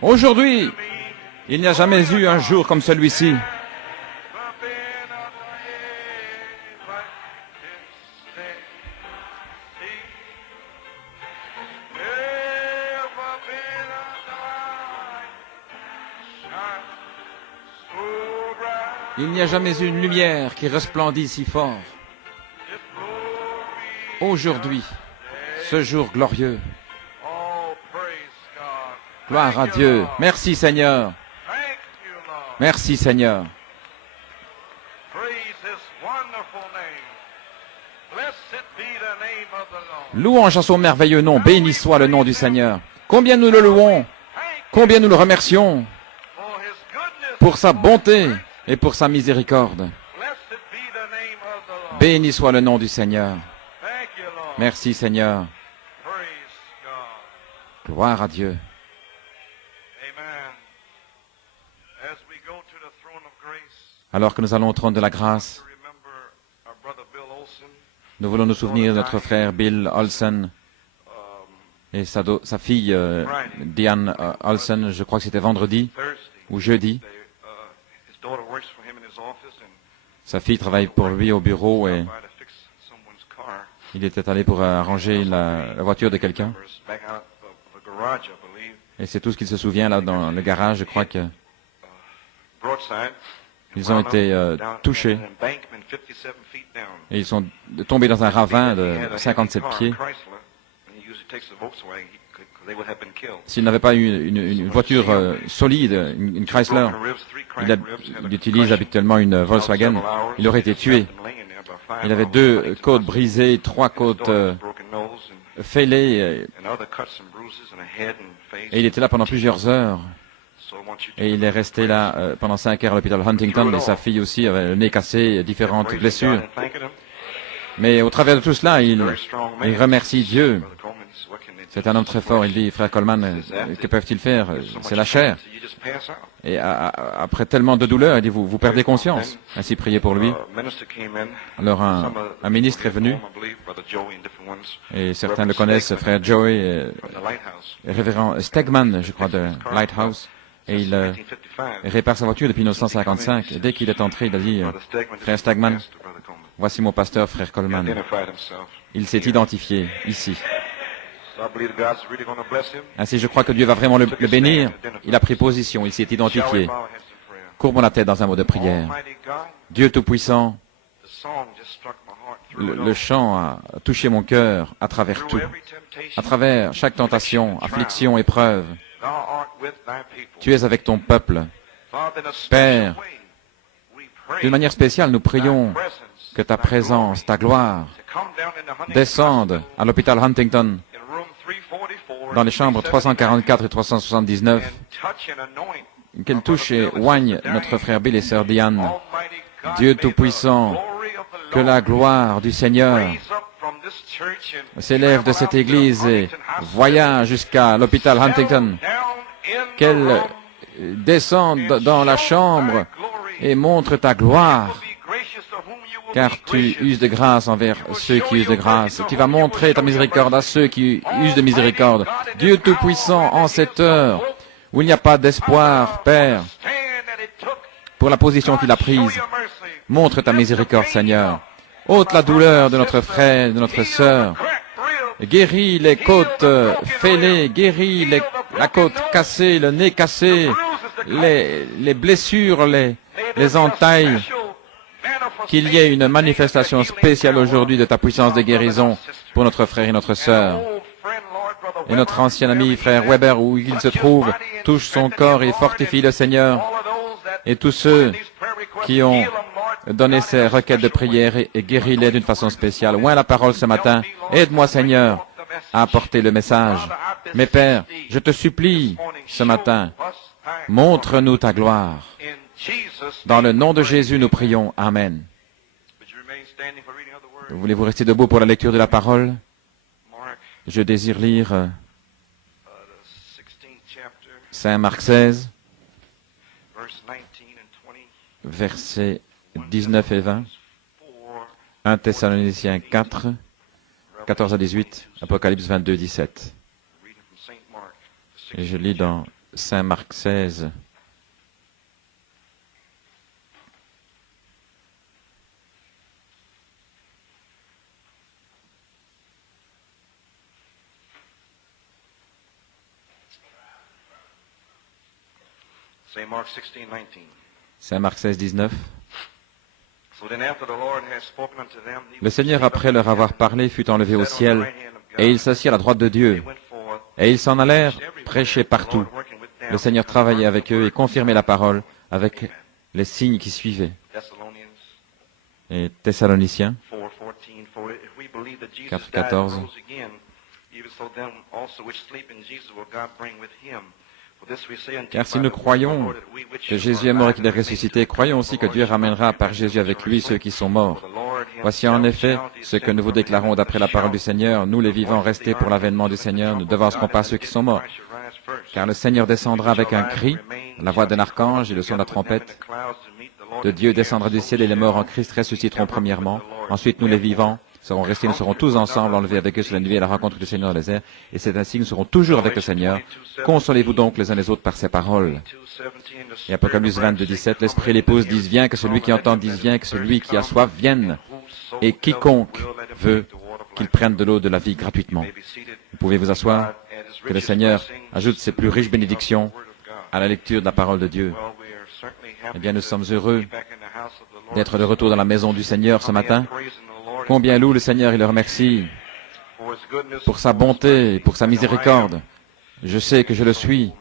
Aujourd'hui, il n'y a jamais eu un jour comme celui-ci. Il n'y a jamais eu une lumière qui resplendit si fort. Aujourd'hui, ce jour glorieux. Gloire à Dieu. Merci Seigneur. Merci Seigneur. Louange à son merveilleux nom. Béni soit le nom du Seigneur. Combien nous le louons. Combien nous le remercions pour sa bonté et pour sa miséricorde. Béni soit le nom du Seigneur. Merci Seigneur. Gloire à Dieu. Alors que nous allons au trône de la grâce, nous voulons nous souvenir de notre frère Bill Olsen et sa fille Diane Olsen. Je crois que c'était vendredi ou jeudi. Sa fille travaille pour lui au bureau et il était allé pour arranger la voiture de quelqu'un. Et c'est tout ce qu'il se souvient là dans le garage. Je crois que ils ont été touchés et ils sont tombés dans un ravin de 57 pieds. S'il n'avait pas eu une voiture solide, une Chrysler, il utilise habituellement une Volkswagen, il aurait été tué. Il avait 2 côtes brisées, 3 côtes fêlées, et il était là pendant plusieurs heures. Et il est resté là pendant 5 heures à l'hôpital Huntington, et sa fille aussi avait le nez cassé, différentes blessures. Mais au travers de tout cela, il remercie Dieu. C'est un homme très fort, il dit, frère Coleman, que peuvent-ils faire? C'est la chair. Et après tellement de douleur, il dit, vous perdez conscience. Ainsi, priez pour lui. Alors un ministre est venu, et certains le connaissent, frère Joey, et révérend Stegman, je crois, de Lighthouse. Et il répare sa voiture depuis 1955. Et dès qu'il est entré, il a dit, frère Stegman, voici mon pasteur, frère Coleman. Il s'est identifié ici. Ainsi, je crois que Dieu va vraiment le bénir. Il a pris position, il s'est identifié. Courbons la tête dans un mot de prière. Dieu Tout-Puissant, le chant a touché mon cœur à travers tout. À travers chaque tentation, affliction, épreuve. Tu es avec ton peuple. Père, d'une manière spéciale, nous prions que ta présence, ta gloire, descende à l'hôpital Huntington, dans les chambres 344 et 379, qu'elle touche et oigne notre frère Bill et sœur Diane. Dieu Tout-Puissant, que la gloire du Seigneur s'élève de cette église et voyage jusqu'à l'hôpital Huntington, qu'elle descende dans la chambre et montre ta gloire, car tu uses de grâce envers ceux qui usent de grâce. Tu vas montrer ta miséricorde à ceux qui usent de miséricorde. Dieu Tout-Puissant, en cette heure où il n'y a pas d'espoir, Père, pour la position qu'il a prise, montre ta miséricorde, Seigneur. Ôte la douleur de notre frère, de notre sœur. Guéris les côtes fêlées, guéris la côte cassée, le nez cassé, les blessures, les entailles. Qu'il y ait une manifestation spéciale aujourd'hui de ta puissance de guérison pour notre frère et notre sœur. Et notre ancien ami, frère Weber, où il se trouve, touche son corps et fortifie le Seigneur. Et tous ceux qui ont donné ces requêtes de prière et guéris-les d'une façon spéciale. Oins la parole ce matin. Aide-moi, Seigneur, à apporter le message. Mais Père, je te supplie ce matin, montre-nous ta gloire. Dans le nom de Jésus, nous prions. Amen. Voulez-vous rester debout pour la lecture de la parole? Je désire lire Saint Marc 16, versets 19 et 20, 1 Thessaloniciens 4, 14 à 18, Apocalypse 22, 17. Et je lis dans Saint Marc 16. Saint Marc 16, 19. Le Seigneur, après leur avoir parlé, fut enlevé au ciel, et il s'assit à la droite de Dieu. Et ils s'en allèrent prêcher partout. Le Seigneur travaillait avec eux et confirmait la parole avec les signes qui suivaient. Et Thessaloniciens 4, 14. Car si nous croyons que Jésus est mort et qu'il est ressuscité, croyons aussi que Dieu ramènera par Jésus avec lui ceux qui sont morts. Voici en effet ce que nous vous déclarons d'après la parole du Seigneur. Nous, les vivants restés pour l'avènement du Seigneur, ne devancerons pas ceux qui sont morts. Car le Seigneur descendra avec un cri, la voix d'un archange et le son de la trompette de Dieu descendra du ciel et les morts en Christ ressusciteront premièrement. Ensuite, nous, les vivants, seront restés, nous serons tous ensemble enlevés avec eux sur la nuit à la rencontre du Seigneur dans les airs. Et c'est ainsi que nous serons toujours avec le Seigneur. Consolez-vous donc les uns les autres par ces paroles. Et Apocalypse 22, 17, l'Esprit et l'épouse disent, viens, que celui qui entend dise, viens, que celui qui a soif vienne. Et quiconque veut qu'il prenne de l'eau de la vie gratuitement. Vous pouvez vous asseoir. Que le Seigneur ajoute ses plus riches bénédictions à la lecture de la parole de Dieu. Eh bien, nous sommes heureux d'être de retour dans la maison du Seigneur ce matin. Combien loue le Seigneur et le remercie pour sa bonté et pour sa miséricorde. Je sais que je le suis.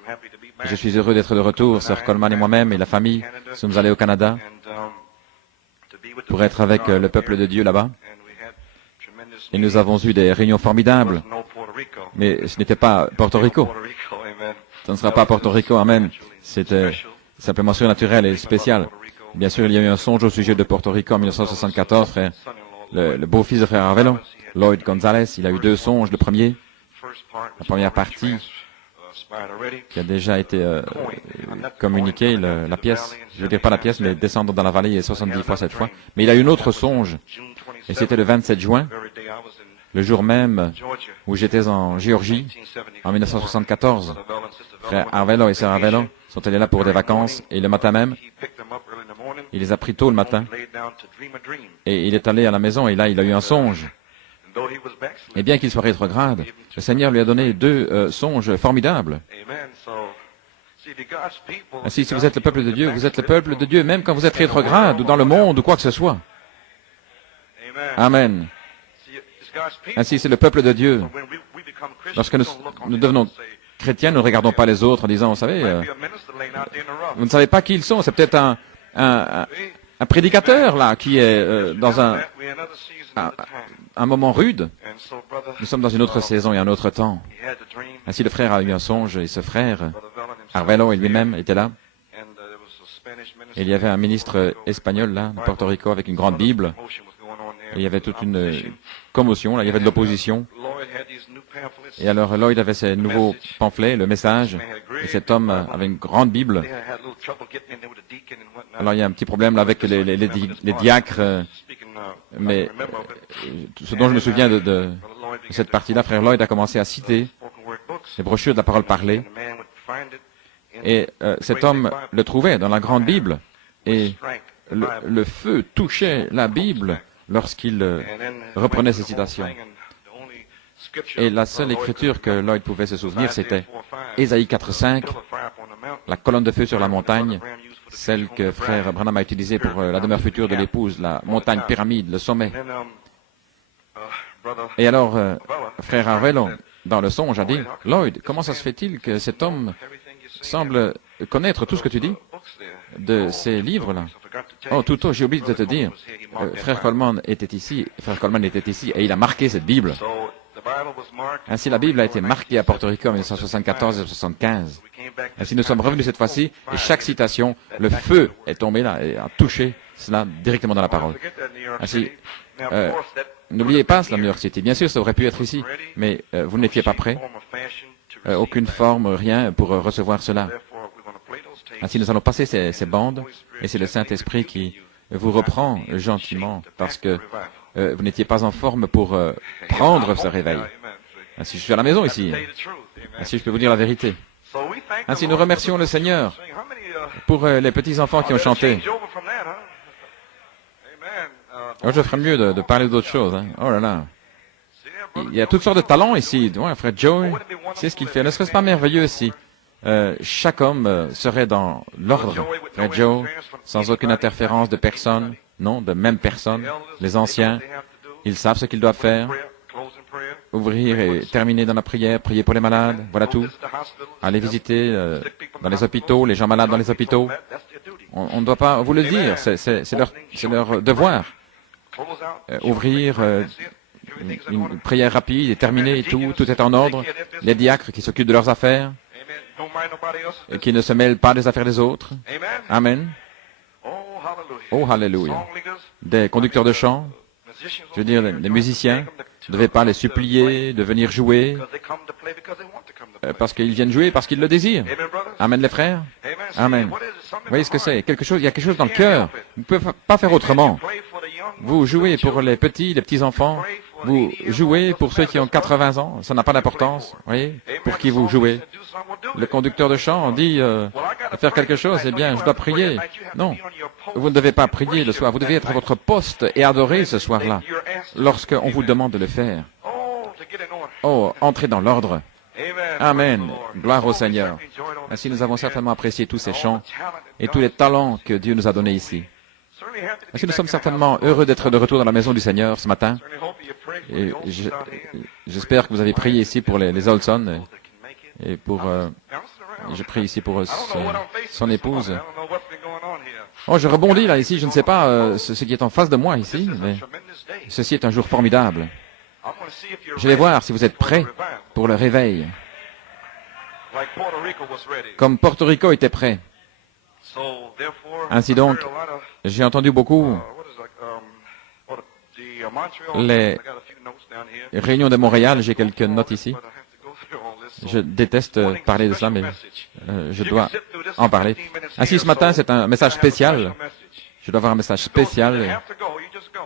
Je suis heureux d'être de retour, Sœur Coleman et moi-même et la famille. Nous sommes allés au Canada pour être avec le peuple de Dieu là-bas. Et nous avons eu des réunions formidables. Mais ce n'était pas Porto Rico. Ce ne sera pas Porto Rico, amen. C'était simplement surnaturel et spécial. Bien sûr, il y a eu un songe au sujet de Porto Rico en 1974, frère. Le beau-fils de frère Arvelo, Lloyd Gonzalez, il a eu deux songes. Le premier, la première partie, qui a déjà été communiquée, la pièce, je ne dirais pas la pièce, mais descendre dans la vallée, il y a 70 fois cette fois. Mais il a eu un autre songe, et c'était le 27 juin, le jour même où j'étais en Géorgie, en 1974. Frère Arvelo et sœur Arvelo sont allés là pour des vacances, et le matin même, il les a pris tôt le matin, et il est allé à la maison, et là, il a eu un songe. Et bien qu'il soit rétrograde, le Seigneur lui a donné deux songes formidables. Ainsi, si vous êtes le peuple de Dieu, vous êtes le peuple de Dieu, même quand vous êtes rétrograde, ou dans le monde, ou quoi que ce soit. Amen. Ainsi, c'est le peuple de Dieu. Lorsque nous devenons chrétiens, nous ne regardons pas les autres en disant, vous savez, vous ne savez pas qui ils sont, c'est peut-être un prédicateur, là, qui est dans un moment rude. Nous sommes dans une autre saison et un autre temps. Ainsi, le frère a eu un songe, et ce frère, Arvelo et lui-même, étaient là. Et il y avait un ministre espagnol, là, de Porto Rico, avec une grande Bible. Et il y avait toute une commotion, là, il y avait de l'opposition. Et alors, Lloyd avait ses nouveaux pamphlets, le message, et cet homme avait une grande Bible. Alors, il y a un petit problème là avec les diacres, mais ce dont je me souviens de cette partie-là, frère Lloyd a commencé à citer les brochures de la parole parlée, et cet homme le trouvait dans la grande Bible, et le feu touchait la Bible lorsqu'il reprenait ces citations. Et la seule écriture que Lloyd pouvait se souvenir, c'était Ésaïe 4.5, la colonne de feu sur la montagne, celle que frère Branham a utilisée pour la demeure future de l'épouse, la montagne pyramide, le sommet. Et alors, frère Arvelo, dans le songe, a dit, Lloyd, comment ça se fait-il que cet homme semble connaître tout ce que tu dis de ces livres-là? Oh, tout j'ai oublié de te dire, frère Coleman était ici, et il a marqué cette Bible. Ainsi, la Bible a été marquée à Porto Rico en 1974 et 1975. Ainsi, nous sommes revenus cette fois-ci, et chaque citation, le feu est tombé là et a touché cela directement dans la parole. Ainsi, n'oubliez pas cela, New York City. Bien sûr, ça aurait pu être ici, mais vous n'étiez pas prêt. Aucune forme, rien pour recevoir cela. Ainsi, nous allons passer ces bandes, et c'est le Saint-Esprit qui vous reprend gentiment, parce que vous n'étiez pas en forme pour prendre ce réveil. Ainsi, je suis à la maison ici. Ainsi, je peux vous dire la vérité. Ainsi, nous remercions le Seigneur pour les petits-enfants qui ont chanté. Oh, je ferais mieux de parler d'autre chose. Hein. Oh là là. Il y a toutes sortes de talents ici. Ouais, frère Joey, c'est ce qu'il fait. Ne serait-ce pas merveilleux si chaque homme serait dans l'ordre? Frère Joe, sans aucune interférence de personne, non, de même personne. Les anciens, ils savent ce qu'ils doivent faire. Ouvrir et terminer dans la prière, prier pour les malades, voilà tout. Aller visiter dans les hôpitaux, les gens malades dans les hôpitaux. On ne doit pas vous le dire, c'est leur devoir. Ouvrir une prière rapide et terminer, tout est en ordre. Les diacres qui s'occupent de leurs affaires et qui ne se mêlent pas des affaires des autres. Amen. Oh, hallelujah. Des conducteurs de chant, je veux dire, les musiciens, ne devez pas les supplier de venir jouer parce qu'ils viennent jouer, parce qu'ils le désirent. Amen, les frères. Amen. Vous voyez ce que c'est? Il y a quelque chose dans le cœur. Vous ne pouvez pas faire autrement. Vous jouez pour les petits-enfants. Vous jouez pour ceux qui ont 80 ans. Ça n'a pas d'importance. Vous voyez? Pour qui vous jouez? Le conducteur de chant dit de faire quelque chose. Eh bien, je dois prier. Non. Vous ne devez pas prier le soir. Vous devez être à votre poste et adorer ce soir-là. Lorsqu'on vous demande de le faire. Oh, entrez dans l'ordre. Amen. Gloire au Seigneur. Ainsi, nous avons certainement apprécié tous ces chants et tous les talents que Dieu nous a donnés ici. Ainsi, nous sommes certainement heureux d'être de retour dans la maison du Seigneur ce matin. Et j'espère que vous avez prié ici pour les Olson et pour... je prie ici pour son épouse. Oh, je rebondis là ici. Je ne sais pas ce qui est en face de moi ici, mais ceci est un jour formidable. Je vais voir si vous êtes prêts pour le réveil. Comme Porto Rico était prêt. Ainsi donc, j'ai entendu beaucoup les réunions de Montréal. J'ai quelques notes ici. Je déteste parler de cela, mais je dois en parler. Ainsi, ce matin, c'est un message spécial. Je dois avoir un message spécial.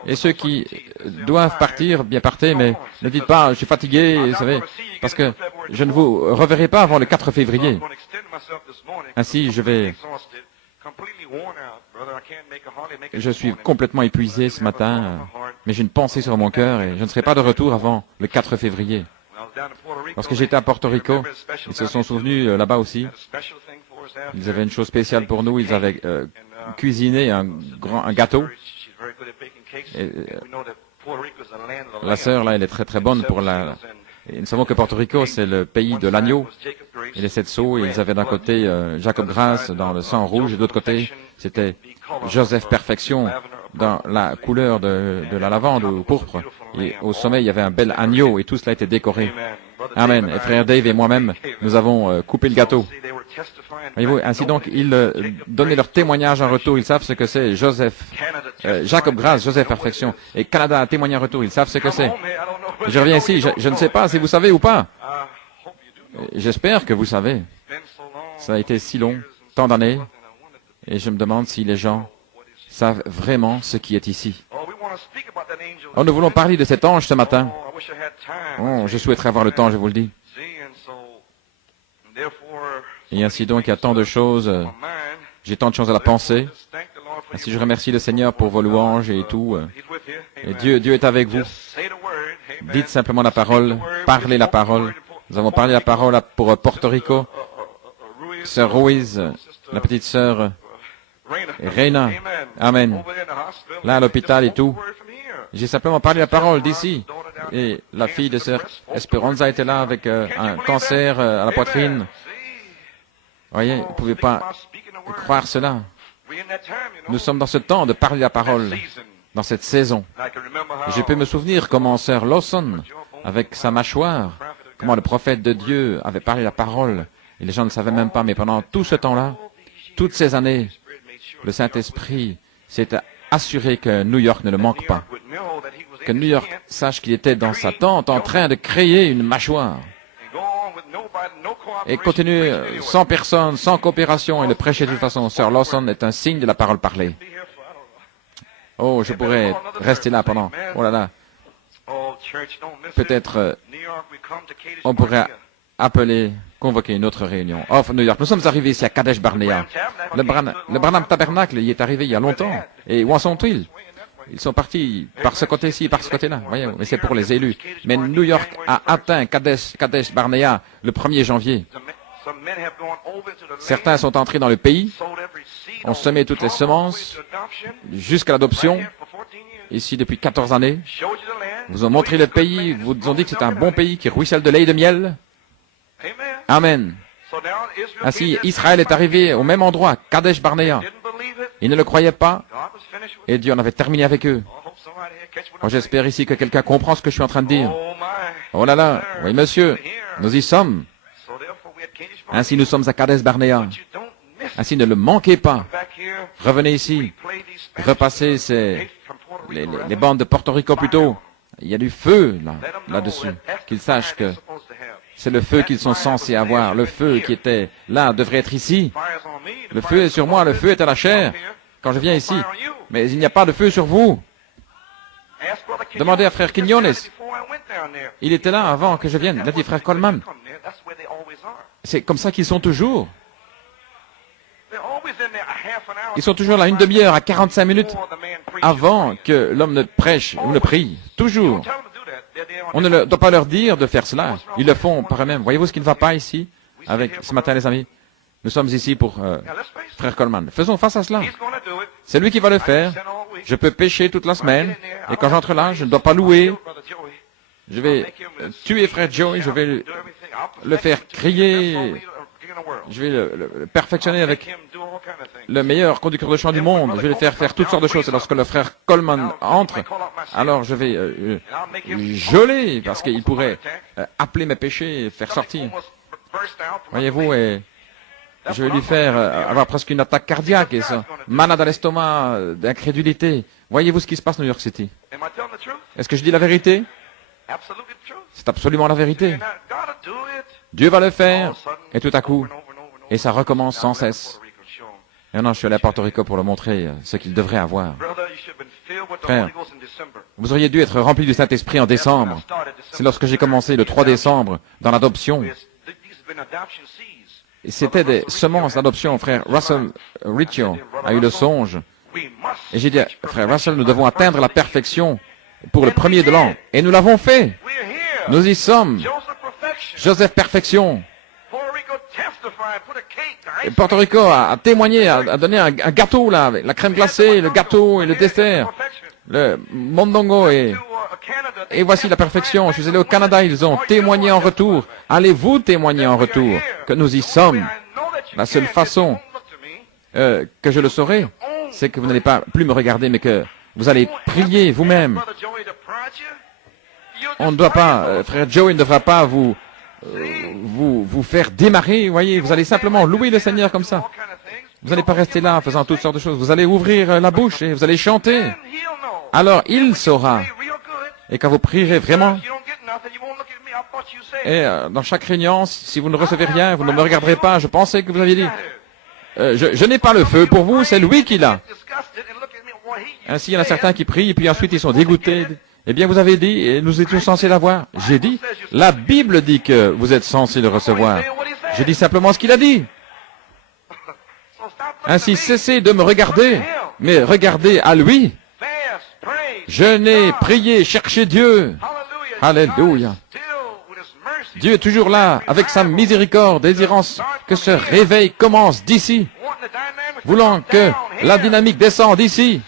Et ceux qui doivent partir, bien partez, mais ne dites pas, je suis fatigué, vous savez, parce que je ne vous reverrai pas avant le 4 février. Ainsi, je suis complètement épuisé ce matin, mais j'ai une pensée sur mon cœur et je ne serai pas de retour avant le 4 février. Lorsque j'étais à Porto Rico, ils se sont souvenus là-bas aussi. Ils avaient une chose spéciale pour nous, ils avaient cuisiné un gâteau. Et, la sœur, là, elle est très très bonne pour la... Et nous savons que Porto Rico, c'est le pays de l'agneau et les 7 sceaux. Et ils avaient d'un côté Jacob Grace dans le sang rouge et de l'autre côté, c'était Joseph Perfection dans la couleur de la lavande ou pourpre. Et au sommet, il y avait un bel agneau et tout cela était décoré. Amen. Et frère Dave et moi-même, nous avons coupé le gâteau. Voyez-vous, ainsi donc, ils donnaient leur témoignage en retour. Ils savent ce que c'est. Jacob Grace, Joseph Perfection. Et Canada a témoigné en retour. Ils savent ce que c'est. Je reviens ici. Je ne sais pas si vous savez ou pas. J'espère que vous savez. Ça a été si long, tant d'années. Et je me demande si les gens savent vraiment ce qui est ici. Oh, nous voulons parler de cet ange ce matin. Oh, je souhaiterais avoir le temps, je vous le dis. Et ainsi donc, il y a tant de choses. J'ai tant de choses à la pensée. Ainsi, je remercie le Seigneur pour vos louanges et tout. Et Dieu est avec vous. Dites simplement la parole. Parlez la parole. Nous avons parlé la parole pour Porto Rico. Sœur Ruiz, la petite sœur Reina. Amen. Là, à l'hôpital et tout. J'ai simplement parlé la parole d'ici. Et la fille de sœur Esperanza était là avec un cancer à la poitrine. Voyez, vous ne pouvez pas croire cela. Nous sommes dans ce temps de parler la parole, dans cette saison. Et je peux me souvenir comment sœur Lawson, avec sa mâchoire, comment le prophète de Dieu avait parlé la parole. Et les gens ne savaient même pas, mais pendant tout ce temps-là, toutes ces années, le Saint-Esprit s'est assuré que New York ne le manque pas. Que New York sache qu'il était dans sa tente en train de créer une mâchoire. Et continue sans personne, sans coopération, et le prêcher de toute façon. Sœur Lawson est un signe de la parole parlée. Oh, je pourrais rester là pendant... Oh là là. Peut-être on pourrait convoquer une autre réunion. Off New York. Nous sommes arrivés ici à Kadesh Barnea. Le Branham Tabernacle y est arrivé il y a longtemps. Et où en sont-ils? Ils sont partis par ce côté-ci, par ce côté-là. Voyez, mais c'est pour les élus. Mais New York a atteint Kadesh Barnea le 1er janvier. Certains sont entrés dans le pays, ont semé toutes les semences jusqu'à l'adoption, ici depuis 14 années. Vous ont montré le pays, vous ont dit que c'est un bon pays qui ruisselle de lait et de miel. Amen. Ainsi, Israël est arrivé au même endroit, Kadesh Barnea. Ils ne le croyaient pas, et Dieu en avait terminé avec eux. Oh, j'espère ici que quelqu'un comprend ce que je suis en train de dire. Oh là là, oui monsieur, nous y sommes. Ainsi, nous sommes à Kadesh Barnea. Ainsi, ne le manquez pas. Revenez ici. Repassez les bandes de Porto Rico plutôt. Il y a du feu là-dessus. Qu'ils sachent que c'est le feu qu'ils sont censés avoir. Le feu qui était là devrait être ici. Le feu est sur moi, le feu est à la chair quand je viens ici. Mais il n'y a pas de feu sur vous. Demandez à frère Quinones. Il était là avant que je vienne. Il a dit frère Coleman. C'est comme ça qu'ils sont toujours. Ils sont toujours là une demi-heure à 45 minutes avant que l'homme ne prêche ou ne prie. Toujours. On ne doit pas leur dire de faire cela. Ils le font par eux-mêmes. Voyez-vous ce qui ne va pas ici avec ce matin, les amis? Nous sommes ici pour frère Coleman. Faisons face à cela. C'est lui qui va le faire. Je peux pécher toute la semaine. Et quand j'entre là, je ne dois pas louer. Je vais tuer frère Joey. Je vais le faire crier. Je vais le perfectionner avec le meilleur conducteur de chant du monde. Je vais le faire faire toutes sortes de choses. Et lorsque le frère Coleman entre, alors je vais geler, parce qu'il pourrait appeler mes péchés et faire sortir. Voyez-vous, et je vais lui faire avoir presque une attaque cardiaque et ça, malade à l'estomac, d'incrédulité. Voyez-vous ce qui se passe à New York City? Est-ce que je dis la vérité? C'est absolument la vérité. Dieu va le faire, et tout à coup, et ça recommence sans cesse. Et non, je suis allé à Porto Rico pour le montrer ce qu'il devrait avoir. Frère, vous auriez dû être rempli du Saint-Esprit en décembre. C'est lorsque j'ai commencé le 3 décembre dans l'adoption. C'était des semences d'adoption. Frère Russell Riccio a eu le songe. Et j'ai dit, frère Russell, nous devons atteindre la perfection pour le 1er de l'an. Et nous l'avons fait. Nous y sommes. Joseph Perfection. Et Porto Rico a témoigné, a donné un gâteau là, avec la crème glacée, le gâteau et le dessert. Le mondongo et voici la perfection. Je suis allé au Canada, ils ont témoigné en retour. Allez-vous témoigner en retour que nous y sommes? La seule façon que je le saurai, c'est que vous n'allez pas plus me regarder, mais que vous allez prier vous-même. On ne doit pas, frère Joey ne devra pas vous faire démarrer, voyez, vous allez simplement louer le Seigneur comme ça. Vous n'allez pas rester là en faisant toutes sortes de choses. Vous allez ouvrir la bouche et vous allez chanter. Alors il saura. Et quand vous prierez vraiment, et dans chaque réunion, si vous ne recevez rien, vous ne me regarderez pas, je pensais que vous aviez dit, je n'ai pas le feu pour vous, c'est lui qui l'a. Ainsi, il y en a certains qui prient, et puis ensuite ils sont dégoûtés. Eh bien, vous avez dit, et nous étions censés l'avoir. J'ai dit, la Bible dit que vous êtes censés le recevoir. J'ai dit simplement ce qu'il a dit. Ainsi, cessez de me regarder, mais regardez à lui. Je n'ai prié, cherché Dieu. Alléluia. Dieu est toujours là, avec sa miséricorde, désirant que ce réveil commence d'ici, voulant que la dynamique descende d'ici,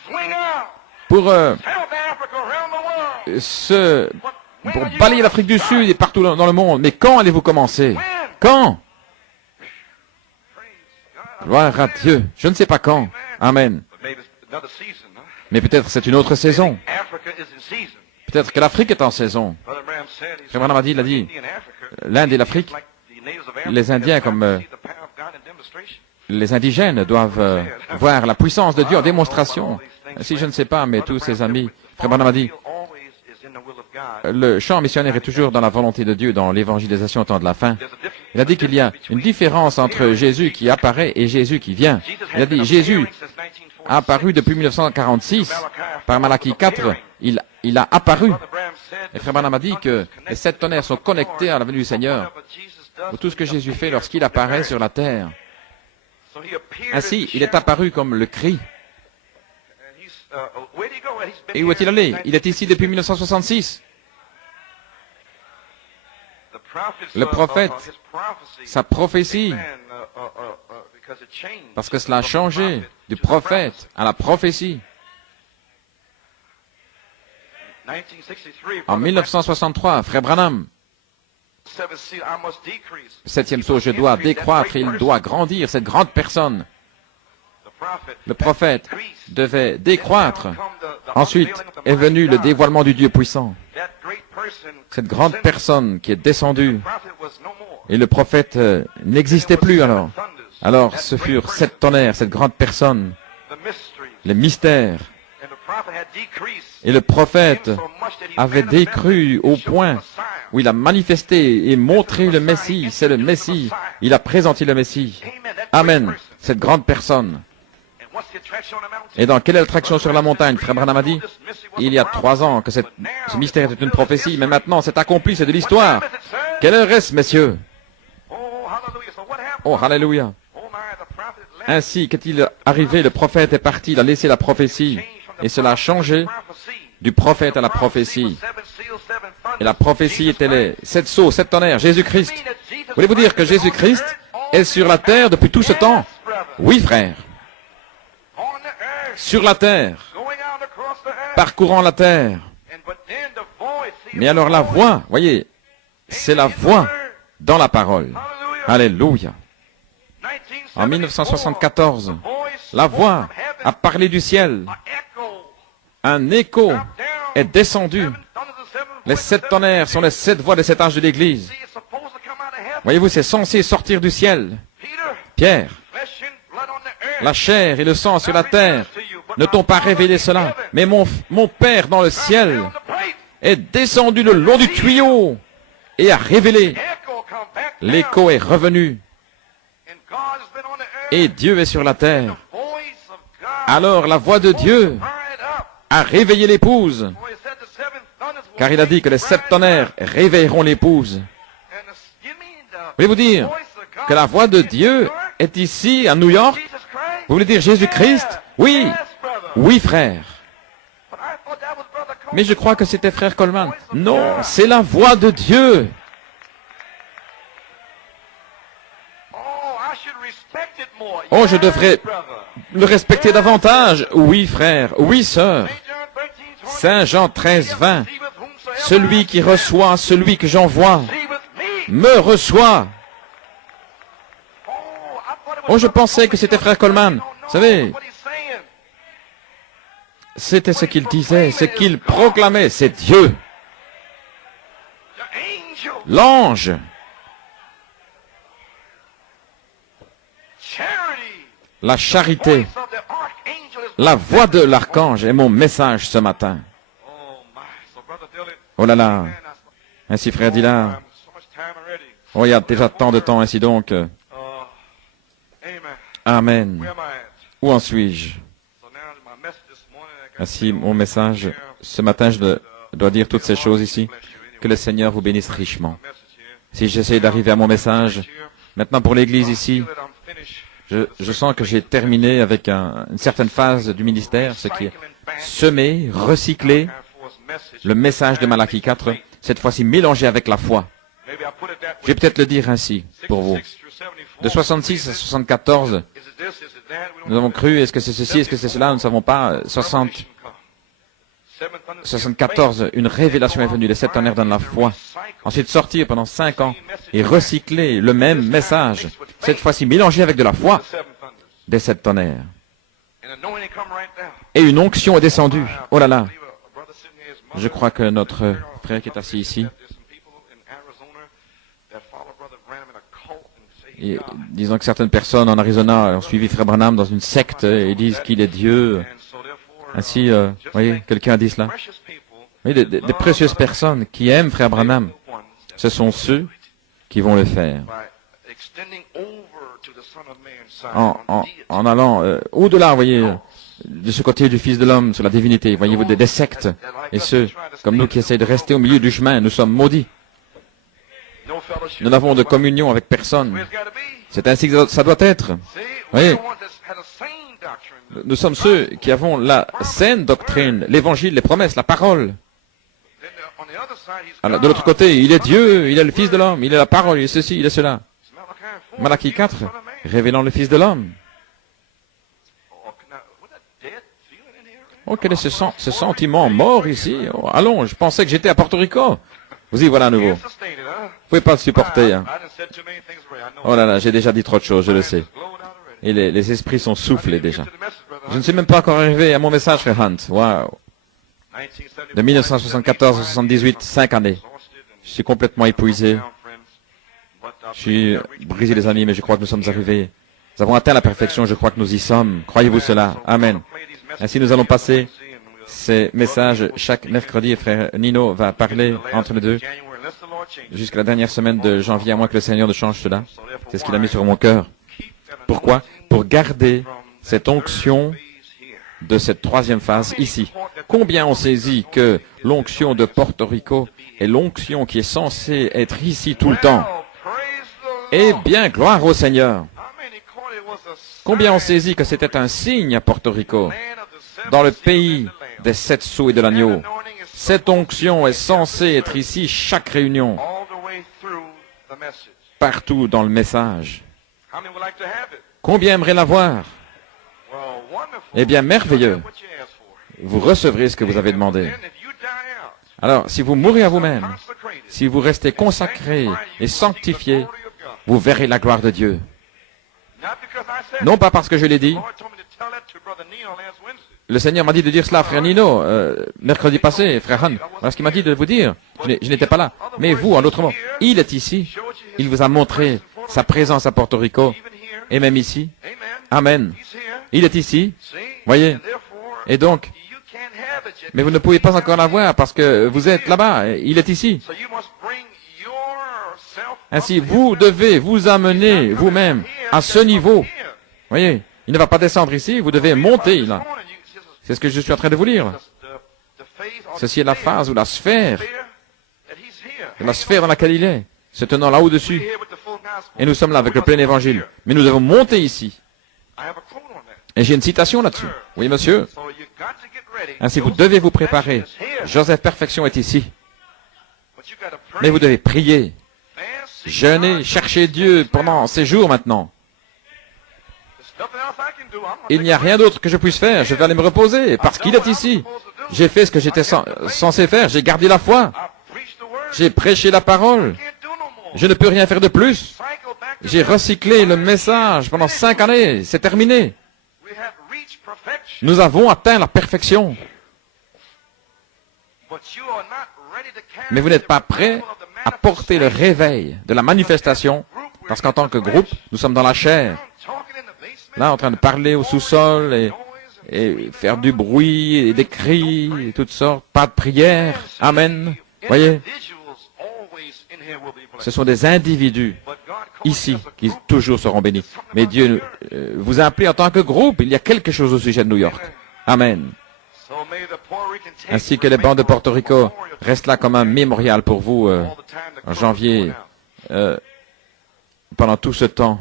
pour balayer l'Afrique du Sud et partout dans le monde. Mais quand allez-vous commencer? Quand? Gloire à Dieu. Je ne sais pas quand. Amen. Mais peut-être c'est une autre saison. Peut-être que l'Afrique est en saison. Frère Branham il a dit, l'Inde et l'Afrique, les Indiens comme les indigènes doivent voir la puissance de Dieu en démonstration. Si je ne sais pas, mais tous ses amis, Frère Branham a dit, le champ missionnaire est toujours dans la volonté de Dieu, dans l'évangélisation au temps de la fin. Il a dit qu'il y a une différence entre Jésus qui apparaît et Jésus qui vient. Il a dit, Jésus a apparu depuis 1946, par Malachie 4, il a apparu. Et Frère Branham a dit que les 7 tonnerres sont connectés à la venue du Seigneur. pour tout ce que Jésus fait lorsqu'il apparaît sur la terre. Ainsi, il est apparu comme le Christ. Et où est-il allé? Il est ici depuis 1966. Le prophète, sa prophétie, parce que cela a changé du prophète à la prophétie. En 1963, frère Branham, septième sceau, je dois décroître, il doit grandir, cette grande personne. Le prophète devait décroître. Ensuite est venu le dévoilement du Dieu puissant. Cette grande personne qui est descendue. Et le prophète n'existait plus alors. Alors ce furent 7 tonnerres, cette grande personne. Les mystères. Et le prophète avait décru au point où il a manifesté et montré le Messie. C'est le Messie. Il a présenté le Messie. Amen. Cette grande personne. Et dans quelle est l'attraction sur la montagne? Frère Branham a dit, il y a 3 ans que ce mystère était une prophétie, mais maintenant c'est accompli, c'est de l'histoire. Quelle heure est-ce, messieurs? Oh, alléluia. Ainsi qu'est-il arrivé, le prophète est parti, il a laissé la prophétie, et cela a changé du prophète à la prophétie. Et la prophétie était les 7 sceaux, 7 tonnerres, Jésus-Christ. Voulez-vous dire que Jésus-Christ est sur la terre depuis tout ce temps? Oui, frère. Sur la terre, parcourant la terre. Mais alors la voix, voyez, c'est la voix dans la parole. Alléluia. En 1974, la voix a parlé du ciel. Un écho est descendu. Les 7 tonnerres sont les 7 voix des 7 anges de l'Église. Voyez-vous, c'est censé sortir du ciel. Pierre, la chair et le sang sur la terre ne t'ont pas révélé cela, mais mon Père dans le ciel est descendu le long du tuyau et a révélé. L'écho est revenu et Dieu est sur la terre. Alors la voix de Dieu a réveillé l'épouse, car il a dit que les 7 tonnerres réveilleront l'épouse. Voulez-vous dire que la voix de Dieu est ici à New York? Vous voulez dire Jésus-Christ? Oui. Oui, frère. Mais je crois que c'était frère Coleman. Non, c'est la voix de Dieu. Oh, je devrais le respecter davantage. Oui, frère. Oui, sœur. Saint Jean 13, 20. Celui qui reçoit celui que j'envoie me reçoit. Oh, je pensais que c'était frère Coleman. Vous savez, c'était ce qu'il disait, ce qu'il proclamait, c'est Dieu. L'ange. La charité. La voix de l'archange est mon message ce matin. Oh là là. Ainsi, frère Dillard. Oh, il y a déjà tant de temps, ainsi donc. Amen. Où en suis-je? Ainsi, mon message, ce matin, je dois dire toutes ces choses ici. Que le Seigneur vous bénisse richement. Si j'essaie d'arriver à mon message, maintenant pour l'Église ici, je sens que j'ai terminé avec une certaine phase du ministère, ce qui est semer, recycler le message de Malachie 4, cette fois-ci mélangé avec la foi. Je vais peut-être le dire ainsi pour vous. De 66 à 74, nous avons cru, est-ce que c'est ceci, est-ce que c'est cela, nous ne savons pas. 74, une révélation est venue, les 7 tonnerres donnent la foi. Ensuite sortir pendant 5 ans et recycler le même message, cette fois-ci mélangé avec de la foi, des 7 tonnerres. Et une onction est descendue. Oh là là. Je crois que notre frère qui est assis ici, et disons que certaines personnes en Arizona ont suivi frère Branham dans une secte et disent qu'il est Dieu. Ainsi, voyez, quelqu'un a dit cela. Oui, des précieuses personnes qui aiment frère Branham, ce sont ceux qui vont le faire. En allant au-delà, voyez, de ce côté du Fils de l'homme, sur la divinité, voyez-vous, des sectes. Et ceux, comme nous, qui essayent de rester au milieu du chemin, nous sommes maudits. Nous n'avons de communion avec personne. C'est ainsi que ça doit être. Voyez, nous sommes ceux qui avons la saine doctrine, l'évangile, les promesses, la parole. Alors, de l'autre côté, il est Dieu, il est le Fils de l'homme, il est la parole, il est ceci, il est cela. Malachie 4, révélant le Fils de l'homme. Oh, quel est ce sentiment mort ici? Oh, allons, je pensais que j'étais à Porto Rico. Vous y voilà à nouveau. Vous ne pouvez pas le supporter. Hein. Oh là là, j'ai déjà dit trop de choses, je le sais. Et les esprits sont soufflés déjà. Je ne suis même pas encore arrivé à mon message, frère Hunt. Waouh. De 1974 à 78, 5 années. Je suis complètement épuisé. Je suis brisé, les amis, mais je crois que nous sommes arrivés. Nous avons atteint la perfection, je crois que nous y sommes. Croyez-vous cela? Amen. Ainsi, nous allons passer ces messages chaque mercredi. Et frère Nino va parler entre les deux jusqu'à la dernière semaine de janvier, à moins que le Seigneur ne change cela. C'est ce qu'il a mis sur mon cœur. Pourquoi? Pour garder cette onction de cette troisième phase ici. Combien on saisit que l'onction de Porto Rico est l'onction qui est censée être ici tout le temps? Eh bien, gloire au Seigneur. Combien on saisit que c'était un signe à Porto Rico, dans le pays des 7 sceaux et de l'agneau. Cette onction est censée être ici chaque réunion, partout dans le message. Combien aimeraient l'avoir? Eh bien, merveilleux. Vous recevrez ce que vous avez demandé. Alors, si vous mourrez à vous-même, si vous restez consacrés et sanctifiés, vous verrez la gloire de Dieu. Non pas parce que je l'ai dit. Le Seigneur m'a dit de dire cela à frère Nino, mercredi passé, frère Han. Voilà ce qu'il m'a dit de vous dire. Je n'étais pas là. Mais vous, en d'autres mots, il est ici. Il vous a montré sa présence à Porto Rico, et même ici. Amen. Il est ici. Voyez. Et donc, mais vous ne pouvez pas encore l'avoir parce que vous êtes là-bas. Il est ici. Ainsi, vous devez vous amener vous-même à ce niveau. Voyez, il ne va pas descendre ici, vous devez monter là. C'est ce que je suis en train de vous lire. Ceci est la phase ou la sphère dans laquelle il est, se tenant là au-dessus. Et nous sommes là avec le plein évangile. Mais nous devons monter ici. Et j'ai une citation là-dessus. Oui, monsieur. Ainsi, vous devez vous préparer. Joseph Perfection est ici. Mais vous devez prier, jeûner, chercher Dieu pendant ces jours maintenant. Il n'y a rien d'autre que je puisse faire. Je vais aller me reposer parce qu'il est ici. J'ai fait ce que j'étais censé faire. J'ai gardé la foi. J'ai prêché la parole. Je ne peux rien faire de plus. J'ai recyclé le message pendant 5 années. C'est terminé. Nous avons atteint la perfection. Mais vous n'êtes pas prêts à porter le réveil de la manifestation, parce qu'en tant que groupe, nous sommes dans la chair. Là, en train de parler au sous-sol et faire du bruit et des cris et toutes sortes. Pas de prière. Amen. Voyez, ce sont des individus ici qui toujours seront bénis. Mais Dieu vous a appelé en tant que groupe. Il y a quelque chose au sujet de New York. Amen. Ainsi que les bancs de Porto Rico restent là comme un mémorial pour vous en janvier, pendant tout ce temps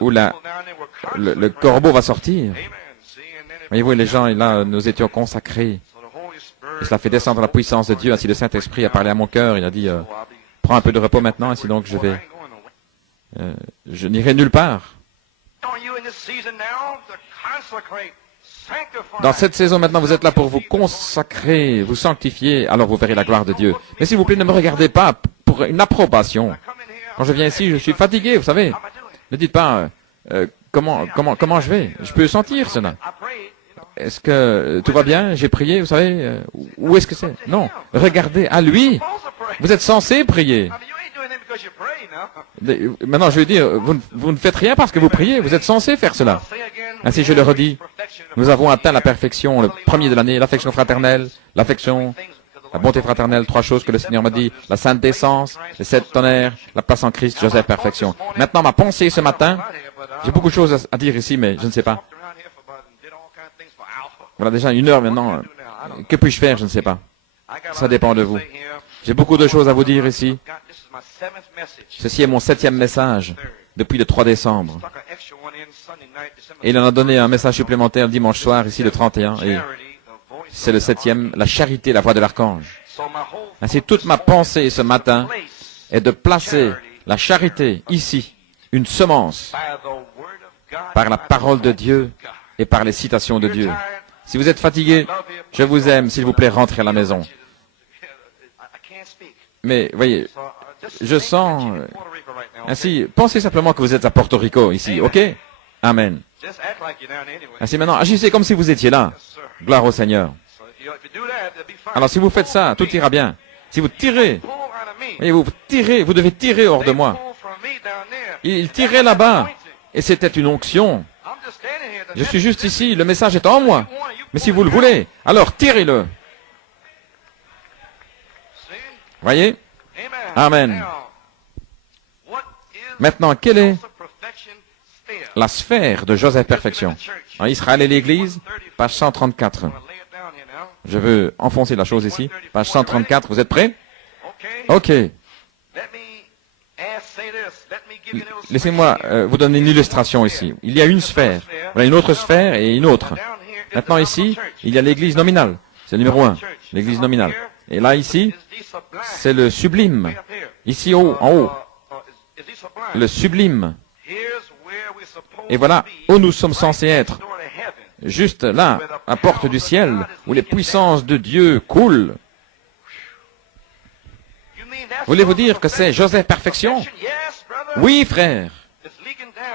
où le corbeau va sortir. Voyez-vous, les gens, là, nous étions consacrés. Et cela fait descendre la puissance de Dieu. Ainsi, le Saint-Esprit a parlé à mon cœur. Il a dit, prends un peu de repos maintenant, ainsi donc je n'irai nulle part. Dans cette saison maintenant, vous êtes là pour vous consacrer, vous sanctifier, alors vous verrez la gloire de Dieu. Mais s'il vous plaît, ne me regardez pas pour une approbation. Quand je viens ici, je suis fatigué, vous savez. Ne dites pas, comment je vais? Je peux sentir cela. Est-ce que tout va bien? J'ai prié, vous savez? Où est-ce que c'est? Non. Regardez à lui. Vous êtes censé prier. Maintenant, je veux dire, vous ne faites rien parce que vous priez. Vous êtes censé faire cela. Ainsi, je le redis. Nous avons atteint la perfection, le premier de l'année, l'affection fraternelle, l'affection, la bonté fraternelle, 3 choses que le Seigneur m'a dit, la sainte décence, les 7 tonnerres, la place en Christ, Joseph Perfection. Maintenant, ma pensée ce matin, j'ai beaucoup de choses à dire ici, mais je ne sais pas. Voilà déjà 1 heure maintenant. Que puis-je faire? Je ne sais pas. Ça dépend de vous. J'ai beaucoup de choses à vous dire ici. Ceci est mon 7e message depuis le 3 décembre. Et il en a donné un message supplémentaire dimanche soir, ici le 31. Et c'est le 7e, la charité, la voix de l'archange. Ainsi, toute ma pensée ce matin est de placer la charité ici, une semence, par la parole de Dieu et par les citations de Dieu. Si vous êtes fatigué, je vous aime, s'il vous plaît, rentrez à la maison. Mais, voyez, je sens... Ainsi, pensez simplement que vous êtes à Porto Rico, ici, ok? Amen. Ainsi, maintenant, agissez comme si vous étiez là. Gloire au Seigneur. Alors, si vous faites ça, tout ira bien. Si vous tirez, voyez, vous devez tirer hors de moi. Il tirait là-bas, et c'était une onction. Je suis juste ici, le message est en moi. Mais si vous le voulez, alors tirez-le. Voyez? Amen. Maintenant, quelle est la sphère de Joseph Perfection? En Israël et l'Église, page 134. Je veux enfoncer la chose ici. Page 134, vous êtes prêts? Ok. Laissez-moi vous donner une illustration ici. Il y a une sphère, voilà une autre sphère et une autre. Maintenant ici, il y a l'église nominale. C'est le numéro 1, l'église nominale. Et là ici, c'est le sublime. Ici en haut, le sublime. Et voilà où nous sommes censés être. Juste là, à la porte du ciel, où les puissances de Dieu coulent. Voulez-vous dire que c'est Joseph Perfection? Oui, frère.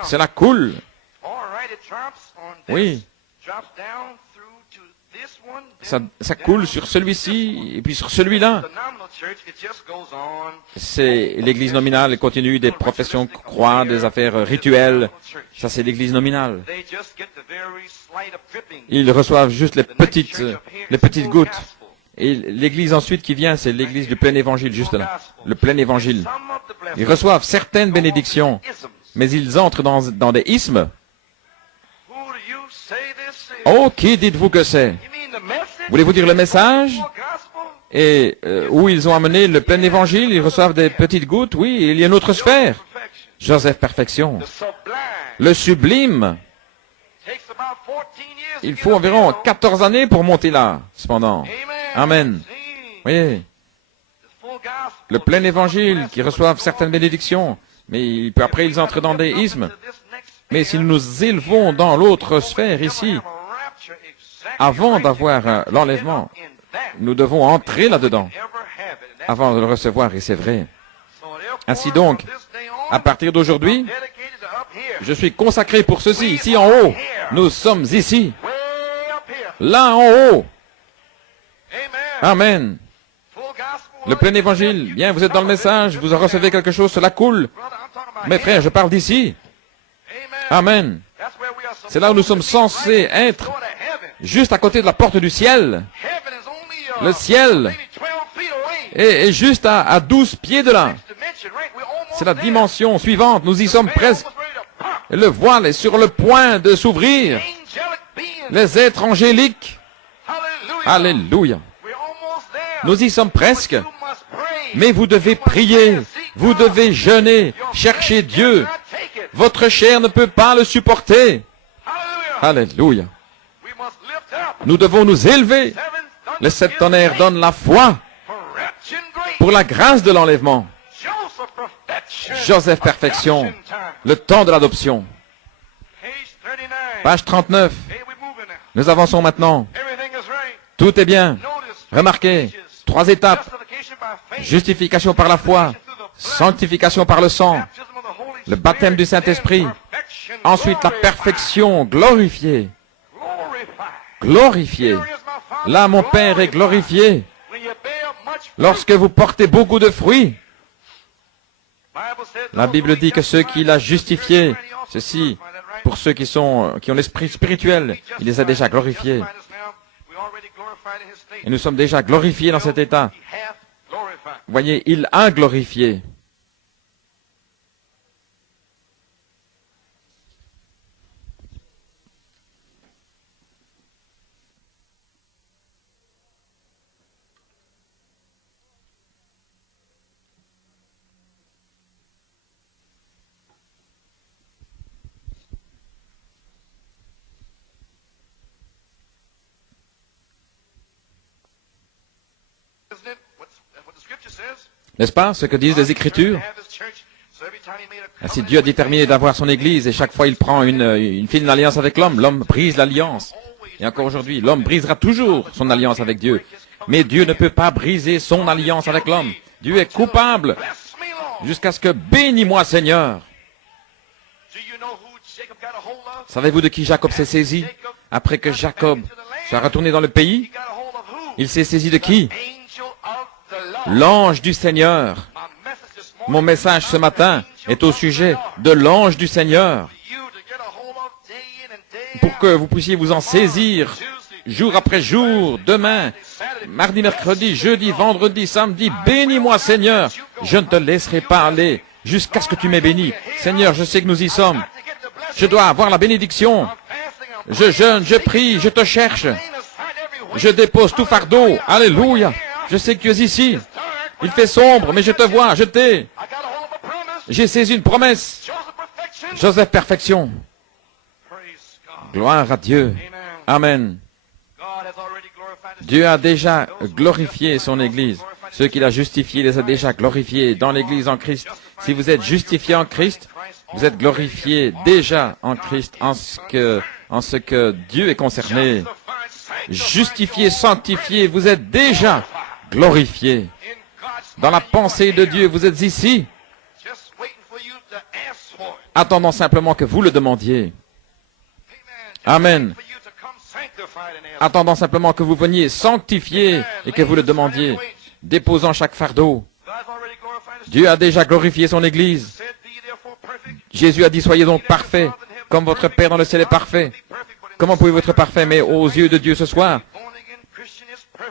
Cela coule. Oui. Ça coule sur celui-ci et puis sur celui-là. C'est l'église nominale, elle continue des professions croix, des affaires rituelles. Ça, c'est l'église nominale. Ils reçoivent juste les petites gouttes. Et l'église ensuite qui vient, c'est l'église du plein évangile, juste là. Le plein évangile. Ils reçoivent certaines bénédictions, mais ils entrent dans des ismes. Oh, qui dites-vous que c'est? Voulez-vous dire le message? Et où ils ont amené le plein évangile, ils reçoivent des petites gouttes, oui, et il y a une autre sphère. Joseph Perfection. Le sublime. Il faut environ 14 années pour monter là, cependant. Amen. Oui. Le plein évangile qui reçoivent certaines bénédictions, mais après ils entrent dans des ismes. Mais si nous nous élevons dans l'autre sphère ici, avant d'avoir l'enlèvement, nous devons entrer là-dedans, avant de le recevoir, et c'est vrai. Ainsi donc, à partir d'aujourd'hui, je suis consacré pour ceci, ici en haut. Nous sommes ici, là en haut. Amen. Le plein évangile, bien, vous êtes dans le message, vous en recevez quelque chose, cela coule. Mes frères, je parle d'ici. Amen. C'est là où nous sommes censés être, juste à côté de la porte du ciel. Le ciel est juste à 12 pieds de là. C'est la dimension suivante, nous y sommes presque. Le voile est sur le point de s'ouvrir. Les êtres angéliques. Alléluia. Nous y sommes presque. Mais vous devez prier, vous devez jeûner, chercher Dieu. Votre chair ne peut pas le supporter. Alléluia. Nous devons nous élever. Les 7 tonnerres donnent la foi pour la grâce de l'enlèvement. Joseph Perfection, le temps de l'adoption. Page 39. Nous avançons maintenant. Tout est bien. Remarquez, 3 étapes. Justification par la foi, sanctification par le sang, le baptême du Saint-Esprit. Ensuite, la perfection glorifiée. Glorifiée. Là, mon Père est glorifié. Lorsque vous portez beaucoup de fruits, la Bible dit que ceux qu'il a justifiés, ceci, pour ceux qui ont l'esprit spirituel, il les a déjà glorifiés. Et nous sommes déjà glorifiés dans cet état. Voyez, il a glorifié. N'est-ce pas ce que disent les Écritures? Ainsi Dieu a déterminé d'avoir son Église et chaque fois il prend il fait une alliance avec l'homme. L'homme brise l'alliance. Et encore aujourd'hui, l'homme brisera toujours son alliance avec Dieu. Mais Dieu ne peut pas briser son alliance avec l'homme. Dieu est coupable jusqu'à ce que bénis-moi Seigneur. Savez-vous de qui Jacob s'est saisi? Après que Jacob soit retourné dans le pays, il s'est saisi de qui? L'ange du Seigneur. Mon message ce matin est au sujet de l'ange du Seigneur. Pour que vous puissiez vous en saisir jour après jour, demain, mardi, mercredi, jeudi, vendredi, samedi. Bénis-moi Seigneur. Je ne te laisserai pas aller jusqu'à ce que tu m'aies béni. Seigneur, je sais que nous y sommes. Je dois avoir la bénédiction. Je jeûne, je prie, je te cherche. Je dépose tout fardeau. Alléluia. Je sais que tu es ici. Il fait sombre, mais je te vois, je t'ai. J'ai saisi une promesse. Joseph perfection. Gloire à Dieu. Amen. Dieu a déjà glorifié son Église. Ceux qu'il a justifiés, les a déjà glorifiés dans l'Église en Christ. Si vous êtes justifiés en Christ, vous êtes glorifiés déjà en Christ en ce que Dieu est concerné. Justifiés, sanctifiés, vous êtes déjà glorifiés. Dans la pensée de Dieu, vous êtes ici. Attendant simplement que vous le demandiez. Amen. Attendant simplement que vous veniez sanctifier et que vous le demandiez, déposant chaque fardeau. Dieu a déjà glorifié son Église. Jésus a dit, soyez donc parfaits, comme votre Père dans le ciel est parfait. Comment pouvez-vous être parfait, mais aux yeux de Dieu ce soir?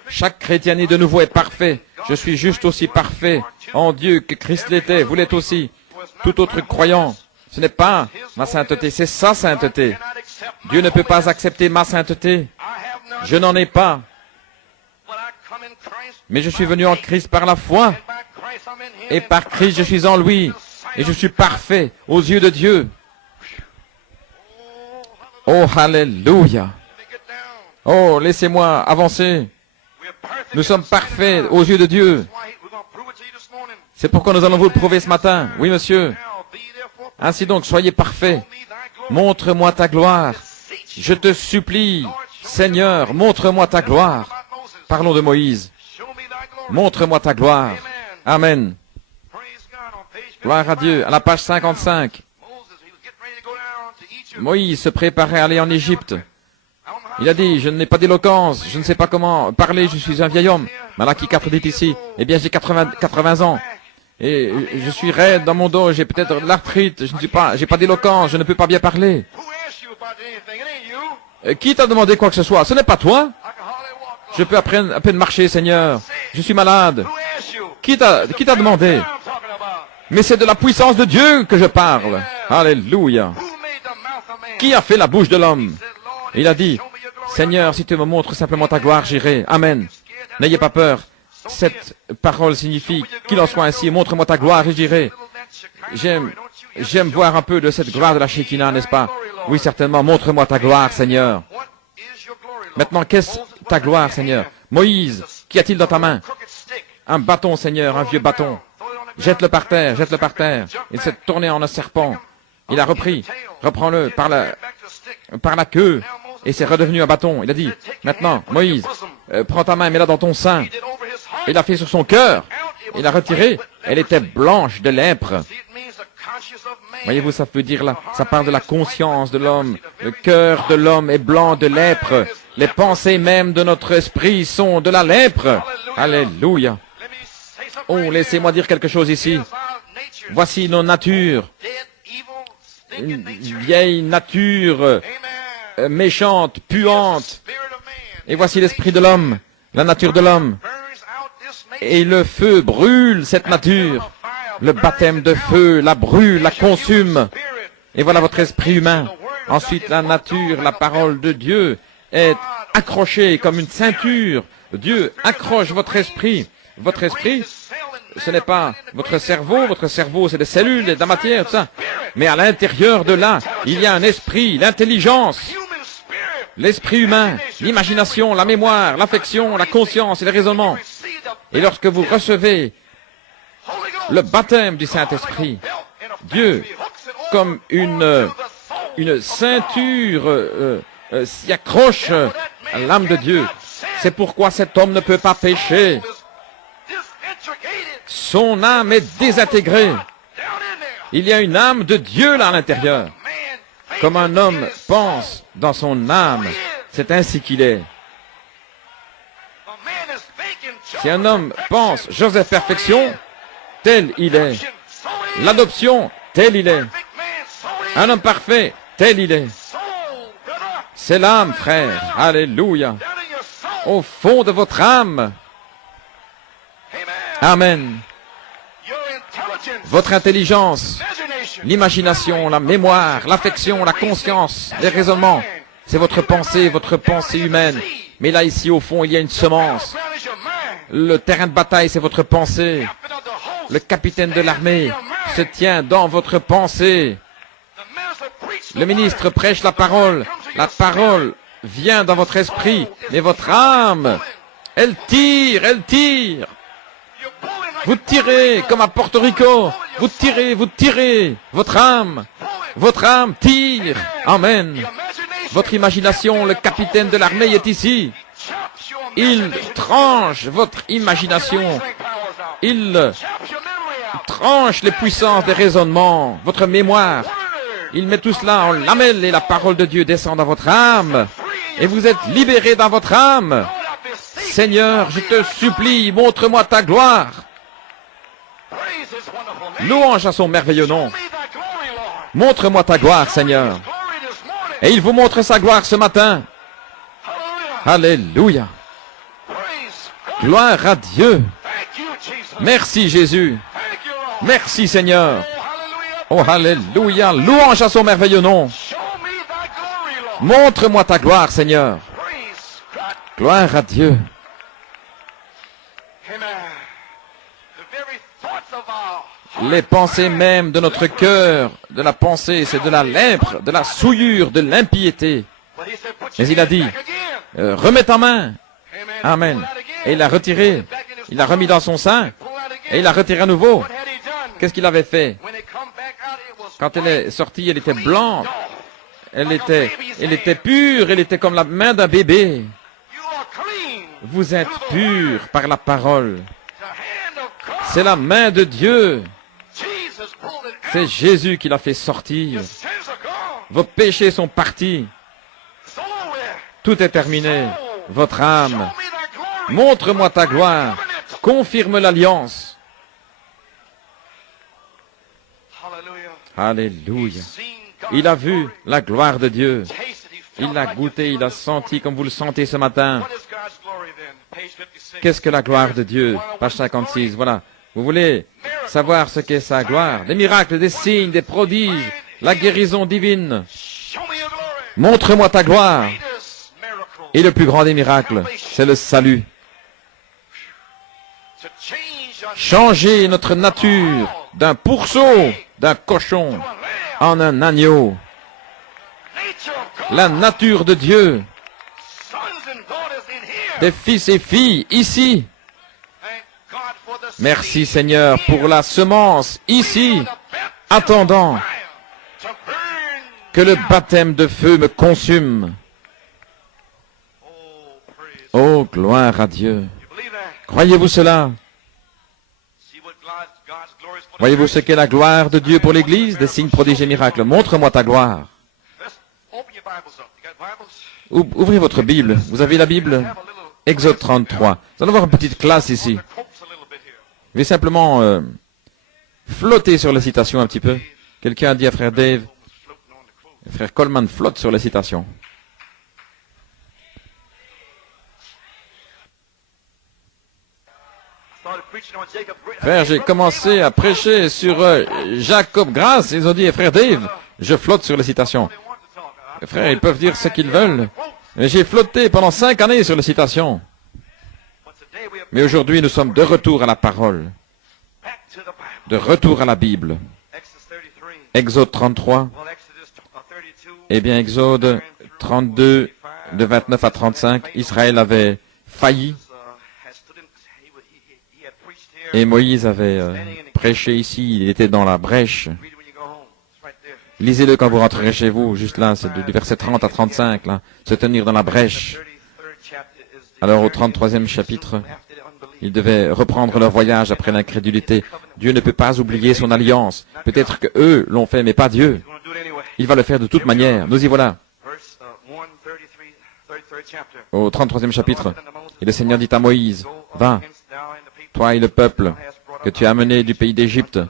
Chaque chrétien né de nouveau est parfait. Je suis juste aussi parfait en Dieu que Christ l'était. Vous l'êtes aussi. Tout autre croyant, ce n'est pas ma sainteté, c'est sa sainteté. Dieu ne peut pas accepter ma sainteté. Je n'en ai pas. Mais je suis venu en Christ par la foi. Et par Christ, je suis en lui. Et je suis parfait aux yeux de Dieu. Oh, alléluia. Oh, laissez-moi avancer. Nous sommes parfaits aux yeux de Dieu. C'est pourquoi nous allons vous le prouver ce matin. Oui, monsieur. Ainsi donc, soyez parfaits. Montre-moi ta gloire. Je te supplie, Seigneur, montre-moi ta gloire. Parlons de Moïse. Montre-moi ta gloire. Amen. Gloire à Dieu. À la page 55. Moïse se préparait à aller en Égypte. Il a dit, je n'ai pas d'éloquence, je ne sais pas comment parler, je suis un vieil homme. Malachie 4 dit ici, eh bien j'ai 80 ans. Et je suis raide dans mon dos, j'ai peut-être l'arthrite, j'ai pas d'éloquence, je ne peux pas bien parler. Qui t'a demandé quoi que ce soit? Ce n'est pas toi. Je peux à peine marcher, Seigneur. Je suis malade. Qui t'a demandé? Mais c'est de la puissance de Dieu que je parle. Alléluia. Qui a fait la bouche de l'homme? Il a dit, Seigneur, si tu me montres simplement ta gloire, j'irai. Amen. N'ayez pas peur. Cette parole signifie qu'il en soit ainsi. Montre-moi ta gloire et j'irai. J'aime voir un peu de cette gloire de la Shekinah, n'est-ce pas? Oui, certainement. Montre-moi ta gloire, Seigneur. Maintenant, qu'est-ce ta gloire, Seigneur? Moïse, qu'y a-t-il dans ta main? Un bâton, Seigneur, un vieux bâton. Jette-le par terre, jette-le par terre. Il s'est tourné en un serpent. Il a repris. Reprends-le par la queue. Et c'est redevenu un bâton. Il a dit, maintenant, Moïse, prends ta main, mets-la dans ton sein. Il a fait sur son cœur. Il a retiré. Elle était blanche de lèpre. Voyez-vous, ça veut dire là, ça parle de la conscience de l'homme. Le cœur de l'homme est blanc de lèpre. Les pensées même de notre esprit sont de la lèpre. Alléluia. Oh, laissez-moi dire quelque chose ici. Voici nos natures. Une vieille nature méchante, puante. Et voici l'esprit de l'homme, la nature de l'homme. Et le feu brûle cette nature. Le baptême de feu la brûle, la consume. Et voilà votre esprit humain. Ensuite, la nature, la parole de Dieu est accrochée comme une ceinture. Dieu accroche votre esprit. Votre esprit, ce n'est pas votre cerveau c'est des cellules, de la matière, tout ça. Mais à l'intérieur de là, il y a un esprit, l'intelligence, l'esprit humain, l'imagination, la mémoire, l'affection, la conscience et le raisonnement. Et lorsque vous recevez le baptême du Saint-Esprit. Dieu, comme une ceinture, s'y accroche à l'âme de Dieu. C'est pourquoi cet homme ne peut pas pécher. Son âme est désintégrée. Il y a une âme de Dieu là à l'intérieur. Comme un homme pense dans son âme, c'est ainsi qu'il est. Si un homme pense Joseph Perfection, tel il est. L'adoption, tel il est. Un homme parfait, tel il est. C'est l'âme, frère. Alléluia. Au fond de votre âme. Amen. Votre intelligence, l'imagination, la mémoire, l'affection, la conscience, les raisonnements, c'est votre pensée humaine. Mais là, ici, au fond, il y a une semence. Le terrain de bataille, c'est votre pensée. Le capitaine de l'armée se tient dans votre pensée. Le ministre prêche la parole. La parole vient dans votre esprit. Mais votre âme, elle tire, elle tire. Vous tirez comme à Porto Rico. Vous tirez. Votre âme tire. Amen. Votre imagination, le capitaine de l'armée est ici. Il tranche votre imagination. Il tranche les puissances des raisonnements, votre mémoire. Il met tout cela en lamelles et la parole de Dieu descend dans votre âme. Et vous êtes libérés dans votre âme. Seigneur, je te supplie, montre-moi ta gloire. Louange à son merveilleux nom. Montre-moi ta gloire, Seigneur. Et il vous montre sa gloire ce matin. Alléluia. Gloire à Dieu. Merci Jésus. Merci Seigneur. Oh, alléluia. Louange à son merveilleux nom. Montre-moi ta gloire, Seigneur. Gloire à Dieu. Les pensées même de notre cœur, de la pensée, c'est de la lèpre, de la souillure, de l'impiété. Mais il a dit, remets ta main. Amen. Et il l'a retiré. Il l'a remis dans son sein. Et il l'a retiré à nouveau. Qu'est-ce qu'il avait fait? Quand elle est sortie, elle était blanche. Elle était pure. Elle était comme la main d'un bébé. Vous êtes purs par la parole. C'est la main de Dieu. C'est Jésus qui l'a fait sortir. Vos péchés sont partis. Tout est terminé. Votre âme. Montre-moi ta gloire. Confirme l'alliance. Alléluia. Il a vu la gloire de Dieu. Il l'a goûté, il a senti comme vous le sentez ce matin. Qu'est-ce que la gloire de Dieu? Page 56, voilà. Vous voulez savoir ce qu'est sa gloire? Des miracles, des signes, des prodiges, la guérison divine. Montre-moi ta gloire. Et le plus grand des miracles, c'est le salut. Changer notre nature d'un pourceau, d'un cochon, en un agneau. La nature de Dieu, des fils et filles ici. Merci Seigneur pour la semence ici, attendant que le baptême de feu me consume. Oh, gloire à Dieu. Croyez-vous cela? Voyez-vous ce qu'est la gloire de Dieu pour l'Église? Des signes, prodiges et miracles. Montre-moi ta gloire. Ouvrez votre Bible. Vous avez la Bible? Exode 33. Nous allons voir une petite classe ici. Je vais simplement flotter sur la citation un petit peu. Quelqu'un a dit à frère Dave, frère Coleman flotte sur la citation. Frère, j'ai commencé à prêcher sur Jacob Grace. Ils ont dit, frère Dave, je flotte sur la citation. Frère, ils peuvent dire ce qu'ils veulent. J'ai flotté pendant 5 années sur la citation. Mais aujourd'hui, nous sommes de retour à la parole. De retour à la Bible. Exode 33. Eh bien, Exode 32, de 29 à 35, Israël avait failli. Et Moïse avait prêché ici, il était dans la brèche. Lisez-le quand vous rentrerez chez vous, juste là, c'est du verset 30 à 35, là, se tenir dans la brèche. Alors au 33e chapitre, ils devaient reprendre leur voyage après l'incrédulité. Dieu ne peut pas oublier son alliance. Peut-être que eux l'ont fait, mais pas Dieu. Il va le faire de toute manière. Nous y voilà. Au 33e chapitre, et le Seigneur dit à Moïse, va, toi et le peuple que tu as amené du pays d'Égypte,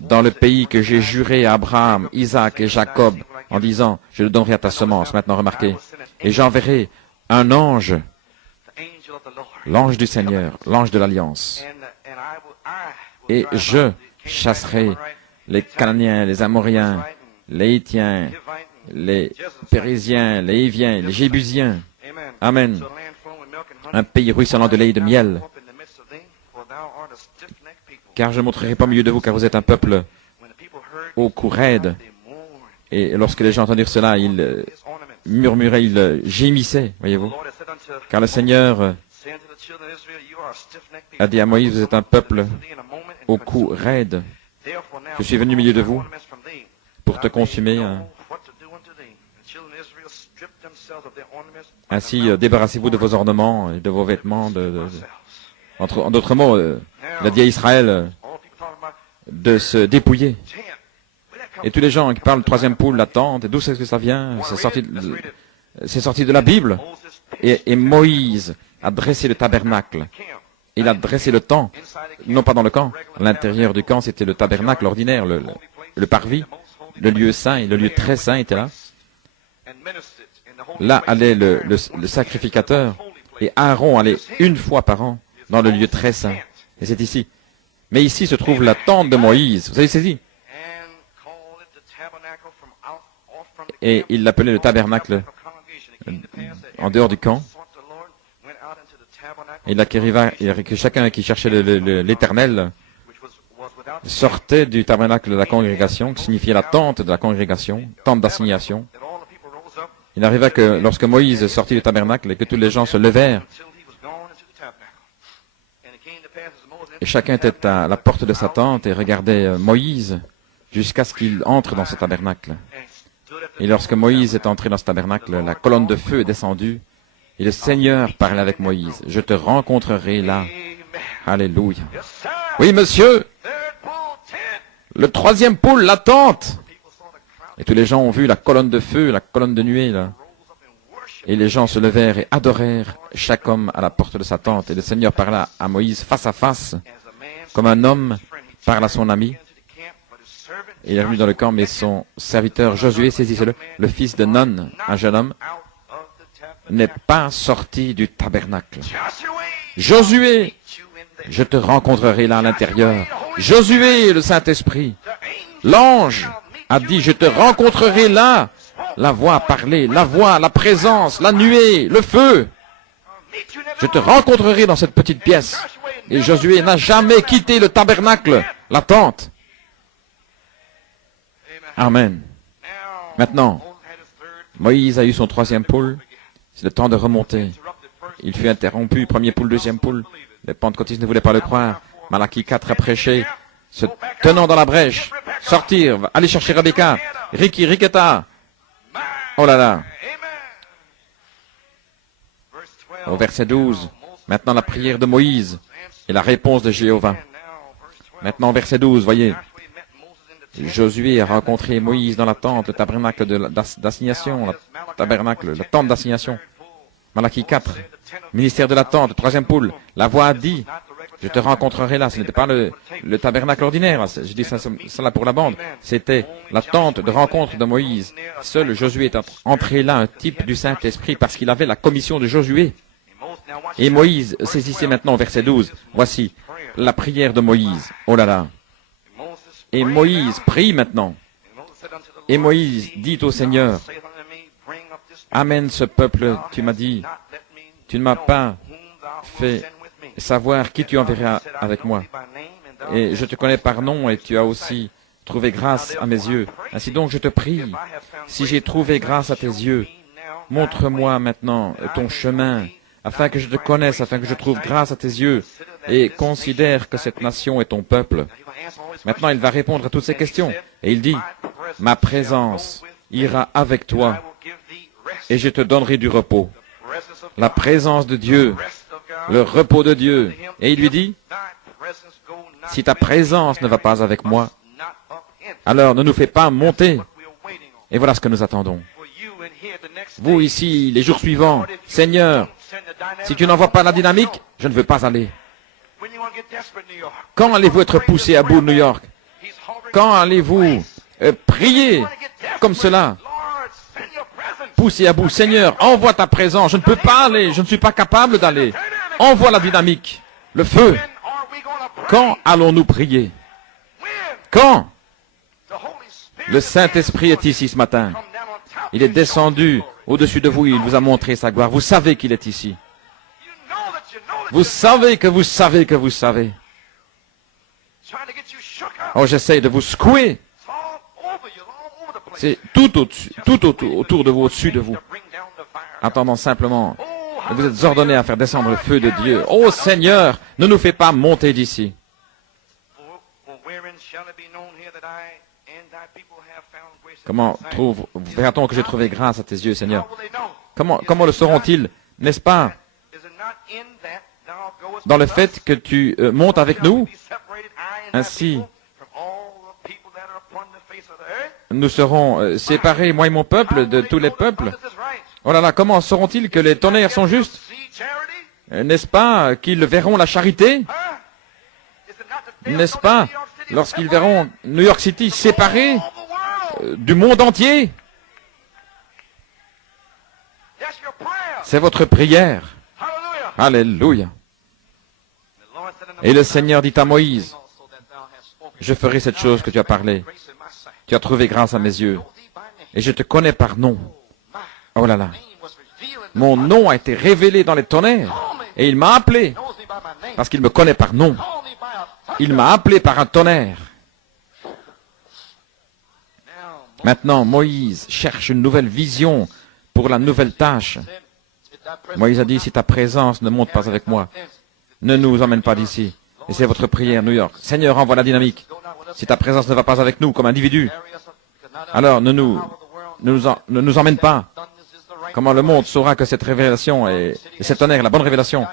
dans le pays que j'ai juré à Abraham, Isaac et Jacob, en disant, je le donnerai à ta semence. Maintenant, remarquez, et j'enverrai un ange, l'ange du Seigneur, l'ange de l'Alliance, et je chasserai les Cananéens, les Amoriens, les Hittiens, les Périsiens, les Hiviens, les Jébusiens. Amen. Un pays ruisselant de lait et de miel. Car je ne montrerai pas au milieu de vous, car vous êtes un peuple au cou raide. Et lorsque les gens entendirent cela, ils murmuraient, ils gémissaient, voyez-vous. Car le Seigneur a dit à Moïse, vous êtes un peuple au cou raide. Je suis venu au milieu de vous pour te consumer. Ainsi, débarrassez-vous de vos ornements et de vos vêtements. En d'autres mots, il a dit à Israël de se dépouiller. Et tous les gens qui parlent de troisième poule, la tente, d'où c'est que ça vient? C'est sorti de la Bible. Et Moïse a dressé le tabernacle. Il a dressé le camp, non pas dans le camp. À l'intérieur du camp, c'était le tabernacle ordinaire, le parvis, le lieu saint, et le lieu très saint était là. Là allait le sacrificateur, et Aaron allait une fois par an dans le lieu très saint. Et c'est ici. Mais ici se trouve la tente de Moïse. Vous avez saisi? Et il l'appelait le tabernacle en dehors du camp. Et là, que chacun qui cherchait l'Éternel sortait du tabernacle de la congrégation, qui signifiait la tente de la congrégation, tente d'assignation. Il arriva que lorsque Moïse sortit du tabernacle et que tous les gens se levèrent, et chacun était à la porte de sa tente et regardait Moïse jusqu'à ce qu'il entre dans ce tabernacle. Et lorsque Moïse est entré dans ce tabernacle, la colonne de feu est descendue et le Seigneur parlait avec Moïse. Je te rencontrerai là. Alléluia. Oui, monsieur. Le troisième poule, la tente. Et tous les gens ont vu la colonne de feu, la colonne de nuée, là. Et les gens se levèrent et adorèrent chaque homme à la porte de sa tente. Et le Seigneur parla à Moïse face à face, comme un homme parle à son ami. Et il est venu dans le camp, mais son serviteur Josué, saisissez-le, le fils de Nun, un jeune homme, n'est pas sorti du tabernacle. Josué, je te rencontrerai là à l'intérieur. Josué, le Saint-Esprit, l'ange a dit, je te rencontrerai là. La voix a parlé, la voix, la présence, la nuée, le feu. Je te rencontrerai dans cette petite pièce. Et Josué n'a jamais quitté le tabernacle, la tente. Amen. Maintenant, Moïse a eu son troisième poule. C'est le temps de remonter. Il fut interrompu, premier poule, deuxième poule. Les pentecôtistes ne voulaient pas le croire. Malachie 4 a prêché, se tenant dans la brèche, sortir, aller chercher Rebecca, Ricky, Riquetta. Oh là là. Au verset 12, maintenant la prière de Moïse et la réponse de Jéhovah. Maintenant, verset 12, voyez. Josué a rencontré Moïse dans la tente, le tabernacle d'assignation, la tente d'assignation. Malachie 4, ministère de la tente, troisième poule. La voix a dit, je te rencontrerai là. Ce n'était pas le tabernacle ordinaire, je dis ça pour la bande. C'était la tente de rencontre de Moïse. Seul Josué est entré là, un type du Saint-Esprit, parce qu'il avait la commission de Josué. Et Moïse, saisissez maintenant verset 12. Voici la prière de Moïse. Oh là là. Et Moïse prie maintenant. Et Moïse dit au Seigneur, amène ce peuple, tu m'as dit, tu ne m'as pas fait savoir qui tu enverras avec moi. Et je te connais par nom et tu as aussi trouvé grâce à mes yeux. Ainsi donc je te prie, si j'ai trouvé grâce à tes yeux, montre-moi maintenant ton chemin, afin que je te connaisse, afin que je trouve grâce à tes yeux, et considère que cette nation est ton peuple. Maintenant, il va répondre à toutes ces questions. Et il dit, ma présence ira avec toi et je te donnerai du repos. La présence de Dieu, le repos de Dieu. Et il lui dit, si ta présence ne va pas avec moi, alors ne nous fais pas monter. Et voilà ce que nous attendons. Vous ici, les jours suivants, Seigneur, si tu n'envoies pas la dynamique, je ne veux pas aller. Quand allez-vous être poussé à bout de New York? Quand allez-vous prier comme cela? Poussé à bout. Seigneur, envoie ta présence. Je ne peux pas aller. Je ne suis pas capable d'aller. Envoie la dynamique, le feu. Quand allons-nous prier? Quand? Le Saint-Esprit est ici ce matin. Il est descendu au-dessus de vous. Il vous a montré sa gloire. Vous savez qu'il est ici. Vous savez que vous savez que vous savez. Oh, j'essaye de vous secouer. C'est tout au-dessus, tout autour de vous, au-dessus de vous. Attendant simplement. Vous êtes ordonnés à faire descendre le feu de Dieu. Oh Seigneur, ne nous fais pas monter d'ici. Comment verra-t-on que j'ai trouvé grâce à tes yeux, Seigneur? Comment le sauront-ils, n'est-ce pas? Dans le fait que tu montes avec nous, ainsi nous serons séparés, moi et mon peuple, de tous les peuples. Oh là là, comment sauront-ils que les tonnerres sont justes? N'est-ce pas qu'ils verront la charité? N'est-ce pas lorsqu'ils verront New York City séparée du monde entier? C'est votre prière. Alléluia. Et le Seigneur dit à Moïse, je ferai cette chose que tu as parlé. Tu as trouvé grâce à mes yeux. Et je te connais par nom. Oh là là. Mon nom a été révélé dans les tonnerres. Et il m'a appelé. Parce qu'il me connaît par nom. Il m'a appelé par un tonnerre. Maintenant, Moïse cherche une nouvelle vision pour la nouvelle tâche. Moïse a dit, si ta présence ne monte pas avec moi, ne nous emmène pas d'ici. Et c'est votre prière, New York. Seigneur, envoie la dynamique. Si ta présence ne va pas avec nous comme individu, alors ne nous emmène pas. Comment le monde saura que cette révélation et cet tonnerre est la bonne révélation?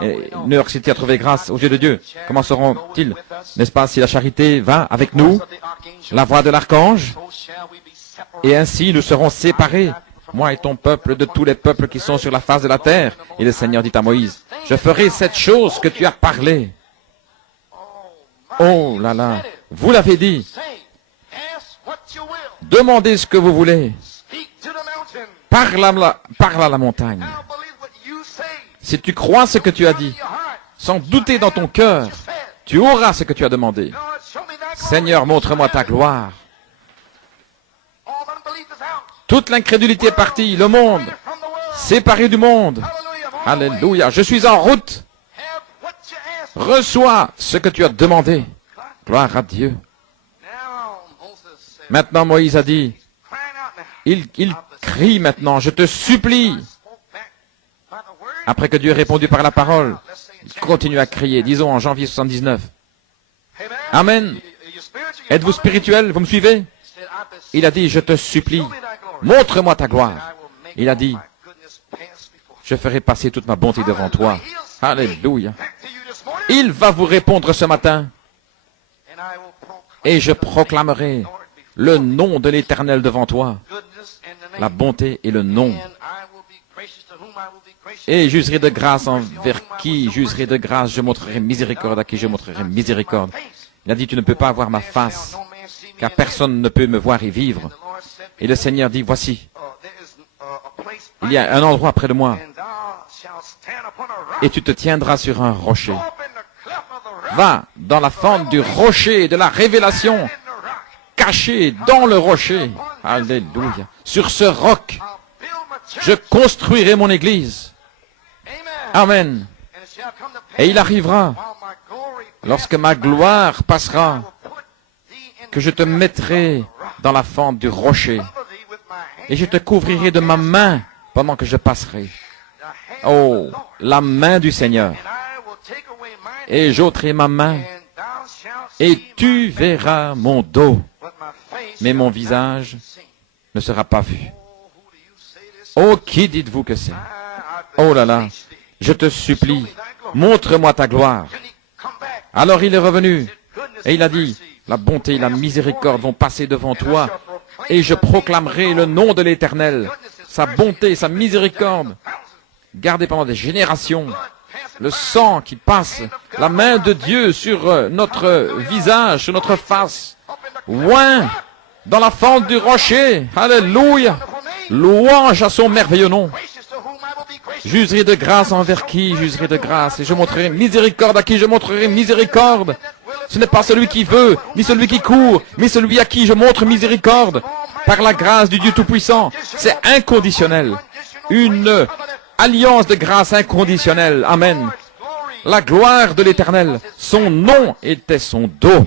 Et New York City a trouvé grâce aux yeux de Dieu. Comment sauront-ils, n'est-ce pas, si la charité va avec nous, la voix de l'archange, et ainsi nous serons séparés, moi et ton peuple, de tous les peuples qui sont sur la face de la terre. Et le Seigneur dit à Moïse, je ferai cette chose que tu as parlé. Oh là là, vous l'avez dit. Demandez ce que vous voulez. Parle à la montagne. Si tu crois ce que tu as dit, sans douter dans ton cœur, tu auras ce que tu as demandé. Seigneur, montre-moi ta gloire. Toute l'incrédulité est partie, le monde, séparé du monde. Alléluia, je suis en route. Reçois ce que tu as demandé. Gloire à Dieu. Maintenant, Moïse a dit, il crie maintenant, je te supplie. Après que Dieu ait répondu par la parole, il continue à crier, disons en janvier 79. Amen. Êtes-vous spirituel? Vous me suivez? Il a dit, je te supplie, montre-moi ta gloire. Il a dit, je ferai passer toute ma bonté devant toi. Alléluia. Il va vous répondre ce matin. Et je proclamerai le nom de l'Éternel devant toi. La bonté et le nom. Et j'userai de grâce envers qui j'userai de grâce, je montrerai miséricorde à qui je montrerai miséricorde. Il a dit, tu ne peux pas voir ma face, car personne ne peut me voir et vivre. Et le Seigneur dit, voici, il y a un endroit près de moi, et tu te tiendras sur un rocher. Va dans la fente du rocher de la révélation, caché dans le rocher. Alléluia. Sur ce roc, je construirai mon église. Amen. Et il arrivera, lorsque ma gloire passera, que je te mettrai dans la fente du rocher. Et je te couvrirai de ma main pendant que je passerai. Oh, la main du Seigneur. Et j'ôterai ma main. et tu verras mon dos, mais mon visage ne sera pas vu. Oh, qui dites-vous que c'est? Oh là là, je te supplie, montre-moi ta gloire. Alors il est revenu, et il a dit, la bonté et la miséricorde vont passer devant toi, et je proclamerai le nom de l'Éternel, sa bonté, sa miséricorde, gardée pendant des générations, le sang qui passe, la main de Dieu sur notre visage, sur notre face, oint dans la fente du rocher, alléluia, louange à son merveilleux nom. J'userai de grâce envers qui j'userai de grâce, et je montrerai miséricorde à qui je montrerai miséricorde. Ce n'est pas celui qui veut, ni celui qui court, mais celui à qui je montre miséricorde. Par la grâce du Dieu Tout-Puissant, c'est inconditionnel. Une alliance de grâce inconditionnelle. Amen. La gloire de l'Éternel, son nom était son dos.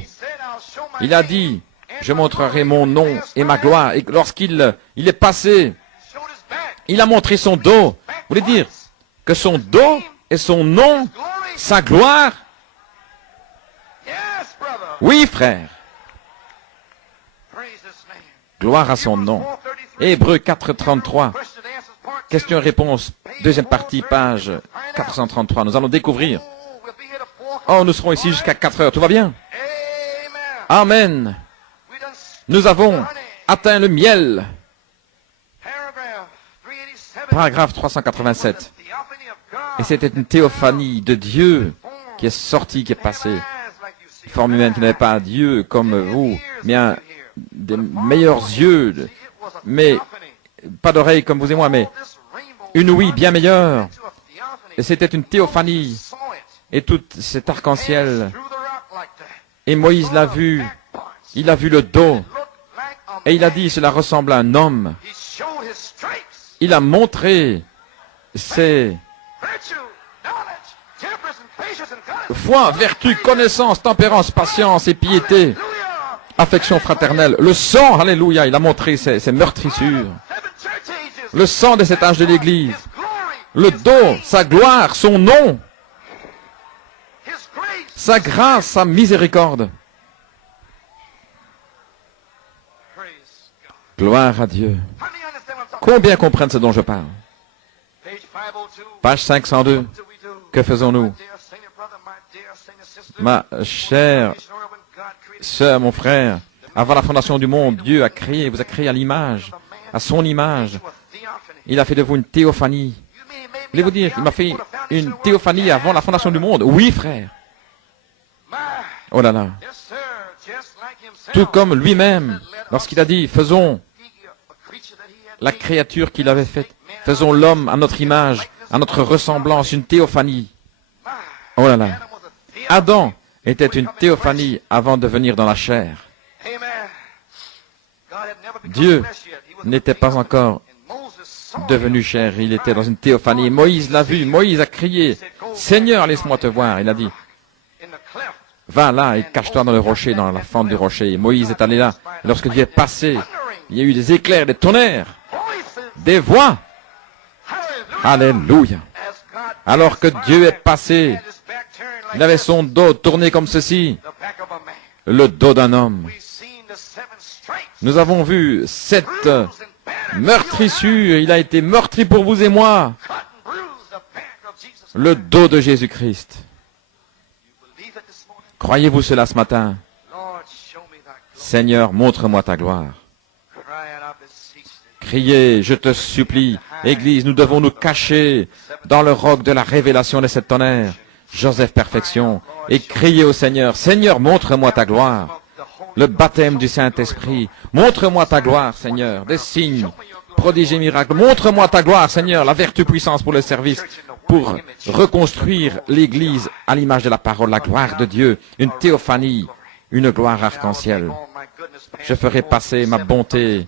Il a dit, je montrerai mon nom et ma gloire. Et lorsqu'il est passé, il a montré son dos. Vous voulez dire que son dos et son nom, sa gloire? Oui, frère. Gloire à son nom. Hébreux 4.33. Question-réponse, deuxième partie, page 433. Nous allons découvrir. Oh, nous serons ici jusqu'à 4 heures. Tout va bien? Amen. Nous avons atteint le miel. Paragraphe 387. Et c'était une théophanie de Dieu qui est sortie, qui est passée. Forme humaine qui n'avait pas Dieu comme vous, bien des meilleurs yeux, mais pas d'oreilles comme vous et moi, mais une ouïe bien meilleure. Et c'était une théophanie. Et tout cet arc-en-ciel. Et Moïse l'a vu. Il a vu le dos. Et il a dit, cela ressemble à un homme. Il a montré ses foi, vertu, connaissance, tempérance, patience et piété, affection fraternelle. Le sang, alléluia, il a montré ses meurtrissures. Le sang de cet âge de l'Église. Le dos, sa gloire, son nom. Sa grâce, sa miséricorde. Gloire à Dieu. Combien comprennent ce dont je parle? Page 502. Que faisons-nous? Ma chère sœur, mon frère, avant la fondation du monde, Dieu a créé, vous a créé à l'image, à son image. Il a fait de vous une théophanie. Voulez-vous dire qu'il m'a fait une théophanie avant la fondation du monde? Oui, frère. Oh là là. Tout comme lui-même, lorsqu'il a dit, faisons la créature qu'il avait faite, faisons l'homme à notre image, à notre ressemblance, une théophanie. Oh là là. Adam était une théophanie avant de venir dans la chair. Dieu n'était pas encore devenu chair, il était dans une théophanie. Moïse l'a vu, Moïse a crié, « Seigneur, laisse-moi te voir !» Il a dit, « Va là et cache-toi dans le rocher, dans la fente du rocher. » Et Moïse est allé là. Et lorsque Dieu est passé, il y a eu des éclairs, des tonnerres, des voix. Alléluia. Alors que Dieu est passé, il avait son dos tourné comme ceci, le dos d'un homme. Nous avons vu cette meurtrissure, il a été meurtri pour vous et moi. Le dos de Jésus-Christ. Croyez-vous cela ce matin? Seigneur, montre-moi ta gloire. Criez, je te supplie. Église, nous devons nous cacher dans le roc de la révélation de cette tonnerre. Joseph Perfection, et criez au Seigneur, Seigneur, montre-moi ta gloire. Le baptême du Saint-Esprit, montre-moi ta gloire, Seigneur. Des signes, prodiges et miracles, montre-moi ta gloire, Seigneur. La vertu, puissance pour le service, pour reconstruire l'Église à l'image de la parole, la gloire de Dieu, une théophanie, une gloire arc-en-ciel. Je ferai passer ma bonté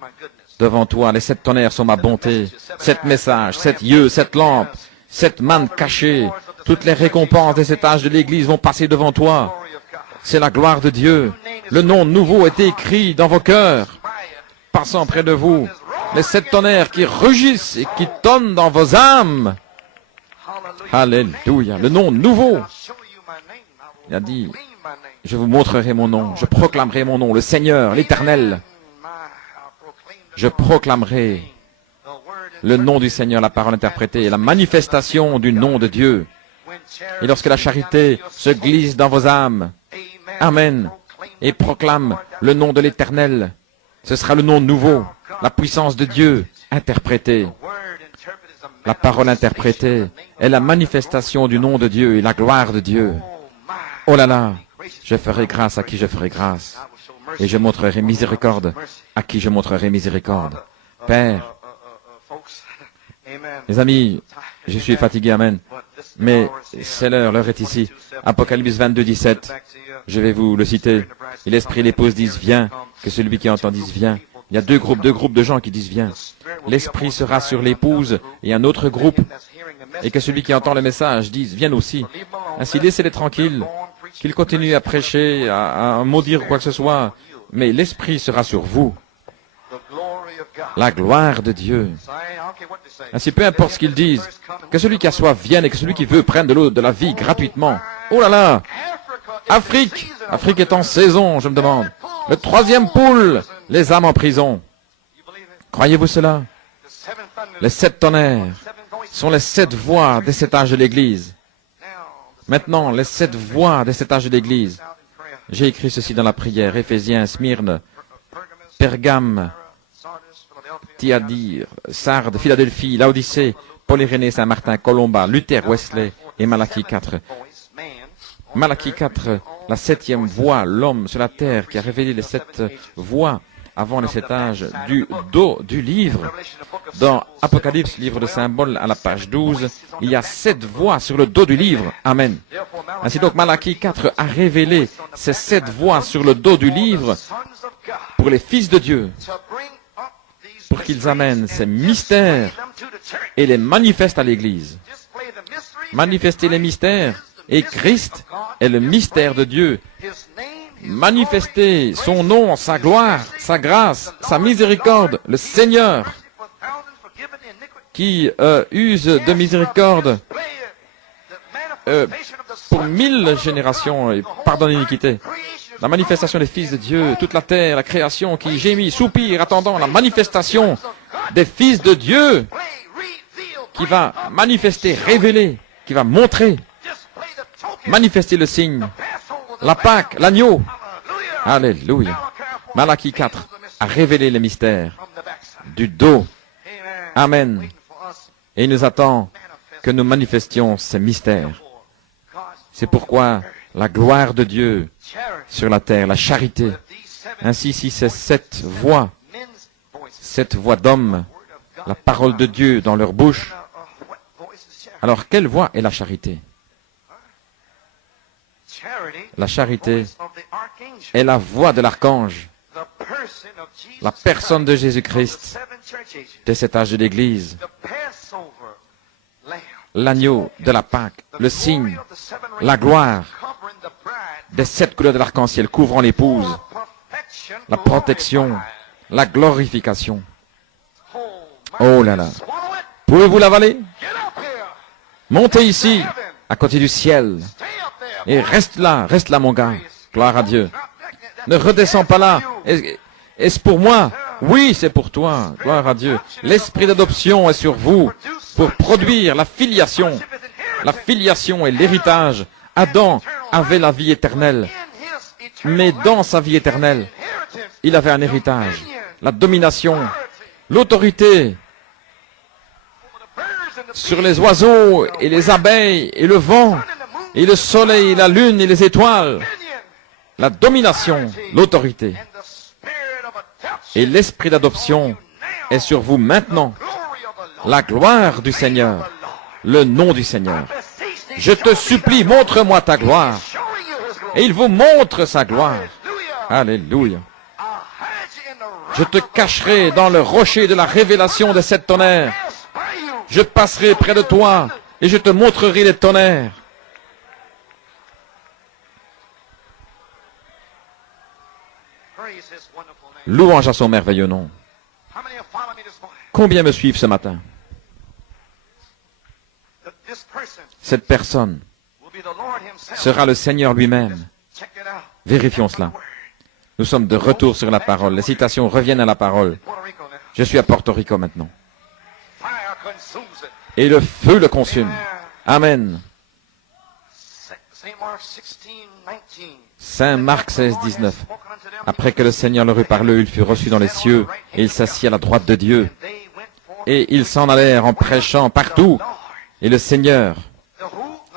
devant toi. Les 7 tonnerres sont ma bonté. 7 messages, 7 yeux, 7 lampes, 7 mannes cachées. Toutes les récompenses de cet âge de l'Église vont passer devant toi. C'est la gloire de Dieu. Le nom nouveau est écrit dans vos cœurs. Passant près de vous, les 7 tonnerres qui rugissent et qui tonnent dans vos âmes. Alléluia. Le nom nouveau. Il a dit, Je vous montrerai mon nom, je proclamerai mon nom, le Seigneur, l'Éternel. Je proclamerai le nom du Seigneur, la parole interprétée, la manifestation du nom de Dieu. Et lorsque la charité se glisse dans vos âmes, Amen, et proclame le nom de l'Éternel, ce sera le nom nouveau, la puissance de Dieu interprétée. La parole interprétée est la manifestation du nom de Dieu et la gloire de Dieu. Oh là là, je ferai grâce à qui je ferai grâce, et je montrerai miséricorde à qui je montrerai miséricorde. Père, les amis, je suis fatigué, Amen, mais c'est l'heure est ici. Apocalypse 22, 17, je vais vous le citer. Et l'Esprit et l'épouse disent, viens, que celui qui entend dise, viens. Il y a deux groupes de gens qui disent, viens. L'Esprit sera sur l'épouse et un autre groupe, et que celui qui entend le message dise, viens aussi. Ainsi, laissez-les tranquilles, qu'ils continuent à prêcher, à maudire quoi que ce soit, mais l'Esprit sera sur vous. La gloire de Dieu. Ainsi, peu importe ce qu'ils disent, que celui qui a soif vienne et que celui qui veut prenne de l'eau de la vie gratuitement. Oh là là! Afrique! Afrique est en saison, je me demande. Le troisième poule, les âmes en prison. Croyez-vous cela? Les 7 tonnerres sont les 7 voix des 7 âges de l'Église. Maintenant, les 7 voix des 7 âges de l'Église. J'ai écrit ceci dans la prière. Éphésiens, Smyrne, Pergame, Thyatire, Sardes, Philadelphie, Laodicée, Paul-Irénée, Saint-Martin, Colomba, Luther, Wesley et Malachie 4. Malachie 4, la 7e voix, l'homme sur la terre qui a révélé les 7 voix avant les 7 âges du dos du livre. Dans Apocalypse, livre de symboles, à la page 12, il y a 7 voix sur le dos du livre. Amen. Ainsi donc, Malachie 4 a révélé ces 7 voix sur le dos du livre pour les fils de Dieu, pour qu'ils amènent ces mystères et les manifestent à l'Église. Manifester les mystères, et Christ est le mystère de Dieu. Manifester son nom, sa gloire, sa grâce, sa miséricorde, le Seigneur qui use de miséricorde pour 1000 générations et pardonne l'iniquité. La manifestation des fils de Dieu, toute la terre, la création qui gémit, soupire, attendant la manifestation des fils de Dieu qui va manifester, révéler, qui va montrer, manifester le signe, la Pâque, l'agneau. Alléluia. Malachie 4 a révélé les mystères du dos. Amen. Et il nous attend que nous manifestions ces mystères. C'est pourquoi la gloire de Dieu sur la terre, la charité. Ainsi, si c'est cette voix d'hommes, la parole de Dieu dans leur bouche, alors quelle voix est la charité? La charité est la voix de l'archange, la personne de Jésus-Christ, de cet âge de l'Église, l'agneau de la Pâque, le signe, la gloire des 7 couleurs de l'arc-en-ciel couvrant l'épouse, la protection, la glorification. Oh là là. Pouvez-vous l'avaler? Montez ici, à côté du ciel. Et reste là mon gars. Gloire à Dieu. Ne redescends pas là. Est-ce pour moi? Oui, c'est pour toi. Gloire à Dieu. L'esprit d'adoption est sur vous pour produire la filiation. La filiation est l'héritage. Adam avait la vie éternelle. Mais dans sa vie éternelle, il avait un héritage. La domination, l'autorité sur les oiseaux et les abeilles et le vent et le soleil et la lune et les étoiles. La domination, l'autorité. Et l'esprit d'adoption est sur vous maintenant. La gloire du Seigneur, le nom du Seigneur. Je te supplie, montre-moi ta gloire. Et il vous montre sa gloire. Alléluia. Je te cacherai dans le rocher de la révélation de cette tonnerre. Je passerai près de toi et je te montrerai les tonnerres. Louange à son merveilleux nom. Combien me suivent ce matin? Cette personne sera le Seigneur lui-même Vérifions cela. Nous sommes de retour sur la parole. Les citations reviennent à la parole. Je suis à Porto Rico maintenant. Et le feu le consume. Amen. Saint Marc 16, 19. Après que le Seigneur leur eut parlé, il fut reçu dans les cieux, et il s'assit à la droite de Dieu. Et ils s'en allèrent en prêchant partout. Et le Seigneur,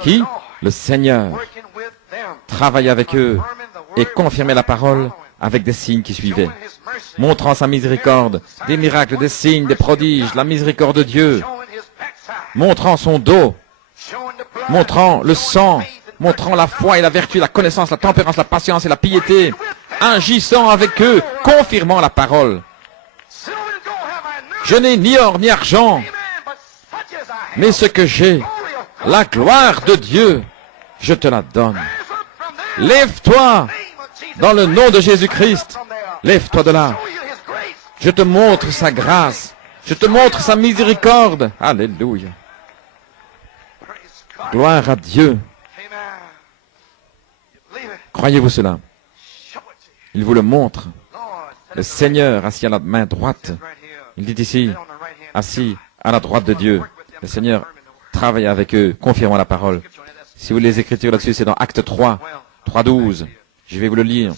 qui? Le Seigneur, travaillait avec eux et confirmait la parole avec des signes qui suivaient, montrant sa miséricorde, des miracles, des signes, des prodiges, la miséricorde de Dieu, montrant son dos, montrant le sang, montrant la foi et la vertu, la connaissance, la tempérance, la patience et la piété, agissant avec eux, confirmant la parole. Je n'ai ni or ni argent, mais ce que j'ai, la gloire de Dieu, je te la donne. Lève-toi dans le nom de Jésus-Christ. Lève-toi de là. Je te montre sa grâce. Je te montre sa miséricorde. Alléluia. Gloire à Dieu. Croyez-vous cela? Il vous le montre. Le Seigneur assis à la main droite. Il dit ici, assis à la droite de Dieu. Le Seigneur travaille avec eux, confirmant la parole. Si vous voulez les Écritures là-dessus, c'est dans Acte 3, 3:12. Je vais vous le lire.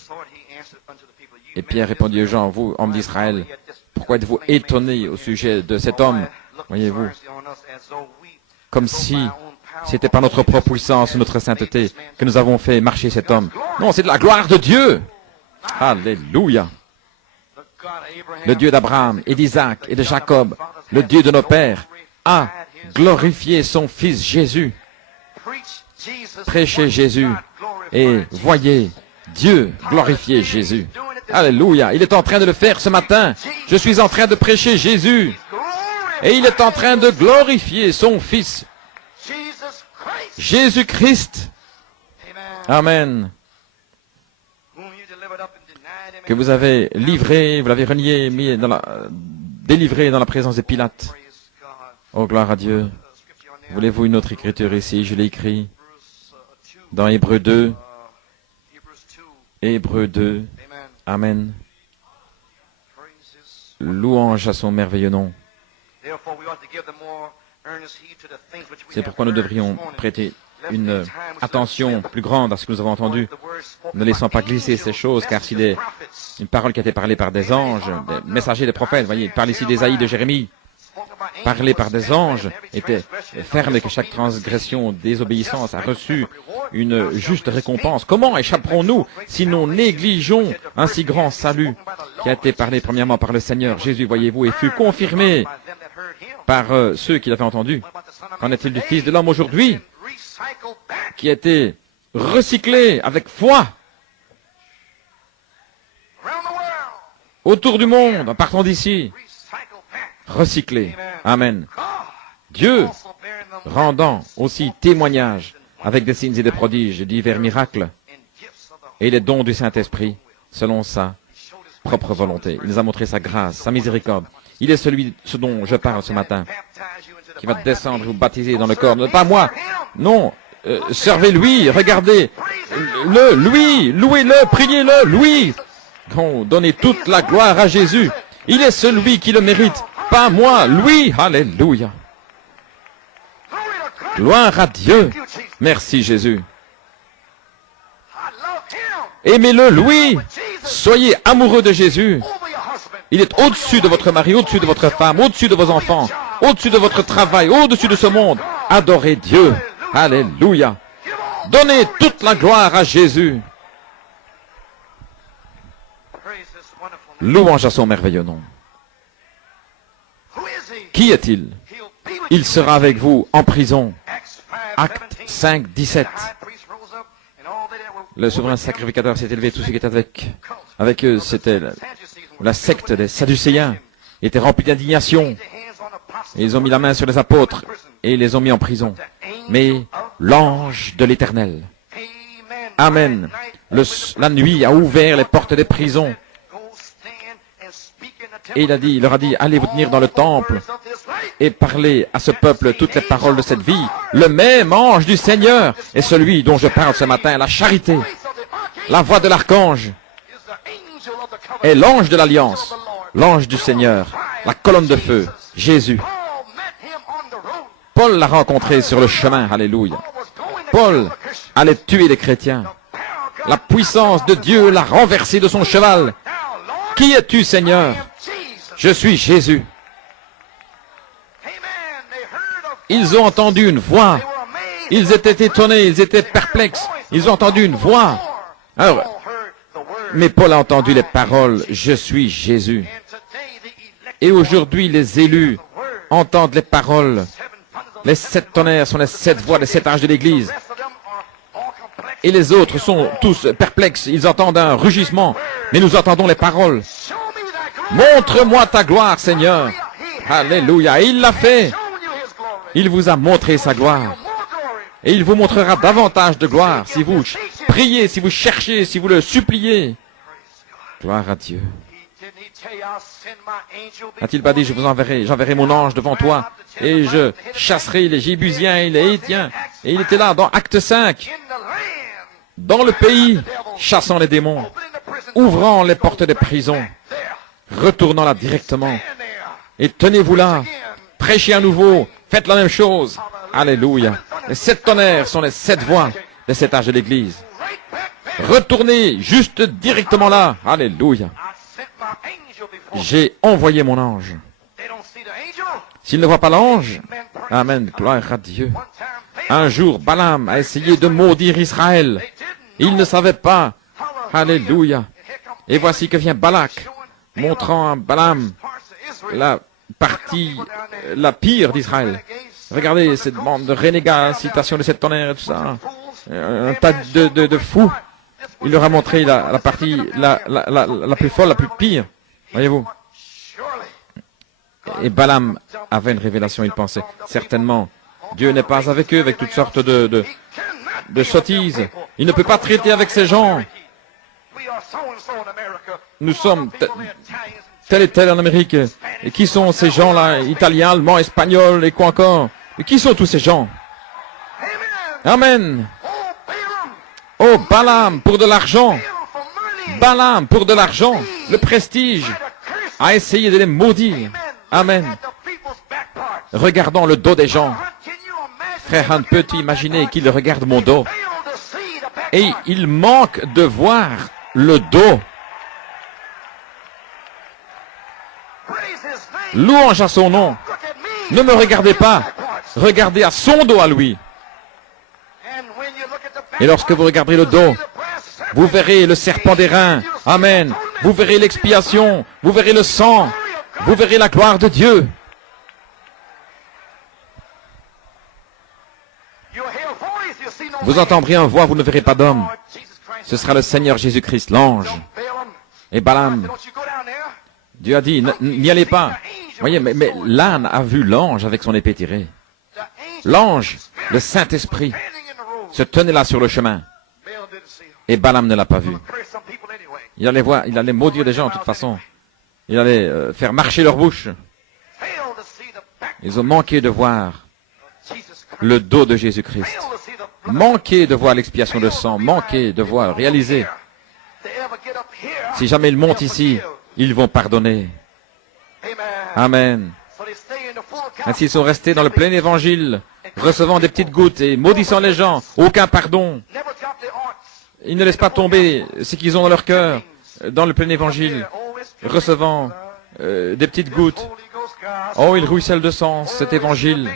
Et Pierre répondit aux gens, vous, hommes d'Israël, pourquoi êtes-vous étonnés au sujet de cet homme? Voyez-vous, comme si c'était par notre propre puissance ou notre sainteté que nous avons fait marcher cet homme. Non, c'est de la gloire de Dieu. Alléluia. Le Dieu d'Abraham et d'Isaac et de Jacob, le Dieu de nos pères, a glorifié son Fils Jésus. Prêchez Jésus et voyez Dieu glorifier Jésus. Alléluia. Il est en train de le faire ce matin. Je suis en train de prêcher Jésus. Et il est en train de glorifier son Fils. Jésus-Christ. Amen. Que vous avez livré, vous l'avez renié, délivré dans la présence de Pilate. Oh, gloire à Dieu. Voulez-vous une autre écriture ici? Je l'ai écrit dans Hébreux 2. Hébreux 2. Amen. Louange à son merveilleux nom. C'est pourquoi nous devrions prêter une attention plus grande à ce que nous avons entendu. Ne laissons pas glisser ces choses, car si une parole qui a été parlée par des anges, des messagers, des prophètes, voyez, il parle ici d'Ésaïe, de Jérémie, parlé par des anges, était ferme et que chaque transgression, désobéissance a reçu une juste récompense. Comment échapperons-nous si nous négligeons un si grand salut qui a été parlé premièrement par le Seigneur Jésus, voyez-vous, et fut confirmé par ceux qui l'avaient entendu? Qu'en est-il du Fils de l'homme aujourd'hui, qui a été recyclé avec foi autour du monde, en partant d'ici, recyclé. Amen. Dieu rendant aussi témoignage avec des signes et des prodiges, divers miracles et les dons du Saint-Esprit selon sa propre volonté. Il nous a montré sa grâce, sa miséricorde. Il est ce dont je parle ce matin, qui va descendre vous baptiser dans le corps. Pas moi. Non. Servez-lui, regardez-le, lui, louez-le, priez-le, lui. Donnez toute la gloire à Jésus. Il est celui qui le mérite. Pas moi, lui. Alléluia. Gloire à Dieu. Merci Jésus. Aimez-le, lui. Soyez amoureux de Jésus. Il est au-dessus de votre mari, au-dessus de votre femme, au-dessus de vos enfants, au-dessus de votre travail, au-dessus de ce monde. Adorez Dieu. Alléluia. Donnez toute la gloire à Jésus. Louange à son merveilleux nom. Qui est-il? Il sera avec vous en prison. Acte 5, 17. Le souverain sacrificateur s'est élevé, tous ceux qui étaient avec eux, c'était la secte des Sadducéens. Ils étaient remplis d'indignation. Ils ont mis la main sur les apôtres et ils les ont mis en prison. Mais l'ange de l'Éternel, Amen, la nuit a ouvert les portes des prisons. Et il leur a dit, allez vous tenir dans le temple et parler à ce peuple toutes les paroles de cette vie. Le même ange du Seigneur est celui dont je parle ce matin, la charité. La voix de l'archange est l'ange de l'alliance, l'ange du Seigneur, la colonne de feu, Jésus. Paul l'a rencontré sur le chemin, alléluia. Paul allait tuer les chrétiens. La puissance de Dieu l'a renversé de son cheval. Qui es-tu, Seigneur? Je suis Jésus. Ils ont entendu une voix. Ils étaient étonnés, ils étaient perplexes. Ils ont entendu une voix. Alors, mais Paul a entendu les paroles, je suis Jésus. Et aujourd'hui, les élus entendent les paroles. Les 7 tonnerres sont les 7 voix, les 7 âges de l'Église. Et les autres sont tous perplexes. Ils entendent un rugissement. Mais nous entendons les paroles. Montre-moi ta gloire, Seigneur. Alléluia. Et il l'a fait. Il vous a montré sa gloire. Et il vous montrera davantage de gloire si vous priez, si vous cherchez, si vous le suppliez. Gloire à Dieu. N'a-t-il pas dit, je vous j'enverrai mon ange devant toi, et je chasserai les Jébusiens et les Hétiens. Et il était là, dans Acte 5, dans le pays, chassant les démons, ouvrant les portes des prisons, retournant là directement. Et tenez-vous là, prêchez à nouveau, faites la même chose. Alléluia. Les 7 tonnerres sont les 7 voix des 7 âges de l'Église. Retournez juste directement là. Alléluia. J'ai envoyé mon ange. S'il ne voit pas l'ange, amen, gloire à Dieu. Un jour, Balaam a essayé de maudire Israël. Il ne savait pas. Alléluia. Et voici que vient Balak, montrant à Balaam la partie la pire d'Israël. Regardez cette bande de renégats, citation de 7 tonnerres et tout ça. Un tas de fous. Il leur a montré la partie la plus folle, la plus pire. Voyez-vous. Et Balaam avait une révélation, il pensait. Certainement, Dieu n'est pas avec eux, avec toutes sortes de sottises. Il ne peut pas traiter avec ces gens. Nous sommes tel et tel en Amérique. Et qui sont ces gens-là? Italiens, allemands, espagnols et quoi encore? Et qui sont tous ces gens? Amen. Oh, Balaam, pour de l'argent. Balaam, pour de l'argent, le prestige, a essayé de les maudire. Amen. Regardons le dos des gens. Frère Hunt, peux-tu imaginer qu'il regarde mon dos? Et il manque de voir le dos. Louange à son nom. Ne me regardez pas. Regardez à son dos à lui. Et lorsque vous regardez le dos, vous verrez le serpent d'airain. Amen. Vous verrez l'expiation. Vous verrez le sang. Vous verrez la gloire de Dieu. Vous entendrez une voix, vous ne verrez pas d'homme. Ce sera le Seigneur Jésus-Christ, l'ange. Et Balaam, Dieu a dit, n'y allez pas. Voyez, mais l'âne a vu l'ange avec son épée tirée. L'ange, le Saint-Esprit, se tenait là sur le chemin. Et Balaam ne l'a pas vu. Il allait maudire les gens de toute façon. Il allait faire marcher leur bouche. Ils ont manqué de voir le dos de Jésus-Christ. Manqué de voir l'expiation de sang. Manqué de voir, réaliser. Si jamais ils montent ici, ils vont pardonner. Amen. Ainsi, ils sont restés dans le plein évangile, recevant des petites gouttes et maudissant les gens. Aucun pardon. Ils ne laissent pas tomber ce qu'ils ont dans leur cœur, dans le plein évangile, recevant des petites gouttes. Oh, il ruisselle de sang, cet évangile.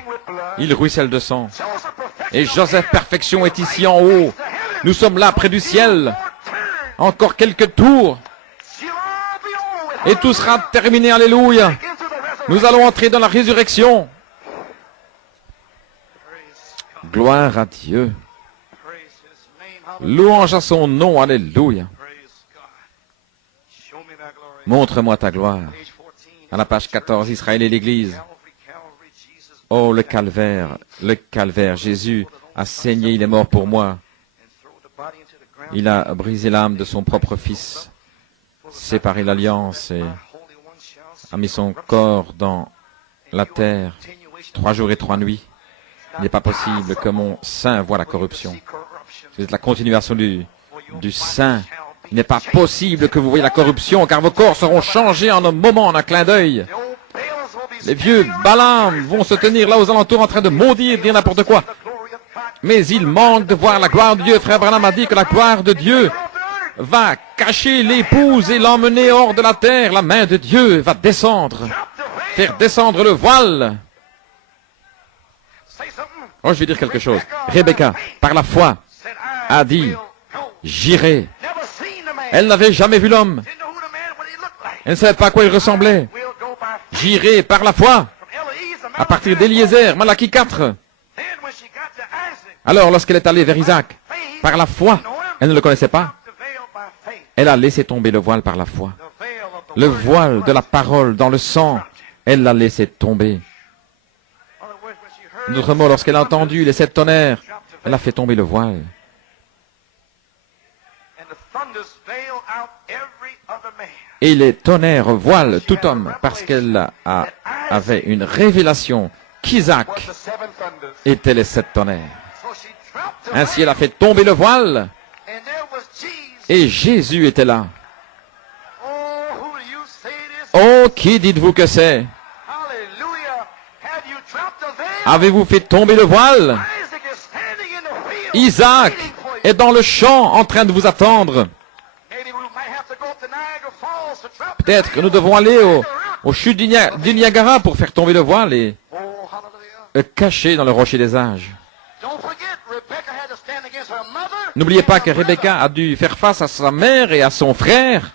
Il ruisselle de sang. Et Joseph Perfection est ici en haut. Nous sommes là, près du ciel. Encore quelques tours. Et tout sera terminé, alléluia. Nous allons entrer dans la résurrection. Gloire à Dieu. Louange à son nom, alléluia. Montre-moi ta gloire. À la page 14, Israël et l'Église. Oh, le calvaire, Jésus a saigné, il est mort pour moi. Il a brisé l'âme de son propre fils, séparé l'alliance et a mis son corps dans la terre 3 jours et 3 nuits. Il n'est pas possible que mon sein voie la corruption. C'est la continuation du Saint. Il n'est pas possible que vous voyez la corruption, car vos corps seront changés en un moment, en un clin d'œil. Les vieux Balaam vont se tenir là aux alentours en train de maudire, dire n'importe quoi. Mais il manque de voir la gloire de Dieu. Frère Branham a dit que la gloire de Dieu va cacher l'épouse et l'emmener hors de la terre. La main de Dieu va descendre, faire descendre le voile. Oh, je vais dire quelque chose. Rebecca, par la foi, a dit, j'irai. Elle n'avait jamais vu l'homme. Elle ne savait pas à quoi il ressemblait. J'irai par la foi. À partir d'Éliezer, Malachie 4. Alors, lorsqu'elle est allée vers Isaac, par la foi, elle ne le connaissait pas. Elle a laissé tomber le voile par la foi. Le voile de la parole dans le sang, elle l'a laissé tomber. D'autres mots, lorsqu'elle a entendu les 7 tonnerres, elle a fait tomber le voile. Et les tonnerres voilent tout homme parce qu'elle avait une révélation qu'Isaac était les 7 tonnerres. Ainsi, elle a fait tomber le voile et Jésus était là. Oh, qui dites-vous que c'est? Avez-vous fait tomber le voile? Isaac est dans le champ en train de vous attendre. Peut-être que nous devons aller aux chutes du Niagara pour faire tomber le voile et cacher dans le rocher des âges. N'oubliez pas que Rebecca a dû faire face à sa mère et à son frère.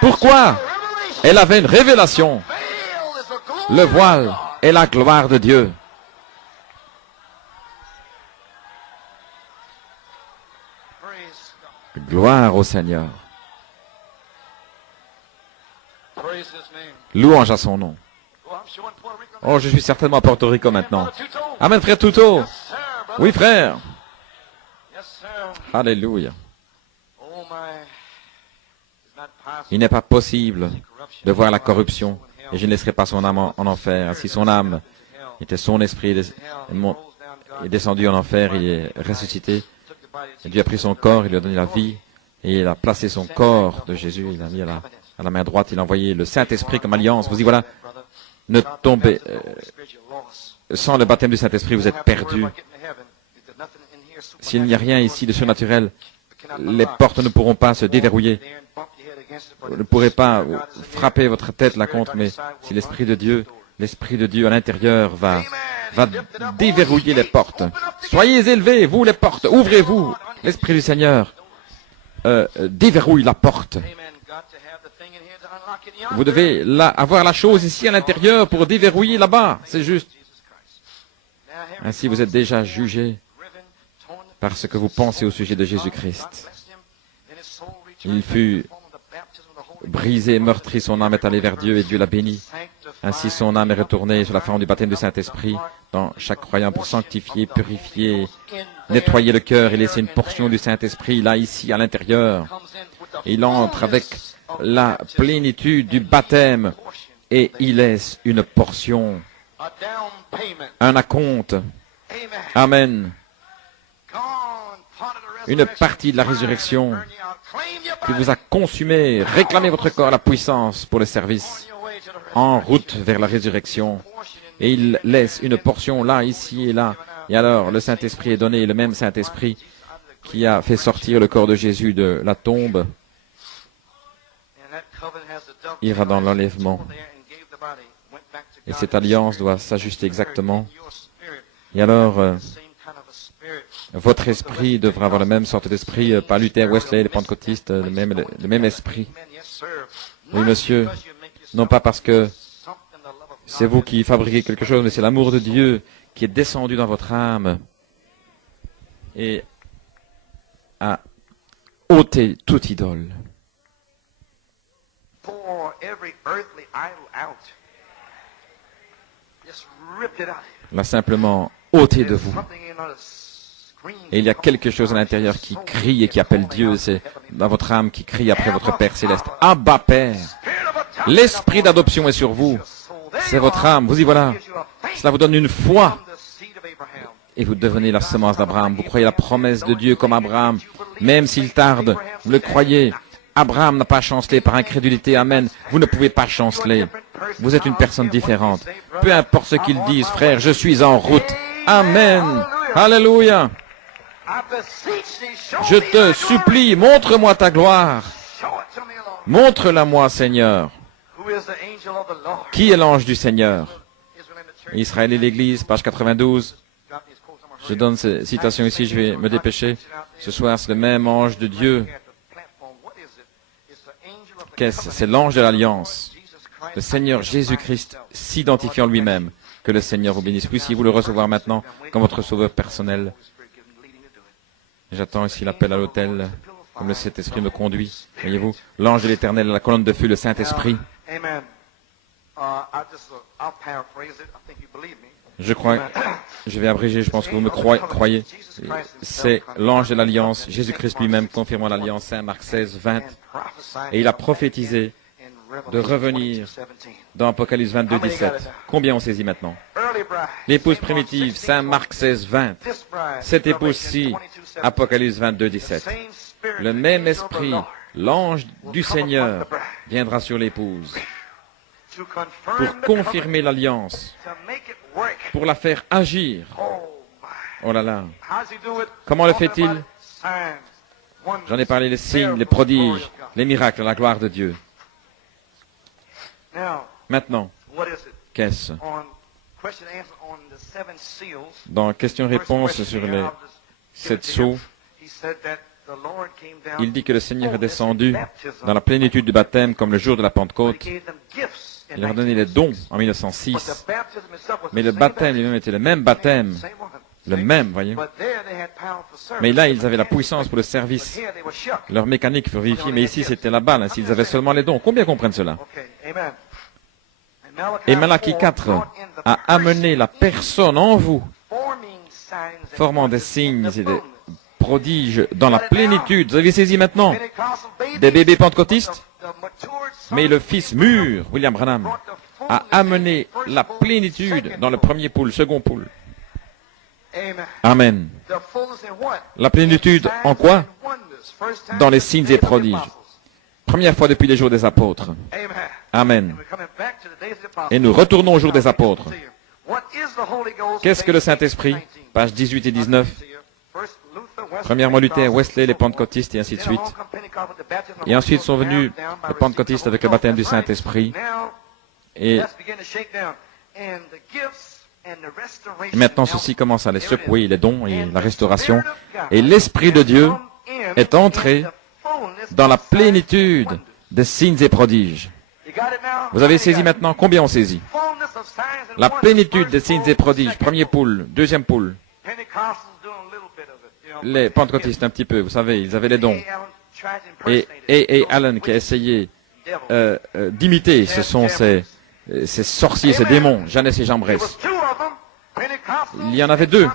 Pourquoi? Elle avait une révélation. Le voile est la gloire de Dieu. Gloire au Seigneur. Louange à son nom. Oh, je suis certainement à Porto Rico maintenant. Amen, frère Tuto. Oui, frère. Alléluia. Il n'est pas possible de voir la corruption et je ne laisserai pas son âme en enfer. Si son âme était son esprit est descendu en enfer, il est ressuscité. Et Dieu a pris son corps, il lui a donné la vie et il a placé son corps de Jésus, il l'a mis à la main droite, il a envoyé le Saint-Esprit comme alliance. Vous dites voilà, ne tombez, sans le baptême du Saint-Esprit, vous êtes perdus. S'il n'y a rien ici de surnaturel, les portes ne pourront pas se déverrouiller. Vous ne pourrez pas frapper votre tête là contre, mais si l'Esprit de Dieu à l'intérieur va déverrouiller les portes. Soyez élevés, vous les portes, ouvrez-vous. L'Esprit du Seigneur déverrouille la porte. Vous devez avoir la chose ici à l'intérieur pour déverrouiller là-bas, c'est juste. Ainsi vous êtes déjà jugés par ce que vous pensez au sujet de Jésus-Christ. Il fut brisé, meurtri, son âme est allée vers Dieu et Dieu l'a béni. Ainsi son âme est retournée sur la forme du baptême du Saint-Esprit dans chaque croyant pour sanctifier, purifier, nettoyer le cœur et laisser une portion du Saint-Esprit là, ici, à l'intérieur. Il entre avec la plénitude du baptême et il laisse une portion, un acompte. Amen. Une partie de la résurrection qui vous a consumé. Réclamez votre corps la puissance pour le service en route vers la résurrection. Et il laisse une portion là, ici et là. Et alors le Saint-Esprit est donné, le même Saint-Esprit qui a fait sortir le corps de Jésus de la tombe ira dans l'enlèvement. Et cette alliance doit s'ajuster exactement. Et alors, votre esprit devra avoir la même sorte d'esprit, pas Luther, Wesley, les pentecôtistes, le même esprit. Oui, monsieur, non pas parce que c'est vous qui fabriquez quelque chose, mais c'est l'amour de Dieu qui est descendu dans votre âme et a ôté toute idole. L'a simplement ôté de vous. Et il y a quelque chose à l'intérieur qui crie et qui appelle Dieu. C'est dans votre âme qui crie après votre Père céleste. Abba Père, l'esprit d'adoption est sur vous. C'est votre âme. Vous y voilà. Cela vous donne une foi et vous devenez la semence d'Abraham. Vous croyez la promesse de Dieu comme Abraham, même s'il tarde, vous le croyez. Abraham n'a pas chancelé par incrédulité, amen. Vous ne pouvez pas chanceler. Vous êtes une personne différente. Peu importe ce qu'ils disent, frère, je suis en route. Amen. Alléluia. Je te supplie, montre-moi ta gloire. Montre-la-moi, Seigneur. Qui est l'ange du Seigneur? Israël et l'Église, page 92. Je donne ces citations ici, je vais me dépêcher. Ce soir, c'est le même ange de Dieu. Qu'est-ce? C'est l'ange de l'Alliance. Le Seigneur Jésus-Christ s'identifiant lui-même. Que le Seigneur vous bénisse. Puissiez-vous le recevoir maintenant comme votre sauveur personnel. J'attends ici l'appel à l'autel, comme le Saint-Esprit me conduit. Voyez-vous, l'ange de l'Éternel, la colonne de feu, le Saint-Esprit. Je crois, je vais abréger, je pense que vous me croyez. C'est l'ange de l'Alliance, Jésus-Christ lui-même confirmant l'Alliance, Saint Marc 16, 20. Et il a prophétisé de revenir dans Apocalypse 22, 17. Combien on saisit maintenant? L'épouse primitive, Saint Marc 16, 20. Cette épouse-ci, Apocalypse 22, 17. Le même esprit, l'ange du Seigneur, viendra sur l'épouse pour confirmer l'alliance, pour la faire agir. Oh là là. Comment le fait-il? J'en ai parlé, les signes, les prodiges, les miracles, la gloire de Dieu. Maintenant, qu'est-ce? Dans question-réponse sur les 7 sceaux, il dit que le Seigneur est descendu dans la plénitude du baptême comme le jour de la Pentecôte. Il leur a donné les dons en 1906. Mais le baptême lui-même était le même baptême. Le même, voyez. Mais là, ils avaient la puissance pour le service. Leur mécanique fut vérifiée, mais ici, c'était la balle. S'ils avaient seulement les dons. Combien comprennent cela? Et Malachie 4 a amené la personne en vous, formant des signes et des prodiges dans la plénitude. Vous avez saisi maintenant? Des bébés pentecôtistes? Mais le fils mûr, William Branham, a amené la plénitude dans le premier poule, second poule. Amen. La plénitude en quoi? Dans les signes et prodiges. Première fois depuis les jours des apôtres. Amen. Et nous retournons au jour des apôtres. Qu'est-ce que le Saint-Esprit? Pages 18 et 19. Premièrement Luther, Wesley, les pentecôtistes et ainsi de suite. Et ensuite sont venus les pentecôtistes avec le baptême du Saint-Esprit. Et maintenant ceci commence à les secouer, les dons et la restauration. Et l'Esprit de Dieu est entré dans la plénitude des signes et prodiges. Vous avez saisi maintenant? Combien on saisit? La plénitude des signes et prodiges. Premier poule, deuxième poule. Les pentecôtistes un petit peu, vous savez, ils avaient les dons. Et Allen qui a essayé d'imiter, ce sont ces sorciers, ces démons, Jeannès et Jambres. Il y en avait deux.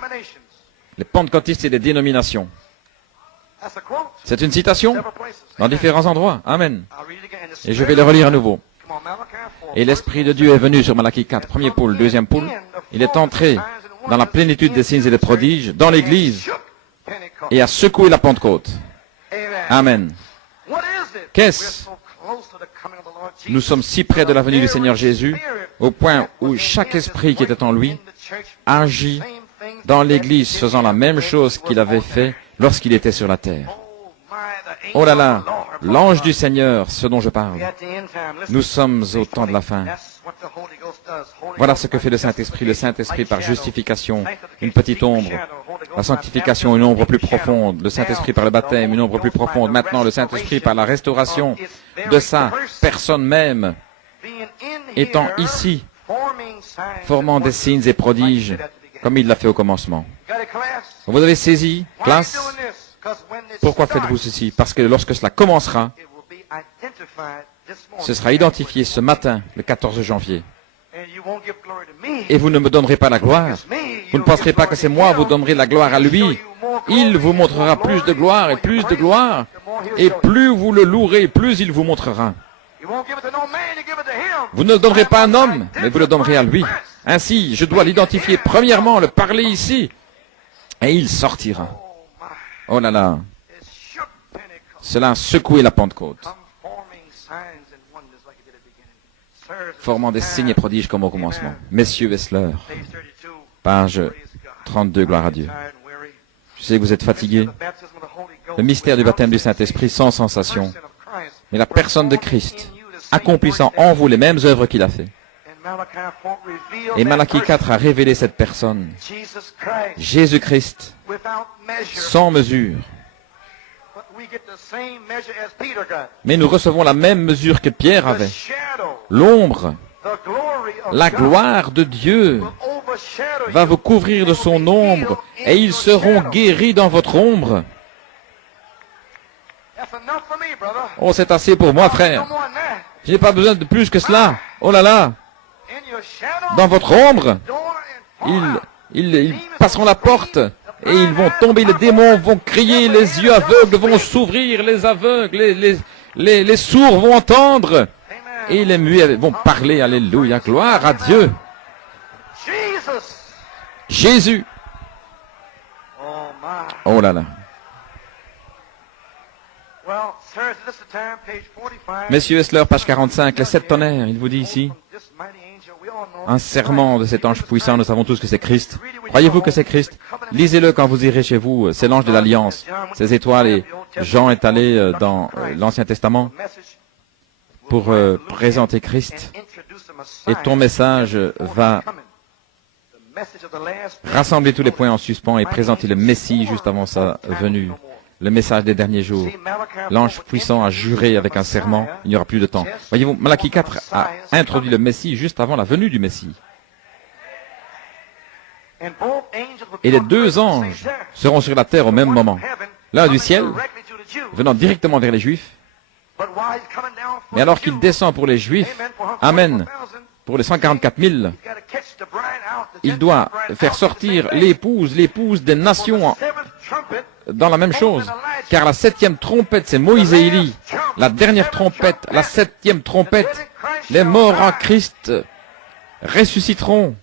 Les pentecôtistes et les dénominations. C'est une citation dans différents endroits. Amen. Et je vais le relire à nouveau. Et l'Esprit de Dieu est venu sur Malachie 4, premier poule, deuxième poule. Il est entré dans la plénitude des signes et des prodiges, dans l'Église, et a secoué la Pentecôte. Amen. Qu'est-ce? Nous sommes si près de la venue du Seigneur Jésus, au point où chaque esprit qui était en lui agit dans l'Église, faisant la même chose qu'il avait fait lorsqu'il était sur la terre. Oh là là, l'ange du Seigneur, ce dont je parle. Nous sommes au temps de la fin. Voilà ce que fait le Saint-Esprit. Le Saint-Esprit par justification, une petite ombre. La sanctification, une ombre plus profonde. Le Saint-Esprit par le baptême, une ombre plus profonde. Maintenant, le Saint-Esprit par la restauration de sa personne même, étant ici, formant des signes et prodiges, comme il l'a fait au commencement. Vous avez saisi, classe? Pourquoi faites-vous ceci? Parce que lorsque cela commencera, ce sera identifié ce matin, le 14 janvier. Et vous ne me donnerez pas la gloire. Vous ne penserez pas que c'est moi, vous donnerez la gloire à lui. Il vous montrera plus de gloire et plus de gloire. Et plus vous le louerez, plus il vous montrera. Vous ne le donnerez pas à un homme, mais vous le donnerez à lui. Ainsi, je dois l'identifier premièrement, le parler ici. Et il sortira. Oh là là. Cela a secoué la Pentecôte, formant des signes et prodiges comme au commencement. Messieurs Wessler, page 32, gloire à Dieu. Je sais que vous êtes fatigués. Le mystère du baptême du Saint-Esprit sans sensation, mais la personne de Christ, accomplissant en vous les mêmes œuvres qu'il a fait. Et Malachie 4 a révélé cette personne, Jésus-Christ, sans mesure. Mais nous recevons la même mesure que Pierre avait. L'ombre, la gloire de Dieu va vous couvrir de son ombre et ils seront guéris dans votre ombre. Oh, c'est assez pour moi, frère. Je n'ai pas besoin de plus que cela. Oh là là. Dans votre ombre, ils passeront la porte et ils vont tomber, les démons vont crier, les yeux aveugles vont s'ouvrir, les aveugles, les sourds vont entendre et les muets vont parler. Alléluia, gloire à Dieu. Jésus. Oh là là. Messieurs Wessler, page 45, les 7 tonnerres, il vous dit ici, un serment de cet ange puissant, nous savons tous que c'est Christ. Croyez-vous que c'est Christ? Lisez-le quand vous irez chez vous, c'est l'ange de l'Alliance. Ces étoiles, et Jean est allé dans l'Ancien Testament pour présenter Christ. Et ton message va rassembler tous les points en suspens et présenter le Messie juste avant sa venue. Le message des derniers jours. L'ange puissant a juré avec un serment, il n'y aura plus de temps. Voyez-vous, Malachie 4 a introduit le Messie juste avant la venue du Messie. Et les 2 anges seront sur la terre au même moment. L'un du ciel, venant directement vers les Juifs. Mais alors qu'il descend pour les Juifs, amen, pour les 144 000, il doit faire sortir l'épouse des nations dans la même chose. Car la 7e trompette, c'est Moïse et Élie. La dernière trompette, la 7e trompette, les morts en Christ ressusciteront.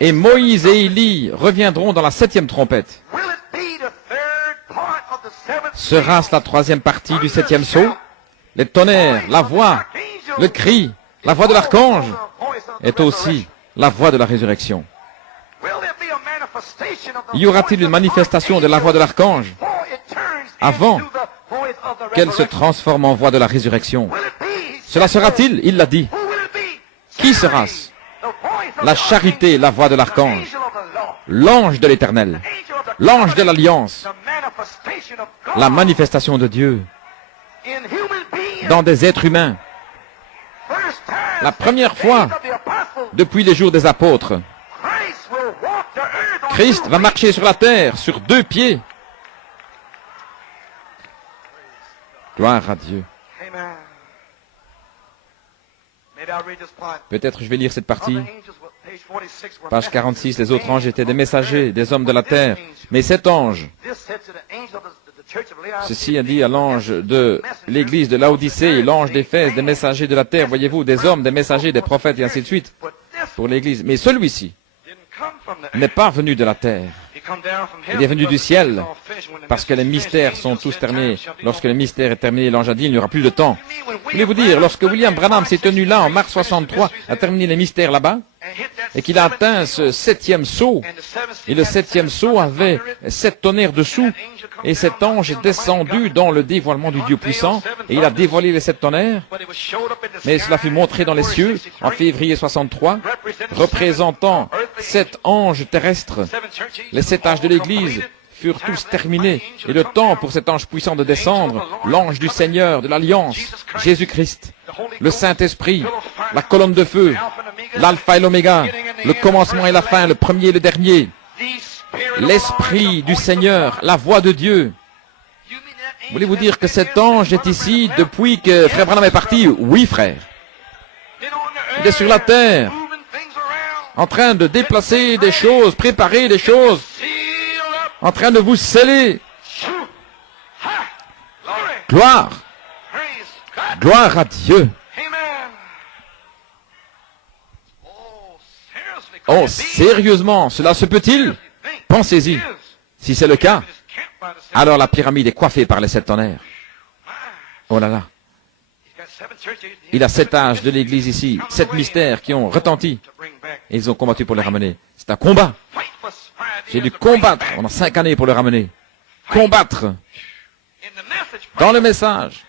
Et Moïse et Élie reviendront dans la 7e trompette. Sera-ce la 3e partie du 7e sceau? Les tonnerres, la voix, le cri, la voix de l'archange est aussi la voix de la résurrection. Y aura-t-il une manifestation de la voix de l'archange avant qu'elle se transforme en voix de la résurrection? Cela sera-t-il? Il l'a dit. Qui sera-ce? La charité, la voix de l'archange, l'ange de l'Éternel, l'ange de l'Alliance, la manifestation de Dieu dans des êtres humains. La première fois depuis les jours des apôtres, Christ va marcher sur la terre sur 2 pieds. Gloire à Dieu. Peut-être je vais lire cette partie. Page 46, les autres anges étaient des messagers, des hommes de la terre. Mais cet ange, ceci a dit à l'ange de l'église de Laodicée, l'ange d'Éphèse, des messagers de la terre, voyez-vous, des hommes, des messagers, des prophètes et ainsi de suite, pour l'église. Mais celui-ci n'est pas venu de la terre. Il est venu du ciel, parce que les mystères sont tous terminés. Lorsque le mystère est terminé, l'ange a dit, il n'y aura plus de temps. Voulez-vous dire, lorsque William Branham s'est tenu là, en mars 63, a terminé les mystères là-bas, et qu'il a atteint ce 7e sceau, et le 7e sceau avait 7 tonnerres dessous, et cet ange est descendu dans le dévoilement du Dieu puissant, et il a dévoilé les 7 tonnerres, mais cela fut montré dans les cieux, en février 63, représentant 7 anges terrestres. Les 7 âges de l'Église furent tous terminés, et le temps pour cet ange puissant de descendre, l'ange du Seigneur, de l'Alliance, Jésus-Christ, le Saint-Esprit, la colonne de feu, l'alpha et l'oméga, le commencement et la fin, le premier et le dernier, l'Esprit du Seigneur, la voix de Dieu. Voulez-vous dire que cet ange est ici depuis que frère Branham est parti? Oui, frère. Il est sur la terre, en train de déplacer des choses, préparer des choses, en train de vous sceller. Gloire. Gloire à Dieu. Oh, sérieusement, cela se peut-il? Pensez-y. Si c'est le cas, alors la pyramide est coiffée par les 7 tonnerres. Oh là là. Il a 7 âges de l'Église ici, 7 mystères qui ont retenti. Et ils ont combattu pour les ramener. C'est un combat. J'ai dû combattre pendant 5 années pour le ramener. Combattre. Dans le message.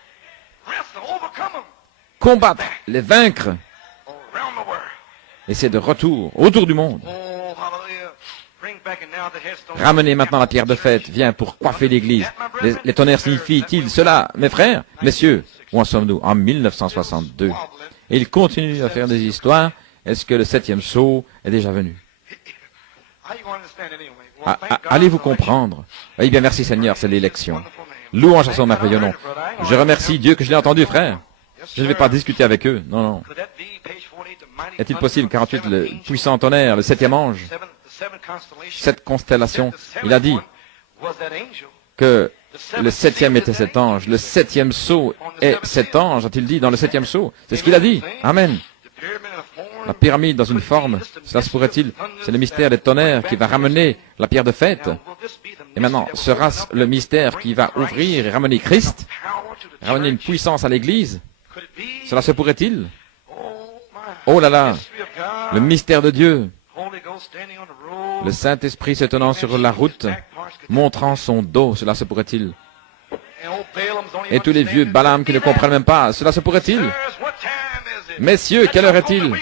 Combattre, les vaincre. Et c'est de retour, autour du monde. Ramenez maintenant la pierre de fête, viens pour coiffer l'église. Les tonnerres signifient-ils cela, mes frères, messieurs? Où en sommes-nous? En 1962. Et il continue à faire des histoires. Est-ce que le 7e sceau est déjà venu? Allez-vous comprendre? Eh bien, merci Seigneur, c'est l'élection. Louange à son merveilleux nom. Je remercie Dieu que je l'ai entendu, frère. Je ne vais pas discuter avec eux. Non, non. Est-il possible, 48, le puissant tonnerre, le 7e ange, 7 constellations, il a dit que le 7e était cet ange, le 7e sceau est cet ange, a-t-il dit dans le 7e sceau? C'est ce qu'il a dit. Amen. La pyramide dans une forme, cela se pourrait-il? C'est le mystère des tonnerres qui va ramener la pierre de fête. Et maintenant, sera-ce le mystère qui va ouvrir et ramener Christ, ramener une puissance à l'Église? Cela se pourrait-il? Oh là là, le mystère de Dieu, le Saint-Esprit se tenant sur la route, montrant son dos, cela se pourrait-il? Et tous les vieux Balaam qui ne comprennent même pas, cela se pourrait-il? Messieurs, quelle heure est-il?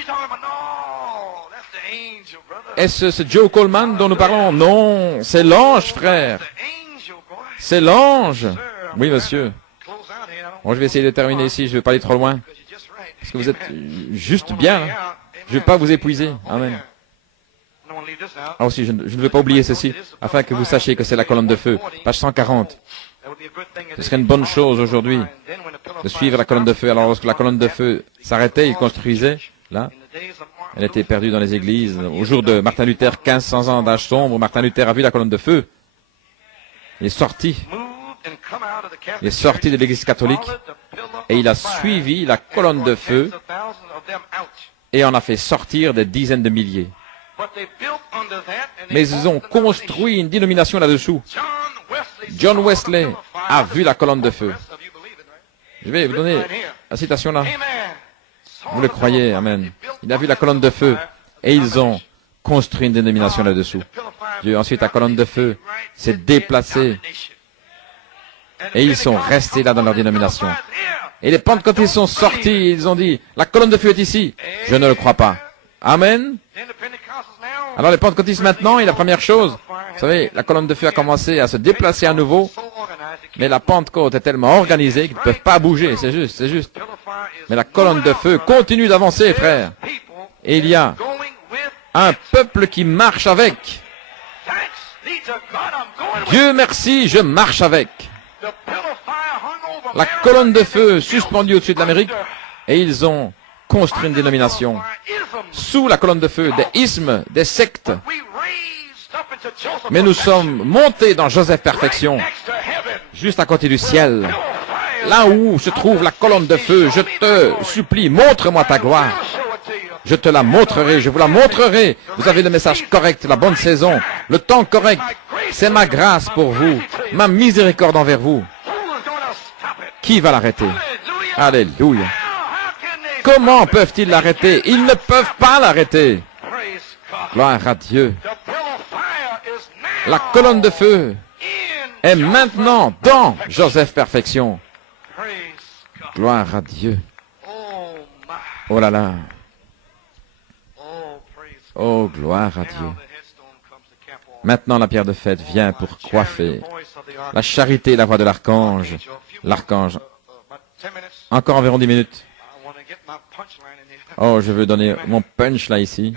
Est-ce ce Joe Coleman dont nous parlons? Non, c'est l'ange, frère. C'est l'ange. Oui, monsieur. Bon, je vais essayer de terminer ici, je ne vais pas aller trop loin. Parce que vous êtes juste bien. Hein? Je ne vais pas vous épuiser. Amen. Ah aussi, je ne veux pas oublier ceci, afin que vous sachiez que c'est la colonne de feu. Page 140. Ce serait une bonne chose aujourd'hui de suivre la colonne de feu. Alors lorsque la colonne de feu s'arrêtait, il construisait, là, elle était perdue dans les églises. Au jour de Martin Luther, 1500 ans d'âge sombre, Martin Luther a vu la colonne de feu. Il est sorti. Il est sorti de l'église catholique et il a suivi la colonne de feu et en a fait sortir des dizaines de milliers. Mais ils ont construit une dénomination là-dessous. John Wesley a vu la colonne de feu. Je vais vous donner la citation là. Vous le croyez, amen. Il a vu la colonne de feu et ils ont construit une dénomination là-dessous. Ensuite, la colonne de feu s'est déplacée et ils sont restés là dans leur dénomination. Et les pentecôtistes sont sortis, ils ont dit, la colonne de feu est ici. Je ne le crois pas. Amen. Alors les pentecôtistes maintenant, et la première chose, vous savez, la colonne de feu a commencé à se déplacer à nouveau, mais la Pentecôte est tellement organisée qu'ils ne peuvent pas bouger, c'est juste, c'est juste. Mais la colonne de feu continue d'avancer, frère. Et il y a un peuple qui marche avec. Dieu merci, je marche avec. La colonne de feu suspendue au-dessus de l'Amérique, et ils ont construit une dénomination. Sous la colonne de feu, des ismes, des sectes. Mais nous sommes montés dans Joseph Perfection, juste à côté du ciel. Là où se trouve la colonne de feu, je te supplie, montre-moi ta gloire. Je te la montrerai, je vous la montrerai. Vous avez le message correct, la bonne saison, le temps correct. C'est ma grâce pour vous, ma miséricorde envers vous. Qui va l'arrêter? Alléluia. Comment peuvent-ils l'arrêter? Ils ne peuvent pas l'arrêter. Gloire à Dieu. La colonne de feu est maintenant dans Joseph Perfection. Gloire à Dieu. Oh là là. Oh, gloire à Dieu. Maintenant, la pierre de fête vient pour coiffer. La charité et la voix de l'archange. L'archange. Encore environ 10 minutes. Oh, je veux donner mon punch là ici.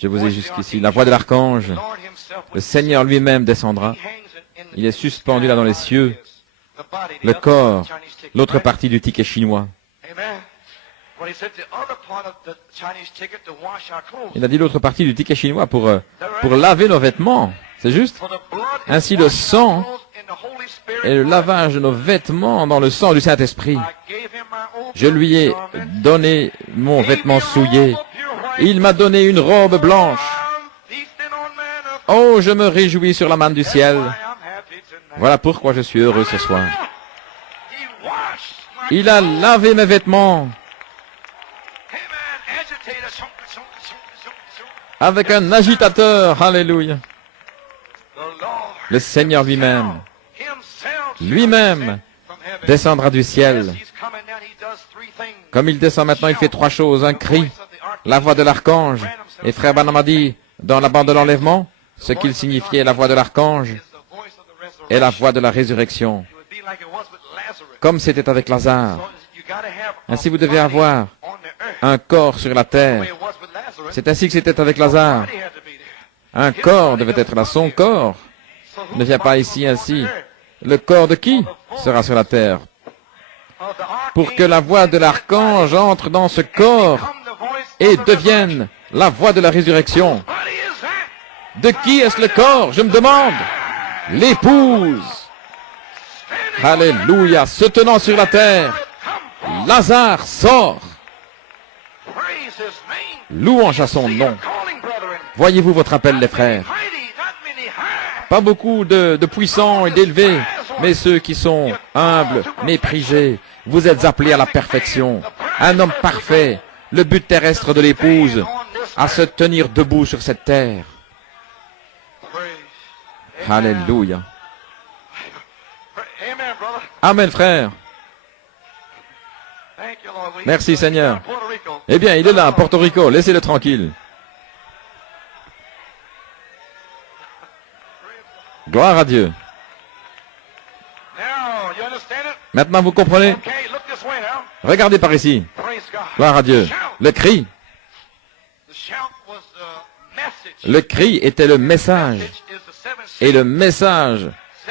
Je vous ai jusqu'ici. La voix de l'archange. Le Seigneur lui-même descendra. Il est suspendu là dans les cieux. Le corps, l'autre partie du ticket chinois. Il a dit l'autre partie du ticket chinois pour laver nos vêtements. C'est juste? Ainsi le sang et le lavage de nos vêtements dans le sang du Saint-Esprit. Je lui ai donné mon vêtement souillé Il m'a donné une robe blanche. Oh, je me réjouis sur la manne du ciel. Voilà pourquoi je suis heureux ce soir. Il a lavé mes vêtements avec un agitateur. Alléluia. Le Seigneur lui-même descendra du ciel. Comme il descend maintenant, il fait trois choses. Un cri, la voix de l'archange. Et frère Branham a dit, dans la bande de l'enlèvement, ce qu'il signifiait la voix de l'archange et la voix de la résurrection. Comme c'était avec Lazare. Ainsi vous devez avoir un corps sur la terre. C'est ainsi que c'était avec Lazare. Un corps devait être là. Son corps ne vient pas ici ainsi. Le corps de qui sera sur la terre? Pour que la voix de l'archange entre dans ce corps et devienne la voix de la résurrection. De qui est-ce le corps? Je me demande. L'épouse. Alléluia. Se tenant sur la terre, Lazare sort. Louange à son nom. Voyez-vous votre appel, les frères? Pas beaucoup de puissants et d'élevés, mais ceux qui sont humbles, méprisés. Vous êtes appelés à la perfection. Un homme parfait, le but terrestre de l'épouse, à se tenir debout sur cette terre. Alléluia. Amen, frère. Merci, Seigneur. Eh bien, il est là, à Porto Rico. Laissez-le tranquille. Gloire à Dieu. Maintenant, vous comprenez? Regardez par ici. Gloire à Dieu. Le cri. Le cri était le message. Et le message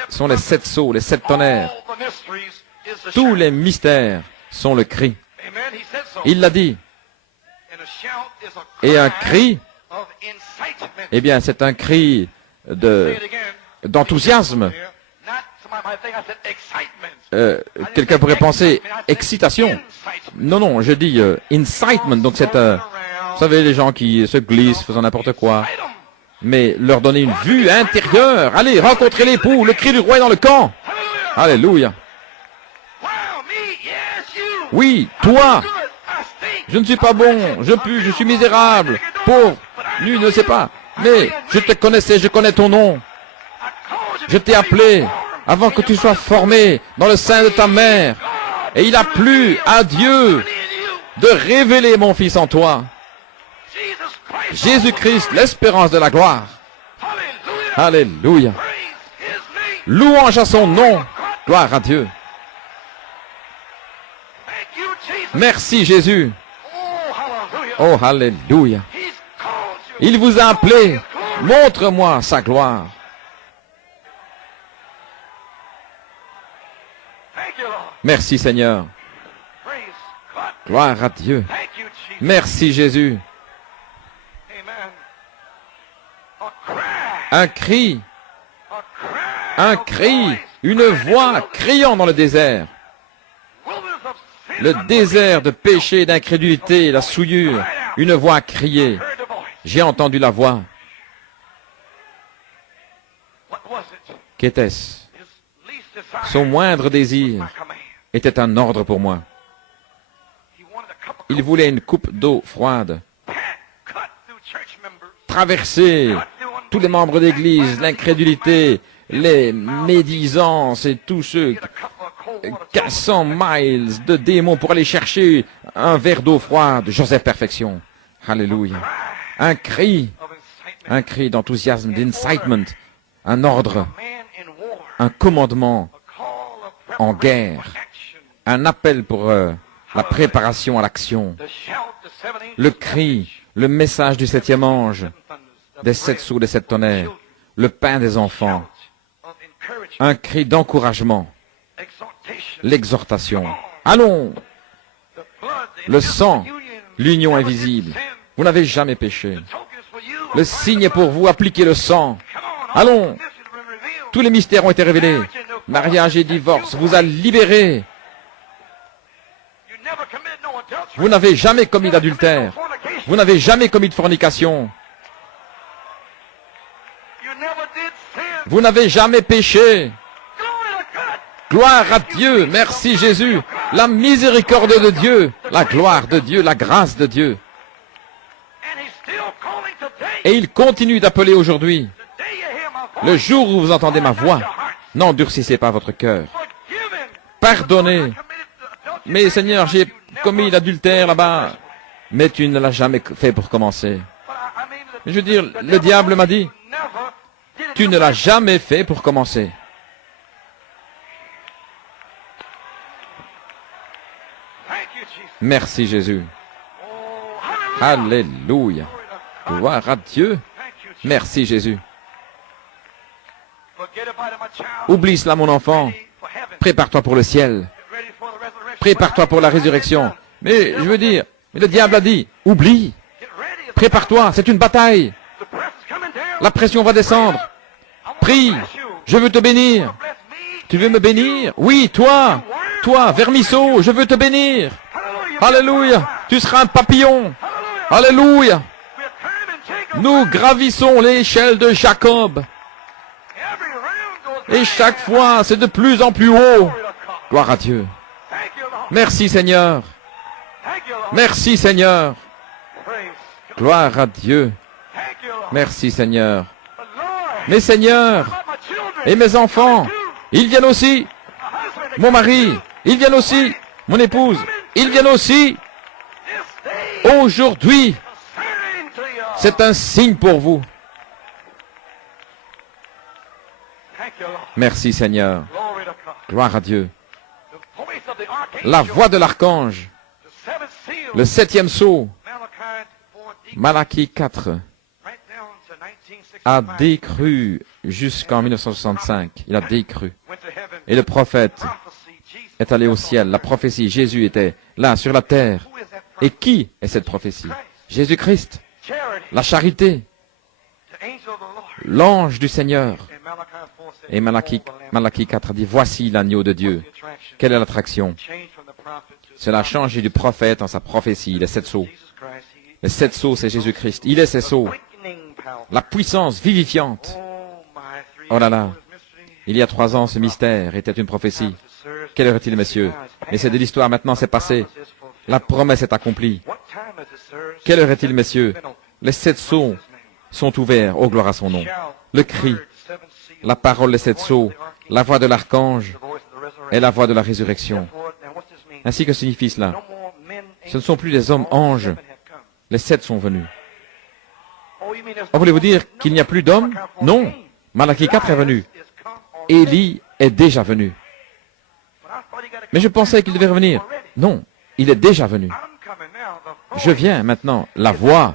sont les 7 sceaux, les 7 tonnerres. Tous les mystères sont le cri. Il l'a dit. Et un cri, eh bien, c'est un cri d'enthousiasme. Quelqu'un pourrait penser excitation. Non, non, je dis incitement. Donc c'est, vous savez, les gens qui se glissent, faisant n'importe quoi. Mais leur donner une vue intérieure. Allez, rencontrez l'époux. Le cri du roi est dans le camp. Alléluia. Oui, toi. Je ne suis pas bon. Je suis misérable. Pauvre. Lui ne sait pas. Mais je te connaissais, je connais ton nom. Je t'ai appelé avant que tu sois formé dans le sein de ta mère. Et il a plu à Dieu de révéler mon fils en toi. Jésus-Christ, l'espérance de la gloire. Alléluia. Louange à son nom. Gloire à Dieu. Merci Jésus. Oh, alléluia. Il vous a appelé. Montre-moi sa gloire. Merci Seigneur. Gloire à Dieu. Merci Jésus. Un cri, une voix criant dans le désert. Le désert de péché, d'incrédulité, la souillure. Une voix a crié. J'ai entendu la voix. Qu'était-ce? Son moindre désir était un ordre pour moi. Il voulait une coupe d'eau froide. Traverser tous les membres d'église, l'incrédulité, les médisances et tous ceux 400 miles de démons pour aller chercher un verre d'eau froide. Joseph Perfection. Alléluia. Un cri d'enthousiasme, d'incitement, un ordre, un commandement en guerre, un appel pour la préparation à l'action, le cri, le message du 7e ange, des 7 sceaux, des 7 tonnerres, le pain des enfants, un cri d'encouragement, l'exhortation. Allons! Le sang, l'union invisible. Vous n'avez jamais péché. Le signe est pour vous, appliquez le sang. Allons! Tous les mystères ont été révélés. Mariage et divorce vous a libéré. Vous n'avez jamais commis d'adultère. Vous n'avez jamais commis de fornication. Vous n'avez jamais péché. Gloire à Dieu. Merci Jésus. La miséricorde de Dieu, la gloire de Dieu, la grâce de Dieu. Et il continue d'appeler aujourd'hui. Le jour où vous entendez ma voix, n'endurcissez pas votre cœur. Pardonnez. Mais Seigneur, j'ai commis l'adultère là-bas. Mais tu ne l'as jamais fait pour commencer. Je veux dire, le diable m'a dit, tu ne l'as jamais fait pour commencer. Merci Jésus. Alléluia. Gloire à Dieu. Merci Jésus. Oublie cela mon enfant. Prépare-toi pour le ciel. Prépare-toi pour la résurrection. Mais je veux dire, le diable a dit, oublie. Prépare-toi, c'est une bataille. La pression va descendre. Prie, je veux te bénir. Tu veux me bénir? Oui, toi, vermisseau, je veux te bénir. Alléluia, tu seras un papillon. Alléluia. Nous gravissons l'échelle de Jacob. Et chaque fois, c'est de plus en plus haut. Gloire à Dieu. Merci Seigneur. Merci Seigneur. Gloire à Dieu. Merci Seigneur. Mes seigneurs et mes enfants, ils viennent aussi. Mon mari, ils viennent aussi. Mon épouse, ils viennent aussi. Aujourd'hui, c'est un signe pour vous. Merci Seigneur. Gloire à Dieu. La voix de l'archange. Le 7e sceau. Malachie 4 a décru jusqu'en 1965. Il a décru. Et le prophète est allé au ciel. La prophétie, Jésus était là sur la terre. Et qui est cette prophétie? Jésus-Christ. La charité. L'ange du Seigneur. Et Malachie 4 a dit, voici l'agneau de Dieu. Quelle est l'attraction? Cela a changé du prophète en sa prophétie, les 7 sceaux. Les 7 sceaux, c'est Jésus-Christ. Il est ces sceaux. La puissance vivifiante. Oh là là. Il y a 3 ans, ce mystère était une prophétie. Quelle heure est-il, messieurs? Mais c'est de l'histoire, maintenant c'est passé. La promesse est accomplie. Quelle heure est-il, messieurs? Les 7 sceaux sont ouverts. Oh, gloire à son nom. Le cri, la parole des 7 sceaux, la voix de l'archange et la voix de la résurrection. Ainsi que signifie cela? Ce ne sont plus des hommes anges. Les 7 sont venus. Voulez-vous dire qu'il n'y a plus d'hommes? Non. Malachie 4 est venu. Élie est déjà venu. Mais je pensais qu'il devait revenir. Non, il est déjà venu. Je viens maintenant. La voix.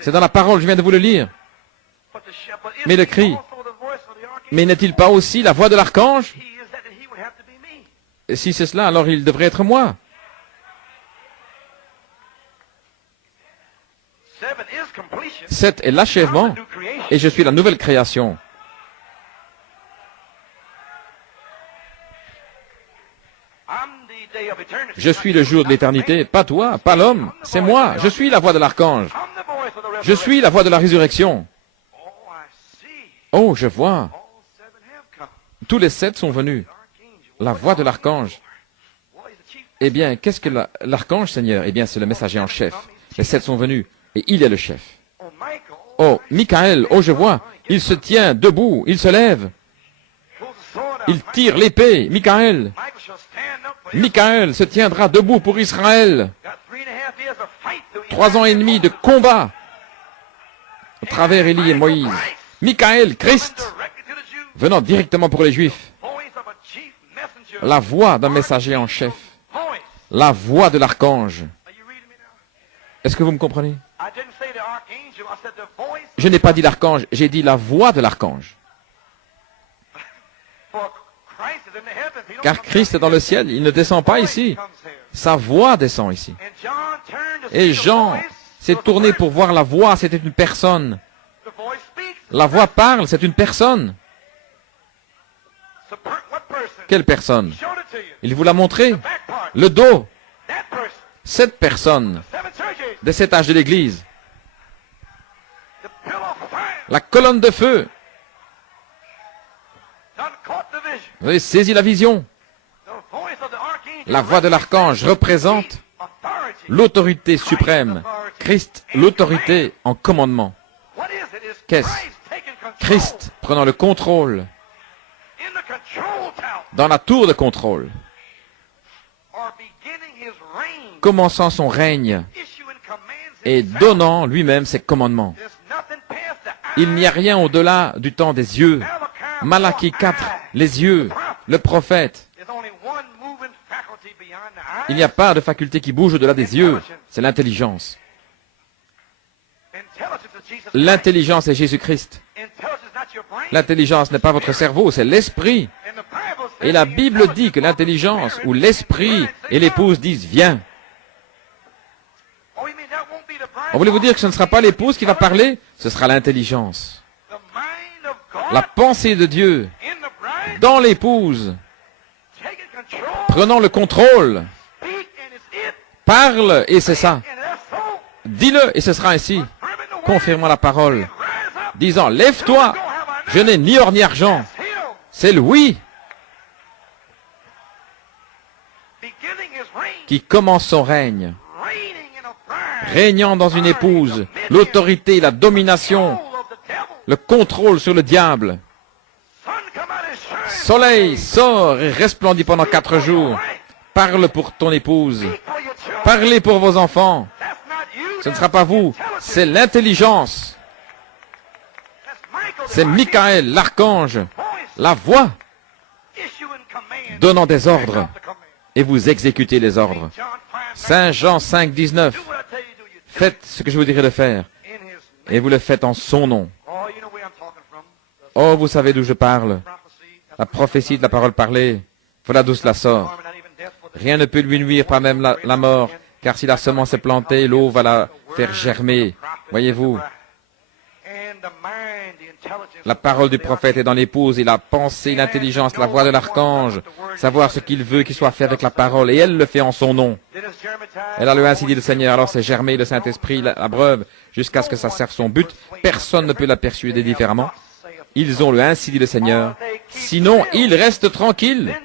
C'est dans la parole, je viens de vous le lire. Mais le cri. Mais n'est-il pas aussi la voix de l'archange? Si c'est cela, alors il devrait être moi. 7 est l'achèvement, et je suis la nouvelle création. Je suis le jour de l'éternité, pas toi, pas l'homme, c'est moi. Je suis la voix de l'archange. Je suis la voix de la résurrection. Oh, je vois. Tous les 7 sont venus. La voix de l'archange. Eh bien, qu'est-ce que l'archange, Seigneur? Eh bien, c'est le messager en chef. Les 7 sont venus, et il est le chef. Oh, Michael, oh, je vois. Il se tient debout, il se lève. Il tire l'épée, Michael. Michael se tiendra debout pour Israël. 3 ans et demi de combat à travers Élie et Moïse. Michael, Christ, venant directement pour les Juifs. La voix d'un messager en chef. La voix de l'archange. Est-ce que vous me comprenez? Je n'ai pas dit l'archange, j'ai dit la voix de l'archange. Car Christ est dans le ciel, il ne descend pas ici. Sa voix descend ici. Et Jean s'est tourné pour voir la voix, c'était une personne. La voix parle, c'est une personne. Quelle personne? Il vous l'a montré. Le dos. 7 personnes des 7 âges de l'Église. La colonne de feu. Vous avez saisi la vision. La voix de l'archange représente l'autorité suprême. Christ, l'autorité en commandement. Qu'est-ce? Christ prenant le contrôle dans la tour de contrôle, commençant son règne et donnant lui-même ses commandements. Il n'y a rien au-delà du temps des yeux. Malachie 4, les yeux, le prophète. Il n'y a pas de faculté qui bouge au-delà des yeux. C'est l'intelligence. L'intelligence est Jésus-Christ. L'intelligence n'est pas votre cerveau, c'est l'esprit. Et la Bible dit que l'intelligence ou l'esprit et l'épouse disent « Viens ». Voulez-vous dire que ce ne sera pas l'épouse qui va parler? Ce sera l'intelligence. La pensée de Dieu dans l'épouse, prenant le contrôle. Parle et c'est ça. Dis-le et ce sera ainsi. Confirmant la parole. Disant, lève-toi, je n'ai ni or ni argent. C'est le oui qui commence son règne. Régnant dans une épouse, l'autorité, la domination, le contrôle sur le diable. Soleil, sort et resplendit pendant 4 jours. Parle pour ton épouse. Parlez pour vos enfants. Ce ne sera pas vous, c'est l'intelligence. C'est Michael, l'archange, la voix, donnant des ordres. Et vous exécutez les ordres. Saint Jean 5, 19. Faites ce que je vous dirai de faire. Et vous le faites en son nom. Oh, vous savez d'où je parle. La prophétie de la parole parlée. Voilà d'où cela sort. Rien ne peut lui nuire, pas même la mort. Car si la semence est plantée, l'eau va la faire germer. Voyez-vous. La parole du prophète est dans l'épouse et la pensée, l'intelligence, la voix de l'archange, savoir ce qu'il veut qu'il soit fait avec la parole, et elle le fait en son nom. Elle a le ainsi dit le Seigneur, alors c'est germé, le Saint-Esprit l'abreuve jusqu'à ce que ça serve son but. Personne ne peut la persuader différemment. Ils ont le ainsi dit le Seigneur. Sinon, ils restent tranquilles.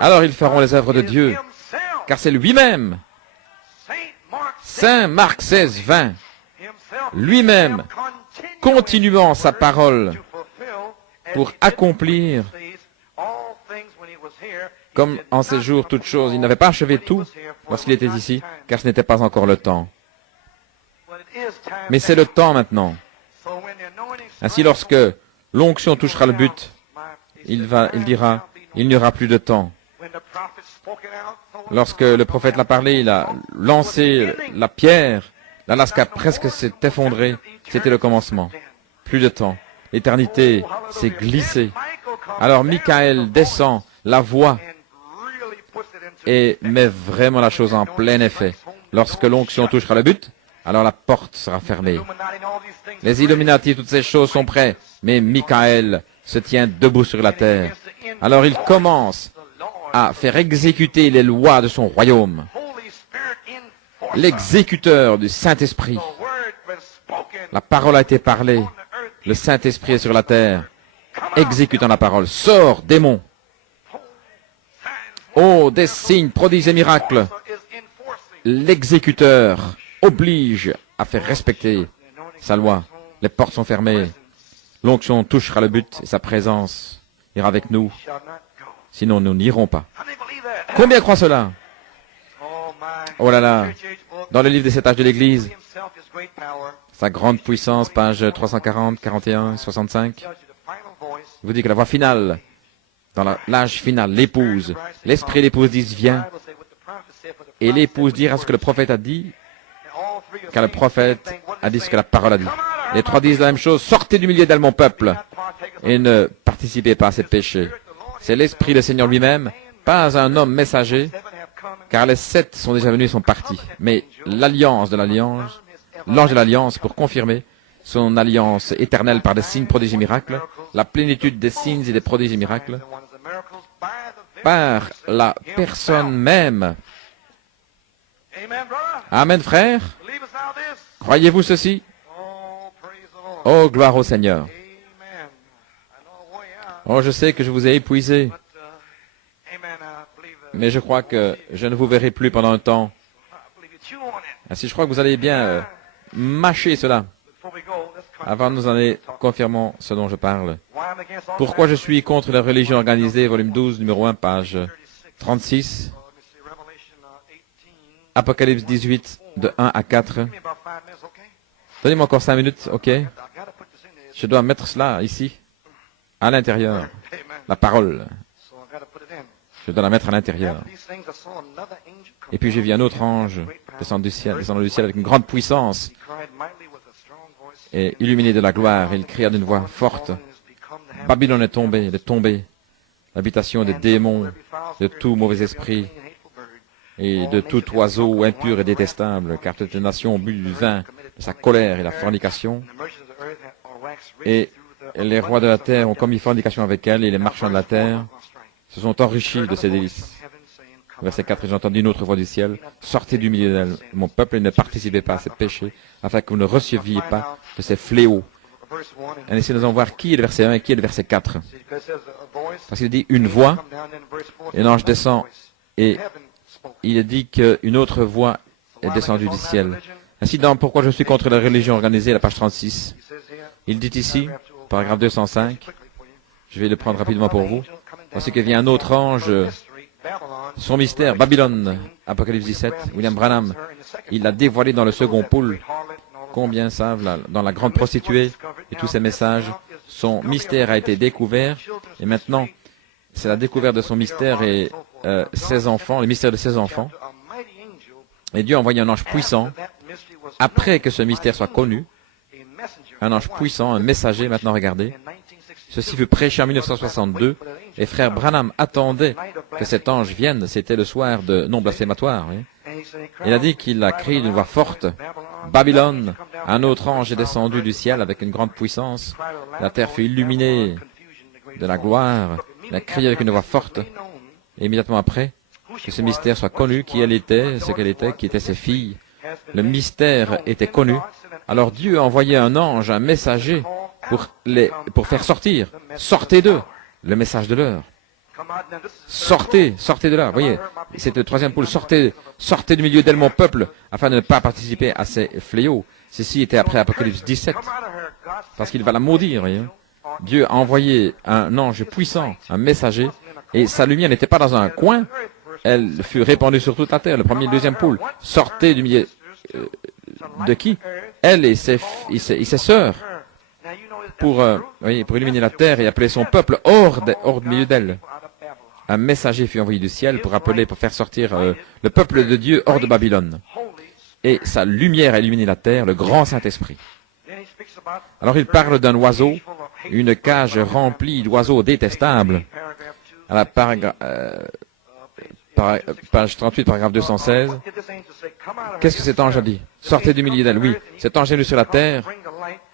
Alors ils feront les œuvres de Dieu, car c'est lui-même. Saint Marc 16, 20. Lui-même, continuant sa parole pour accomplir, comme en ces jours toutes choses, il n'avait pas achevé tout lorsqu'il était ici, car ce n'était pas encore le temps. Mais c'est le temps maintenant. Ainsi, lorsque l'onction touchera le but, il dira, il n'y aura plus de temps. Lorsque le prophète l'a parlé, il a lancé la pierre, l'Alaska presque s'est effondré, c'était le commencement. Plus de temps. L'éternité s'est glissée. Alors Michael descend, la voix, et met vraiment la chose en plein effet. Lorsque l'onction touchera le but, alors la porte sera fermée. Les Illuminati, toutes ces choses sont prêtes, mais Michael se tient debout sur la terre. Alors il commence à faire exécuter les lois de son royaume. L'exécuteur du Saint-Esprit. La parole a été parlée. Le Saint-Esprit est sur la terre. Exécutant la parole. Sors, démon. Oh, des signes, prodiges et miracles. L'exécuteur oblige à faire respecter sa loi. Les portes sont fermées. L'onction touchera le but et sa présence ira avec nous. Sinon, nous n'irons pas. Combien croient cela? Oh là là. Dans le livre des 7 âges de l'Église, sa grande puissance, page 340, 41, 65, il vous dit que la voix finale, dans l'âge final, l'épouse, l'esprit et l'épouse disent viens, et l'épouse dira ce que le prophète a dit, car le prophète a dit ce que la parole a dit. Les 3 disent la même chose, sortez du milieu d'elle, mon peuple, et ne participez pas à ces péchés. C'est l'Esprit, le Seigneur lui-même, pas un homme messager, car les 7 sont déjà venus et sont partis. Mais l'alliance de l'alliance, l'ange de l'alliance, pour confirmer son alliance éternelle par des signes, prodiges et miracles, la plénitude des signes et des prodiges et miracles, par la personne même Amen, frère. Croyez-vous ceci? Oh, gloire au Seigneur. Oh, je sais que je vous ai épuisé, mais je crois que je ne vous verrai plus pendant un temps. Ainsi, je crois que vous allez bien mâcher cela. Avant de nous en aller, confirmons ce dont je parle. Pourquoi je suis contre la religion organisée, volume 12, numéro 1, page 36. Apocalypse 18, de 1 à 4. Donnez-moi encore 5 minutes, ok? Je dois mettre cela ici, à l'intérieur. La parole. Je dois la mettre à l'intérieur. Et puis j'ai vu un autre ange descendre du ciel avec une grande puissance et illuminé de la gloire. Il cria d'une voix forte. Babylone est tombée, elle est tombée. L'habitation des démons, de tout mauvais esprit et de tout oiseau impur et détestable, car toutes les nations ont bu du vin de sa colère et la fornication. Et les rois de la terre ont commis fornication avec elle, et les marchands de la terre se sont enrichis de ses délices. Verset 4, j'ai entendu une autre voix du ciel. Sortez du milieu d'elle, mon peuple, et ne participez pas à ces péchés, afin que vous ne receviez pas de ces fléaux. Et essayons de voir qui est le verset 1 et qui est le verset 4. Parce qu'il dit une voix, et un ange descend, et il dit qu'une autre voix est descendue du ciel. Ainsi, dans Pourquoi je suis contre la religion organisée, la page 36, il dit ici, paragraphe 205, je vais le prendre rapidement pour vous, voici que vient un autre ange, son mystère, Babylone, Apocalypse 17, William Branham, il l'a dévoilé dans le second poule. Combien savent dans la grande prostituée et tous ces messages, son mystère a été découvert, et maintenant, c'est la découverte de son mystère et ses enfants, le mystère de ses enfants. Et Dieu a envoyé un ange puissant, après que ce mystère soit connu, un ange puissant, un messager, maintenant regardez. Ceci fut prêché en 1962, et frère Branham attendait que cet ange vienne, c'était le soir de non blasphématoire. Oui. Il a dit qu'il a crié d'une voix forte, Babylone, un autre ange est descendu du ciel avec une grande puissance, la terre fut illuminée de la gloire, il a crié avec une voix forte, et immédiatement après, que ce mystère soit connu, qui elle était, ce qu'elle était, qui étaient ses filles. Le mystère était connu. Alors Dieu a envoyé un ange, un messager, pour faire sortir. Sortez d'eux, le message de l'heure. Sortez de là. Vous voyez, c'est le troisième poule. Sortez du milieu d'elle, mon peuple, afin de ne pas participer à ces fléaux. Ceci était après Apocalypse 17. Parce qu'il va la maudire, voyez. Dieu a envoyé un ange puissant, un messager, et sa lumière n'était pas dans un coin, elle fut répandue sur toute la terre, le premier et le deuxième poule. Sortez du milieu de qui? Elle et ses sœurs, pour illuminer la terre et appeler son peuple hors du milieu d'elle. Un messager fut envoyé du ciel pour faire sortir le peuple de Dieu hors de Babylone. Et sa lumière a illuminé la terre, le grand Saint-Esprit. Alors il parle d'un oiseau, une cage remplie d'oiseaux détestables. À la page 38, paragraphe 216. Qu'est-ce que cet ange a dit? Sortez du milieu d'elle. Oui, cet ange est venu sur la terre.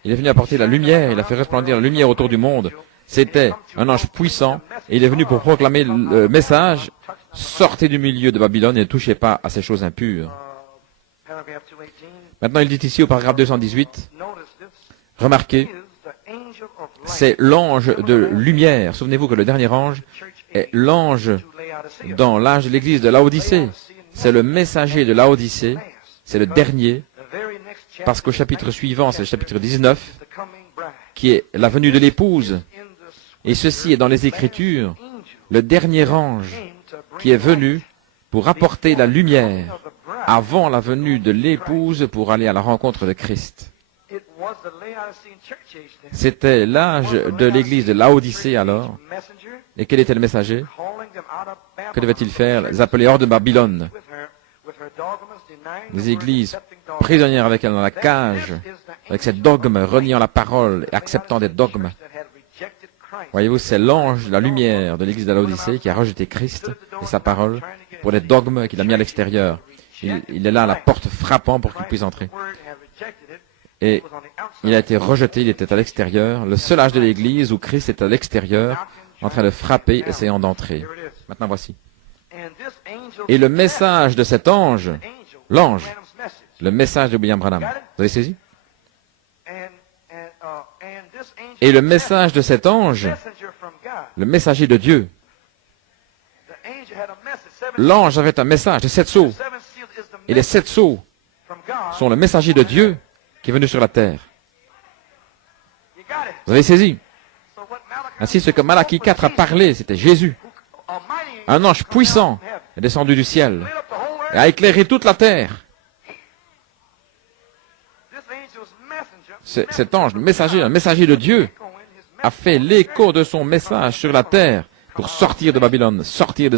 Il est venu apporter la lumière. Il a fait resplendir la lumière autour du monde. C'était un ange puissant. Et il est venu pour proclamer le message. Sortez du milieu de Babylone et ne touchez pas à ces choses impures. Maintenant, il dit ici au paragraphe 218. Remarquez, c'est l'ange de lumière. Souvenez-vous que le dernier ange est l'ange dans l'âge de l'église de Laodicée. C'est le messager de Laodicée. C'est le dernier. Parce qu'au chapitre suivant, c'est le chapitre 19, qui est la venue de l'épouse. Et ceci est dans les Écritures, le dernier ange qui est venu pour apporter la lumière avant la venue de l'épouse pour aller à la rencontre de Christ. C'était l'âge de l'église de Laodicée alors. Et quel était le messager? Que devait-il faire? Les appeler hors de Babylone. Les églises prisonnières avec elle dans la cage, avec ses dogmes, reniant la parole et acceptant des dogmes. Voyez-vous, c'est l'ange, la lumière de l'église de Laodicée qui a rejeté Christ et sa parole pour des dogmes qu'il a mis à l'extérieur. Il est là à la porte frappant pour qu'il puisse entrer. Et il a été rejeté, il était à l'extérieur. Le seul âge de l'église où Christ est à l'extérieur, en train de frapper, essayant d'entrer. Maintenant voici. Et le message de cet ange, l'ange, le message de William Branham. Vous avez saisi? Et le message de cet ange, le messager de Dieu, l'ange avait un message, les 7 sceaux. Et les 7 sceaux sont le messager de Dieu qui est venu sur la terre. Vous avez saisi? Ainsi, ce que Malachie 4 a parlé, c'était Jésus. Un ange puissant est descendu du ciel et a éclairé toute la terre. Cet ange, le messager de Dieu, a fait l'écho de son message sur la terre pour sortir de Babylone, sortir des